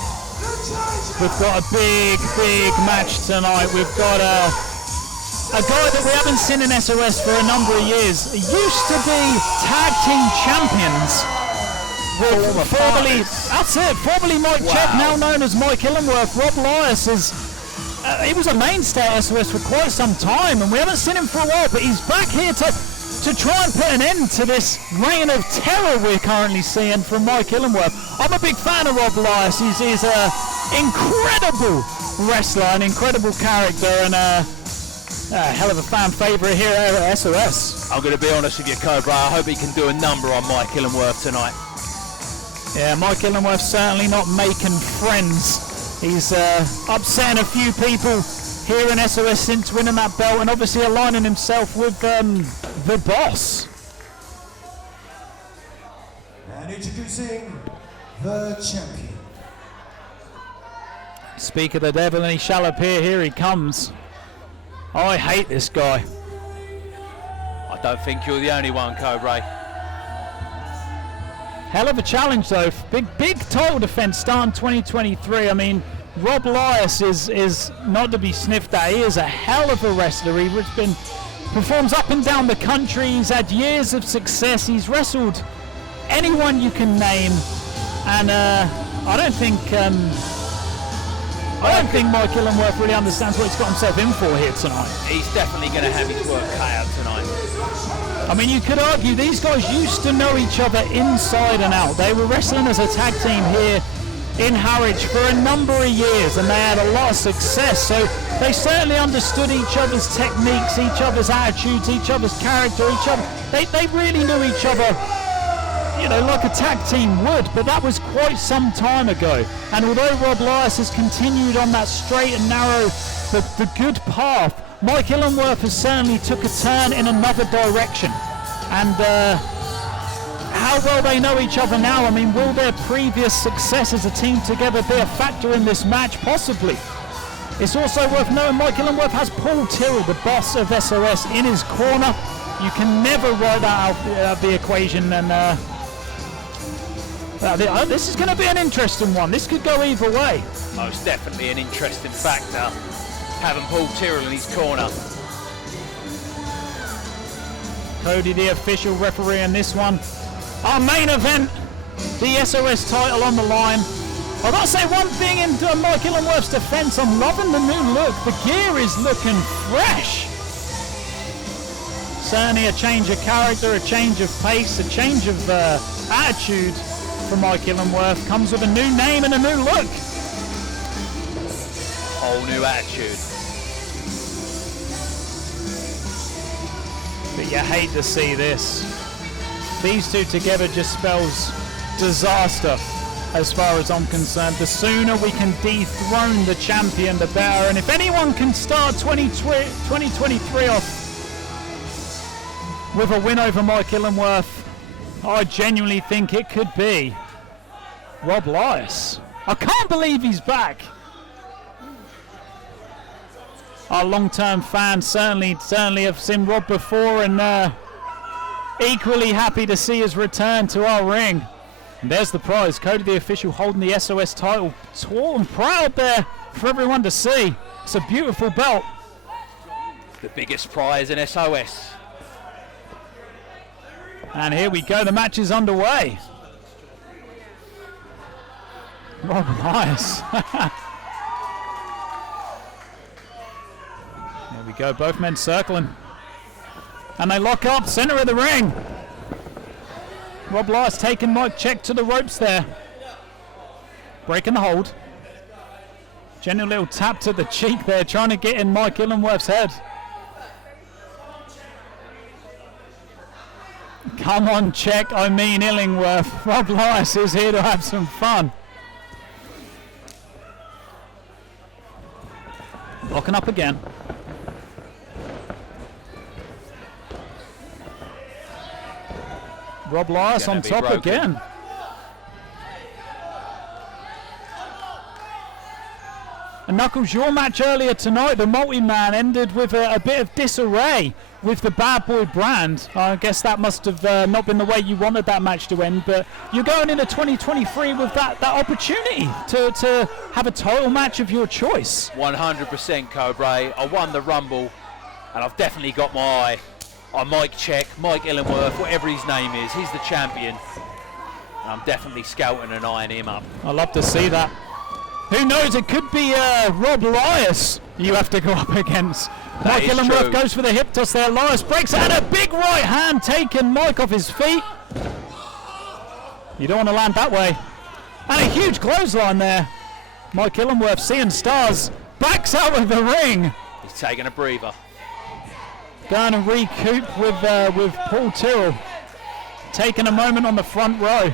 We've got a big match tonight. We've got a guy that we haven't seen in SOS for a number of years. Used to be tag team champions. Formerly Mike Check, now known as Mike Illingworth. Rob Elias he was a mainstay at SOS for quite some time, and we haven't seen him for a while, but he's back here to try and put an end to this reign of terror we're currently seeing from Mike Illingworth. I'm a big fan of Rob Elias. He's an incredible wrestler, an incredible character, and a hell of a fan favourite here at SOS. I'm going to be honest with you, Cobra. I hope he can do a number on Mike Illingworth tonight. Yeah, Mike Illingworth's certainly not making friends. He's upsetting a few people here in SOS since winning that belt, and obviously aligning himself with the boss. And introducing the champion. Speak of the devil, and he shall appear. Here he comes. I hate this guy. I don't think you're the only one, Cobra. Hell of a challenge though. Big title defense starting 2023. I mean, Rob Elias is not to be sniffed at. He is a hell of a wrestler. He performs up and down the country. He's had years of success. He's wrestled anyone you can name, and I don't think Mike Illingworth really understands what he's got himself in for here tonight. He's definitely going to have his work cut out tonight. I mean, you could argue these guys used to know each other inside and out. They were wrestling as a tag team here in Harwich for a number of years, and they had a lot of success. So they certainly understood each other's techniques, each other's attitudes, each other's character, They really knew each other, you know, like a tag team would, but that was quite some time ago. And although Rob Elias has continued on that straight and narrow, the good path, Mike Illingworth has certainly took a turn in another direction. And how well they know each other now, I mean, will their previous success as a team together be a factor in this match? Possibly. It's also worth knowing Mike Illingworth has Paul Tyrrell, the boss of SOS, in his corner. You can never write that out of the equation, and this is going to be an interesting one. This could go either way. Most definitely an interesting factor, having Paul Tyrrell in his corner. Cody, the official referee in this one. Our main event, the SOS title on the line. I've got to say one thing in Mike Illingworth's defence. I'm loving the new look. The gear is looking fresh. Certainly a change of character, a change of pace, a change of attitude for Mike Illingworth. Comes with a new name and a new look. Whole new attitude. But you hate to see this. These two together just spells disaster as far as I'm concerned. The sooner we can dethrone the champion, the better. And if anyone can start 2023 off with a win over Mike Illingworth, I genuinely think it could be Rob Lyas. I can't believe he's back. Our long-term fans certainly have seen Rob before, and equally happy to see his return to our ring. And there's the prize. Cody the Official holding the SOS title. Tall and proud there for everyone to see. It's a beautiful belt. The biggest prize in SOS. And here we go. The match is underway. Rob Lyas. There we go. Both men circling. And they lock up. Center of the ring. Rob Lyas taking Mike Check to the ropes there. Breaking the hold. Gentle little tap to the cheek there, trying to get in Mike Illingworth's head. Come on, Check, I mean Illingworth. Rob Lyas is here to have some fun. Locking up again. Rob Lyas on top again. And Knuckles, your match earlier tonight, the multi-man, ended with a bit of disarray with the Bad Boy brand. I guess that must have not been the way you wanted that match to end, but you're going into 2023 with that opportunity to have a title match of your choice. 100% Cobra. I won the Rumble, and I've definitely got my eye on Mike Check, Mike Illingworth, whatever his name is. He's the champion. And I'm definitely scouting and eyeing him up. I love to see that. Who knows, it could be Rob Lyas you have to go up against. Mike Illingworth goes for the hip toss there. Lyas breaks out a big right hand, taking Mike off his feet. You don't want to land that way. And a huge clothesline there. Mike Illingworth, seeing stars, backs out of the ring. He's taking a breather. Going to recoup with Paul Tyrrell. Taking a moment on the front row.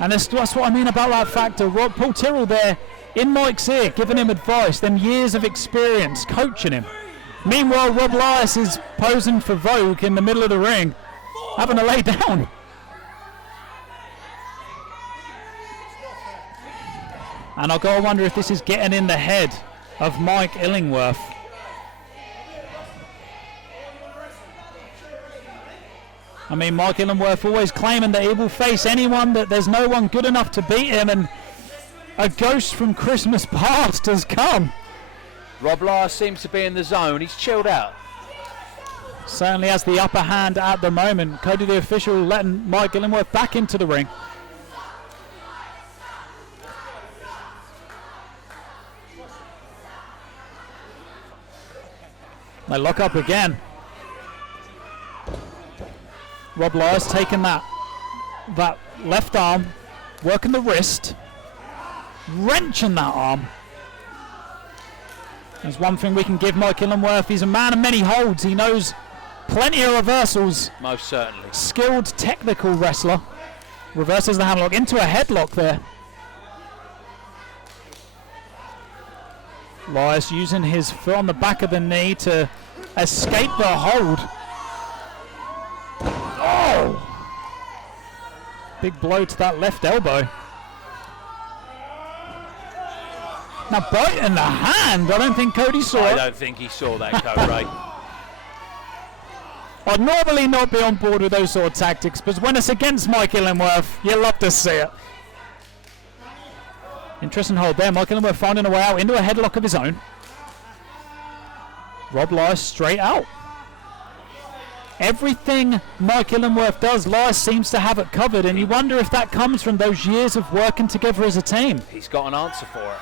And that's what I mean about that factor. Paul Tyrrell there in Mike's ear, giving him advice, then years of experience, coaching him. Meanwhile, Rob Lyas is posing for Vogue in the middle of the ring, having to lay down. And I've got to wonder if this is getting in the head of Mike Illingworth. I mean, Mike Illingworth always claiming that he will face anyone, that there's no one good enough to beat him, and a ghost from Christmas past has come. Rob Lyas seems to be in the zone. He's chilled out. Certainly has the upper hand at the moment. Cody the Official letting Mike Illingworth back into the ring. They lock up again. Rob Lyas taking that left arm, working the wrist, wrenching that arm. There's one thing we can give Mike Illingworth. He's a man of many holds. He knows plenty of reversals. Most certainly. Skilled technical wrestler. Reverses the hammerlock into a headlock there. Lyas using his foot on the back of the knee to escape the hold. Oh! Big blow to that left elbow. Now bite in the hand. I don't think Cody saw it. I don't think he saw that, Cody. I'd normally not be on board with those sort of tactics, but when it's against Mike Illingworth, you love to see it. Interesting hold there. Mike Illingworth finding a way out into a headlock of his own. Rob Lyas straight out. Everything Mike Illingworth does, Lyas seems to have it covered, and you wonder if that comes from those years of working together as a team. He's got an answer for it.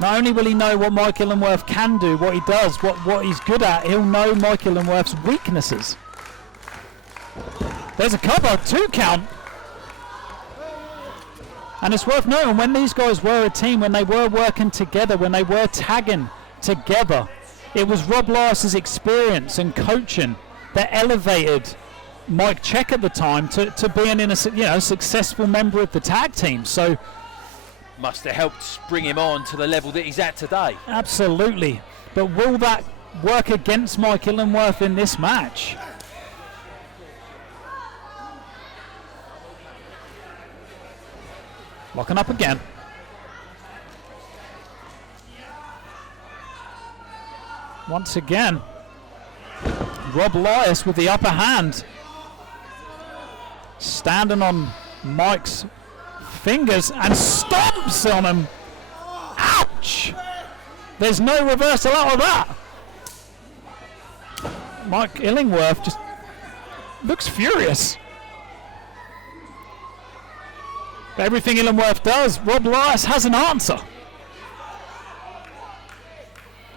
Not only will he know what Mike Illingworth can do, what he does, what he's good at, he'll know Mike Illingworth's weaknesses. There's a cover, 2 count. And it's worth noting, when these guys were a team, when they were working together, when they were tagging together, It was Rob Lyas's experience and coaching that elevated Mike Check at the time to being in a successful member of the tag team. So must have helped bring him on to the level that he's at today. absolutely. But will that work against Mike Illingworth in this match? Locking up again. Once again, Rob Lyas with the upper hand. Standing on Mike's fingers and stomps on him. Ouch! There's no reversal out of that. Mike Illingworth just looks furious. But everything Illingworth does, Rob Lyas has an answer.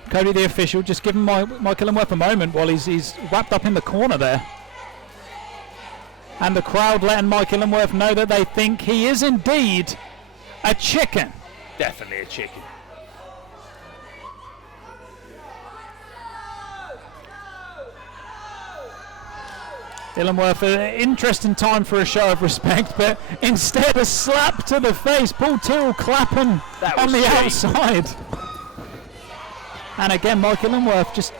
Cody the official just giving Mike Illingworth a moment while he's wrapped up in the corner there. And the crowd letting Mike Illingworth know that they think he is indeed a chicken. Definitely a chicken. Illingworth, an interesting time for a show of respect, but instead a slap to the face. Paul Tyrrell clapping on the outside. And again, Mike Illingworth just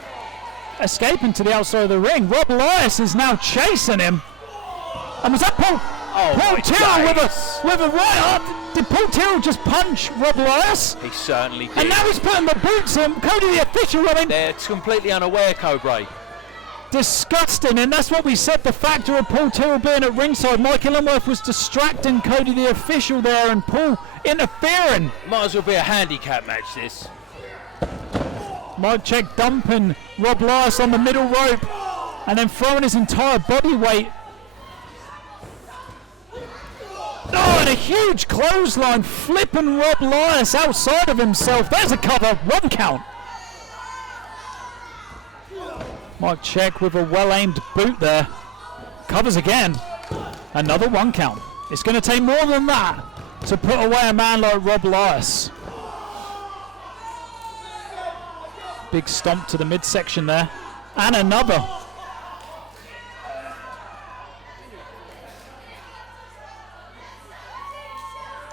escaping to the outside of the ring. Rob Lyas is now chasing him. And was that Paul Tyrrell with a right up? Did Paul Tyrrell just punch Rob Lyas? He certainly did. And now he's putting the boots in. Cody the official, I mean, they're completely unaware, Cobra. disgusting, and that's what we said, the factor of Paul Tyrrell being at ringside. Mike Illingworth was distracting Cody the official there, and Paul interfering. Might as well be a handicap match, this. Mike Check dumping Rob Lyas on the middle rope and then throwing his entire body weight. Oh, and a huge clothesline, flipping Rob Lyas outside of himself. There's a cover, 1 count. Mike Check with a well-aimed boot there. Covers again. Another 1 count. It's going to take more than that to put away a man like Rob Lyas. Big stomp to the midsection there. And another.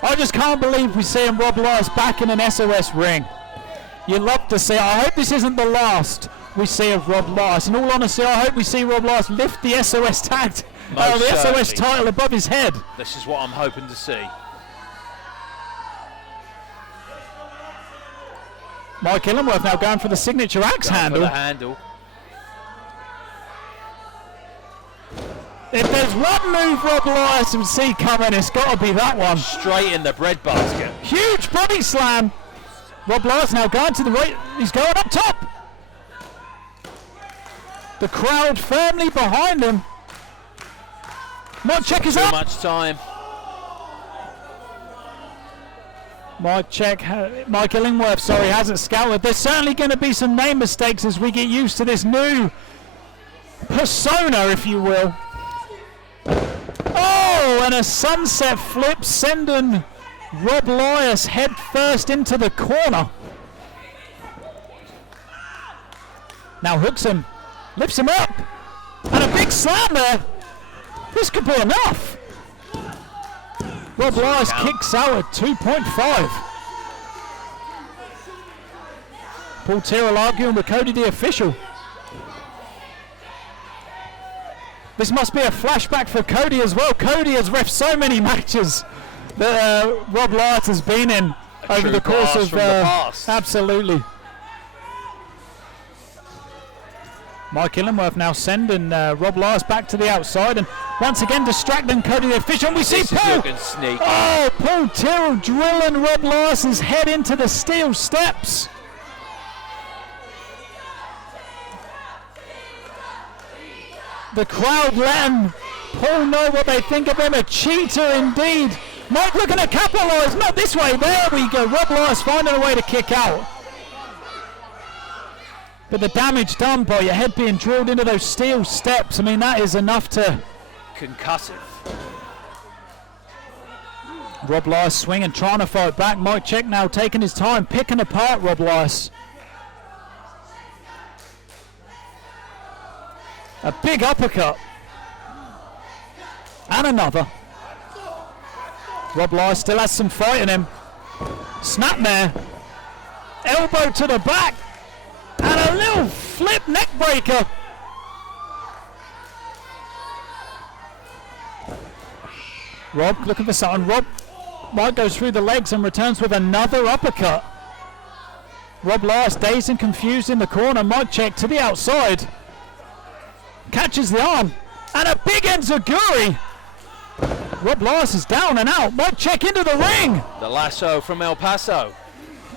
I just can't believe we're seeing Rob Lyas back in an SOS ring. You'd love to see it. I hope this isn't the last we see of Rob Lyas. In all honesty, I hope we see Rob Lyas lift the SOS tag, the SOS title above his head. This is what I'm hoping to see. Mike Illingworth now going for the signature axe handle. For the handle. If there's one move Rob Lyas would see coming, it's got to be that one. Straight in the breadbasket. Huge body slam. Rob Lyas now going to the right. He's going up top. The crowd firmly behind him. Mike Check is up. Too much time. Mike Illingworth, hasn't scouted. There's certainly going to be some name mistakes as we get used to this new persona, if you will. Oh, and a sunset flip sending Rob Lyas head first into the corner. Now hooks him, lifts him up, and a big slam there. This could be enough. Rob Lyas kicks out at 2.5. Paul Tyrrell arguing with Cody the official. This must be a flashback for Cody as well. Cody has reffed so many matches that Rob Lyas has been in over the course of the past. Absolutely. Mike Illingworth now sending Rob Lyas back to the outside and once again distracting Cody the official. And we see Paul. Oh, Paul Tyrrell drilling Rob Lyas's head into the steel steps. The crowd letting Paul know what they think of him. A cheater indeed. Mike looking to capitalise. Not this way. There we go. Rob Lyas finding a way to kick out. But the damage done by your head being drilled into those steel steps, I mean, that is enough to... Concussive. Rob Lyas swinging, trying to fight back. Mike Check now taking his time, picking apart Rob Lyas. A big uppercut. And another. Rob Lyle still has some fight in him. Snapmare. Elbow to the back. And a little flip neck breaker. Rob looking for something. Rob might go through the legs and returns with another uppercut. Rob Lyle dazed and confused in the corner. Mike check to the outside. Catches the arm. And a big enziguri. Rob Lyle is down and out. Mike check into the ring. The lasso from El Paso.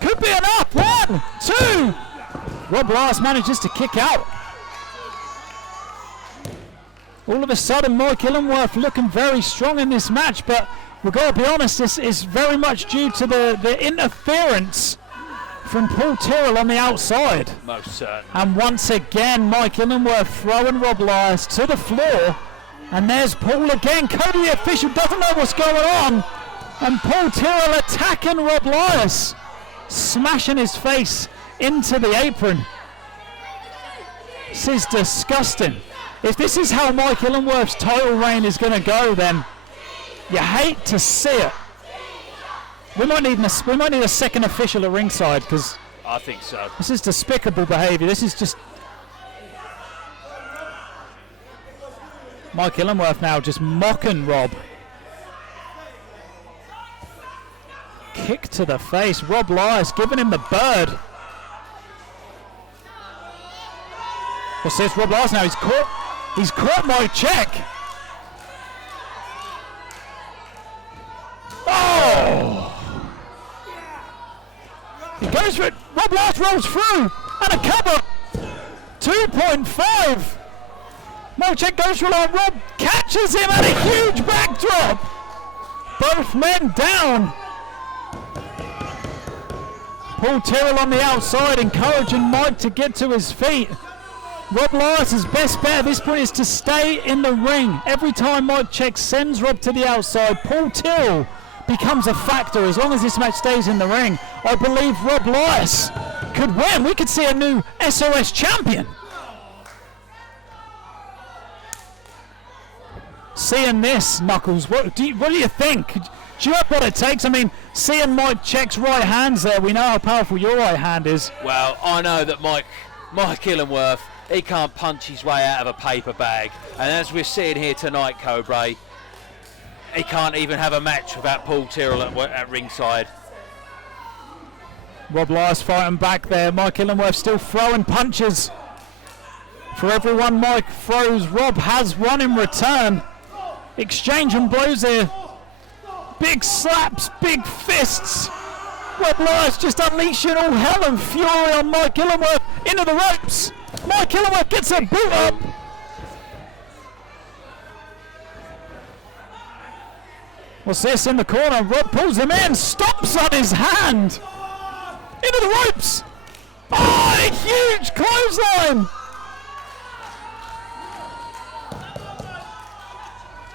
Could be enough. 1, 2. Rob Lyle manages to kick out. All of a sudden, Mike Illingworth looking very strong in this match, but we've got to be honest, this is very much due to the interference from Paul Tyrrell on the outside. Most certain. And once again, Mike Illingworth throwing Rob Lyle to the floor. And there's Paul again. Cody, the official, doesn't know what's going on. And Paul Tyrrell attacking Rob Lyle, smashing his face into the apron. This is disgusting. If this is how Mike Illingworth's title reign is going to go, then you hate to see it. We might need a second official at ringside, because I think so. This is despicable behaviour. This is just Mike Illingworth now just mocking Rob. Kick to the face. Rob Lyons giving him the bird. What's this? Rob Lyons now. He's caught Mike check. Oh! He goes for it. Rob Lyons rolls through. And a cover. 2.5. Mike check goes for it. Rob catches him and a huge backdrop. Both men down. Paul Tyrrell on the outside encouraging Mike to get to his feet. Rob Lyons' best bet at this point is to stay in the ring. Every time Mike Check sends Rob to the outside, Paul Tyrrell becomes a factor. As long as this match stays in the ring, I believe Rob Lyons could win. We could see a new SOS champion. Seeing this, Knuckles, what do you think? Do you have what it takes? I mean, seeing Mike Check's right hands there, we know how powerful your right hand is. Well, I know that Mike Illingworth, he can't punch his way out of a paper bag. And as we're seeing here tonight, Cobra, he can't even have a match without Paul Tyrrell at ringside. Rob Lyons fighting back there. Mike Illingworth still throwing punches. For everyone Mike throws, Rob has one in return. Exchanging blows here. Big slaps, big fists. Rob Lyons just unleashing all hell and fury on Mike Illingworth into the ropes. Mike Illingworth gets a boot up. What's this in the corner? Rob pulls him in, stomps on his hand. Into the ropes. Oh, a huge clothesline.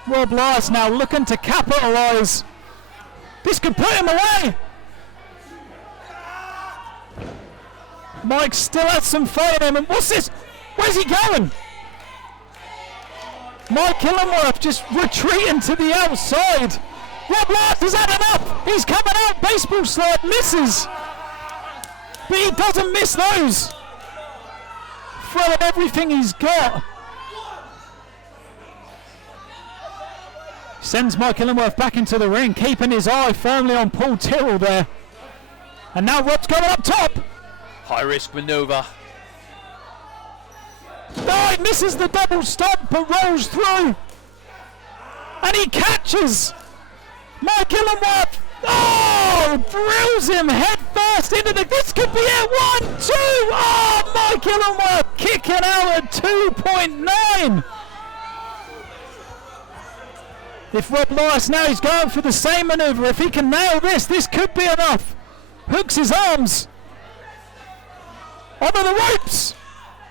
Rob Lyons now looking to capitalise. This could put him away. Mike still has some fight in him. And what's this? Where's he going? Mike Illingworth just retreating to the outside. Rob Lyons has had enough. He's coming out. Baseball slide misses. But he doesn't miss those. Throwing everything he's got. Sends Mike Illingworth back into the ring, keeping his eye firmly on Paul Tyrrell there. And now Rob's going up top. High risk maneuver. No, he misses the double stomp, but rolls through. And he catches Mike Illingworth. Oh, drills him head first into the... This could be it. 1, 2. Oh, Mike Illingworth kicking out at 2.9. If Rob Lyons now is going for the same manoeuvre, if he can nail this, this could be enough. Hooks his arms. Over the ropes.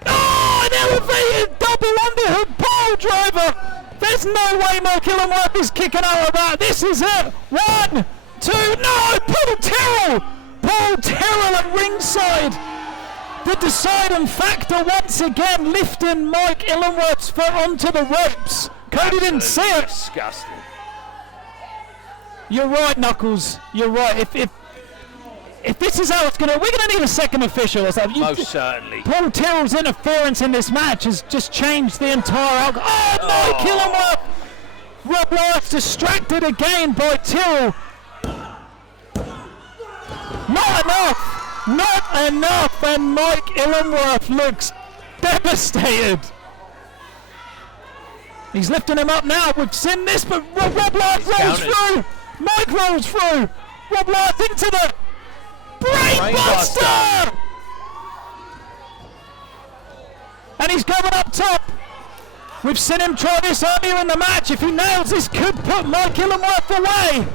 Oh, an elevated double underhook pole driver. There's no way Mike Illingworth is kicking out of that. This is it. 1, 2, no, Paul Tyrrell. Paul Tyrrell at ringside. the deciding factor once again, lifting Mike Illingworth's foot onto the ropes. Cody didn't see it. Disgusting. You're right, Knuckles. You're right. If this is how it's going to... We're going to need a second official or something. Most certainly. Paul Tyrrell's interference in this match has just changed the entire outcome. Oh, Mike Illingworth! Rob Lyons distracted again by Tyrrell. Not enough! Not enough! And Mike Illingworth looks devastated. He's lifting him up now. We've seen this, but Rob Lyons rolls through. Mike rolls through. Rob Lyons into the Brainbuster! And he's going up top. We've seen him try this earlier in the match. If he nails this, could put Mike Illingworth away.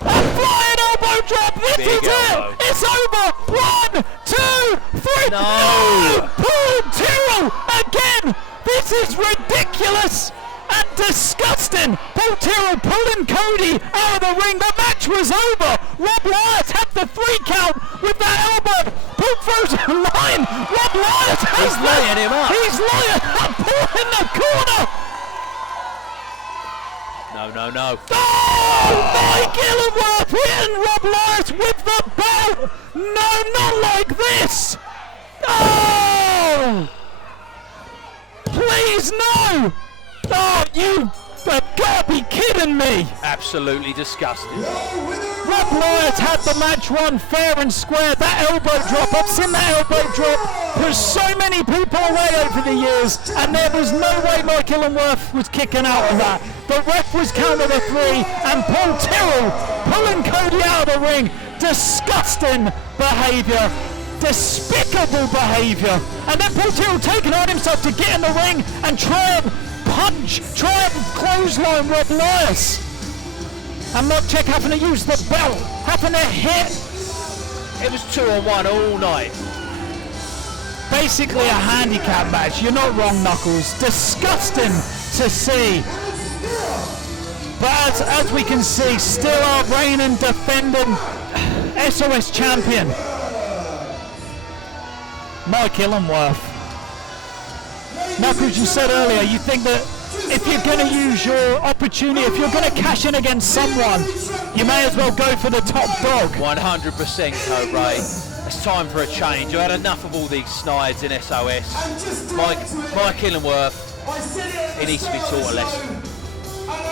A flying elbow drop. This is it. It's over. 1, 2, 3. No. Paul Tyrrell again. This is ridiculous and disgusting. Paul Tyrrell pulling Cody out of the ring. The match was over. Rob Lyons had the 3 count with that elbow. Paul throws a line. Rob Lyons has laying him up. He's laying up Paul in the corner. No. Oh, Mike Illingworth hitting Rob Lyons with the belt. No, not like this. Oh, please no. Oh, you have got to be kidding me. Absolutely disgusting. Rob Lyons had the match won fair and square. That elbow drop, I've seen that elbow drop push so many people away over the years, and there was no way Mike Illingworth was kicking out of that. The ref was counted a 3, and Paul Tyrrell pulling Cody out of the ring. Disgusting behaviour. Despicable behaviour. And then Paul Tyrrell taking on himself to get in the ring and try and punch, try and clothesline Rob Lyons. And Mike having to use the belt, having to hit. It was 2-on-1 all night. Basically a handicap match. You're not wrong, Knuckles. Disgusting to see. But as we can see, still our reigning, defending SOS champion, Mike Illingworth. Knuckles, you said earlier, you think that if you're going to use your opportunity, if you're going to cash in against someone, you may as well go for the top dog. 100%, Cobra. It's time for a change. I've had enough of all these snides in SOS. Mike Illingworth, he needs to be taught a lesson.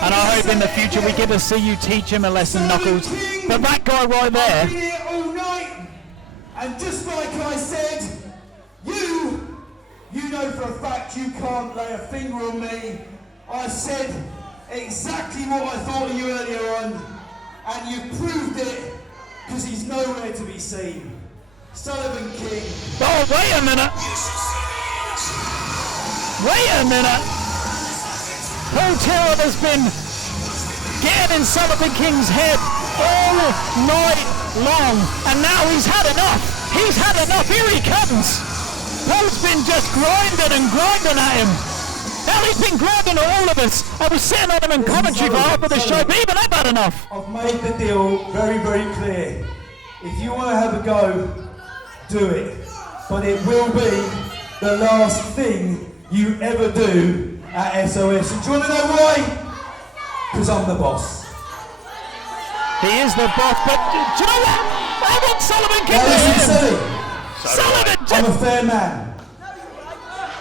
And I hope in the future we get to see you teach him a lesson, Knuckles. But that guy right there. Here all night, and just like I said, you know for a fact you can't lay a finger on me. I said exactly what I thought of you earlier on, and you proved it, because he's nowhere to be seen. Sullivan King. Oh, wait a minute. Wait a minute. Paul Tyrrell has been getting in Sullivan King's head all night long, and now he's had enough. He's had enough. Here he comes. Paul's been just grinding and grinding at him. Hell, he's been grinding at all of us. I was sitting on him in commentary for half of the show, but even I've had enough. I've made the deal very, very clear. If you want to have a go, do it. But it will be the last thing you ever do at SOS. And do you want to know why? Because I'm the boss. He is the boss, but do you know what? I want Sullivan King to hit him. Sullivan, I'm a fair man.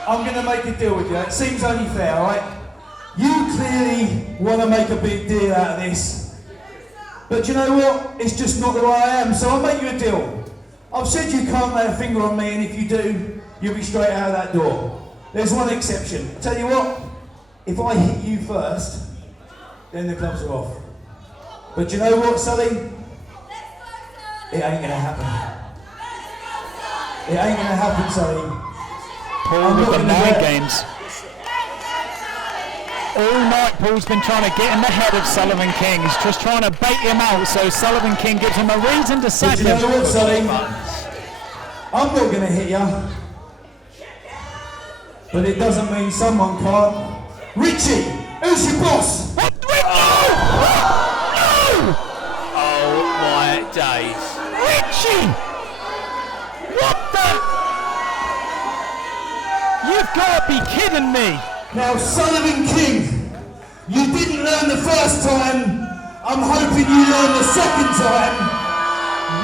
I'm going to make a deal with you. It seems only fair, alright? You clearly want to make a big deal out of this. But you know what? It's just not the way I am, so I'll make you a deal. I've said you can't lay a finger on me, and if you do, you'll be straight out of that door. There's one exception. Tell you what, if I hit you first, then the gloves are off. But you know what, Sully? It ain't gonna happen. It ain't gonna happen, Sully. Paul with the mind games. All night Paul's been trying to get in the head of Sullivan King. He's just trying to bait him out, so Sullivan King gives him a reason to sack him. You know what, Sully? I'm not gonna hit you. But it doesn't mean someone can't. Richie, who's your boss? What? No! Oh my days. Richie! You've got to be kidding me. Now, Sullivan King, you didn't learn the first time. I'm hoping you learn the second time.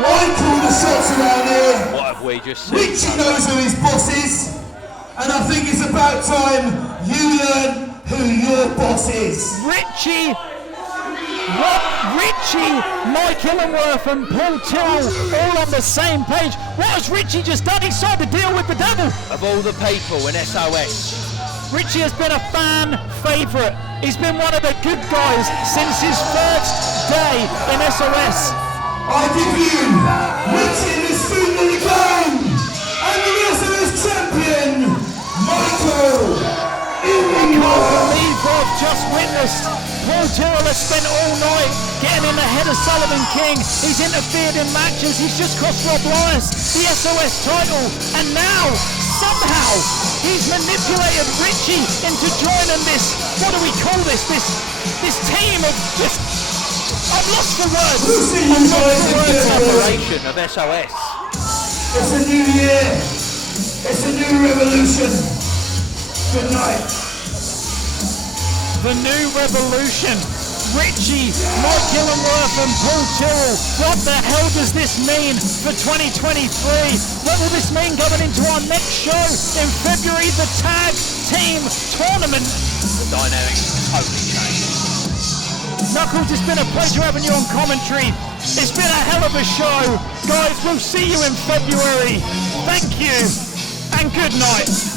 I call the shots around here. What have we just seen? Richie knows who his boss is. And I think it's about time you learn who your boss is. Richie, Mike Illingworth and Paul Tyrrell all on the same page. What has Richie just done? He signed a deal with the devil. Of all the people in SOS, Richie has been a fan favourite. He's been one of the good guys since his first day in SOS. I give you Richie the student of the game and the SOS champion, Michael Illingworth. I believe what I've just witnessed. Paul Tyrrell has spent all night getting in the head of Sullivan King. He's interfered in matches. He's just cost Rob Lyons the SOS title. And now, somehow, he's manipulated Richie into joining this, what do we call this? This team of just... I've lost the words. operation of SOS. It's a new year. It's a new revolution. Good night. The new revolution. Richie, Mike Illingworth and Paul Tyrrell. What the hell does this mean for 2023? What will this mean going into our next show in February, the tag team tournament? The dynamics totally changed. Knuckles, it's been a pleasure having you on commentary. It's been a hell of a show. Guys, we'll see you in February. Thank you and good night.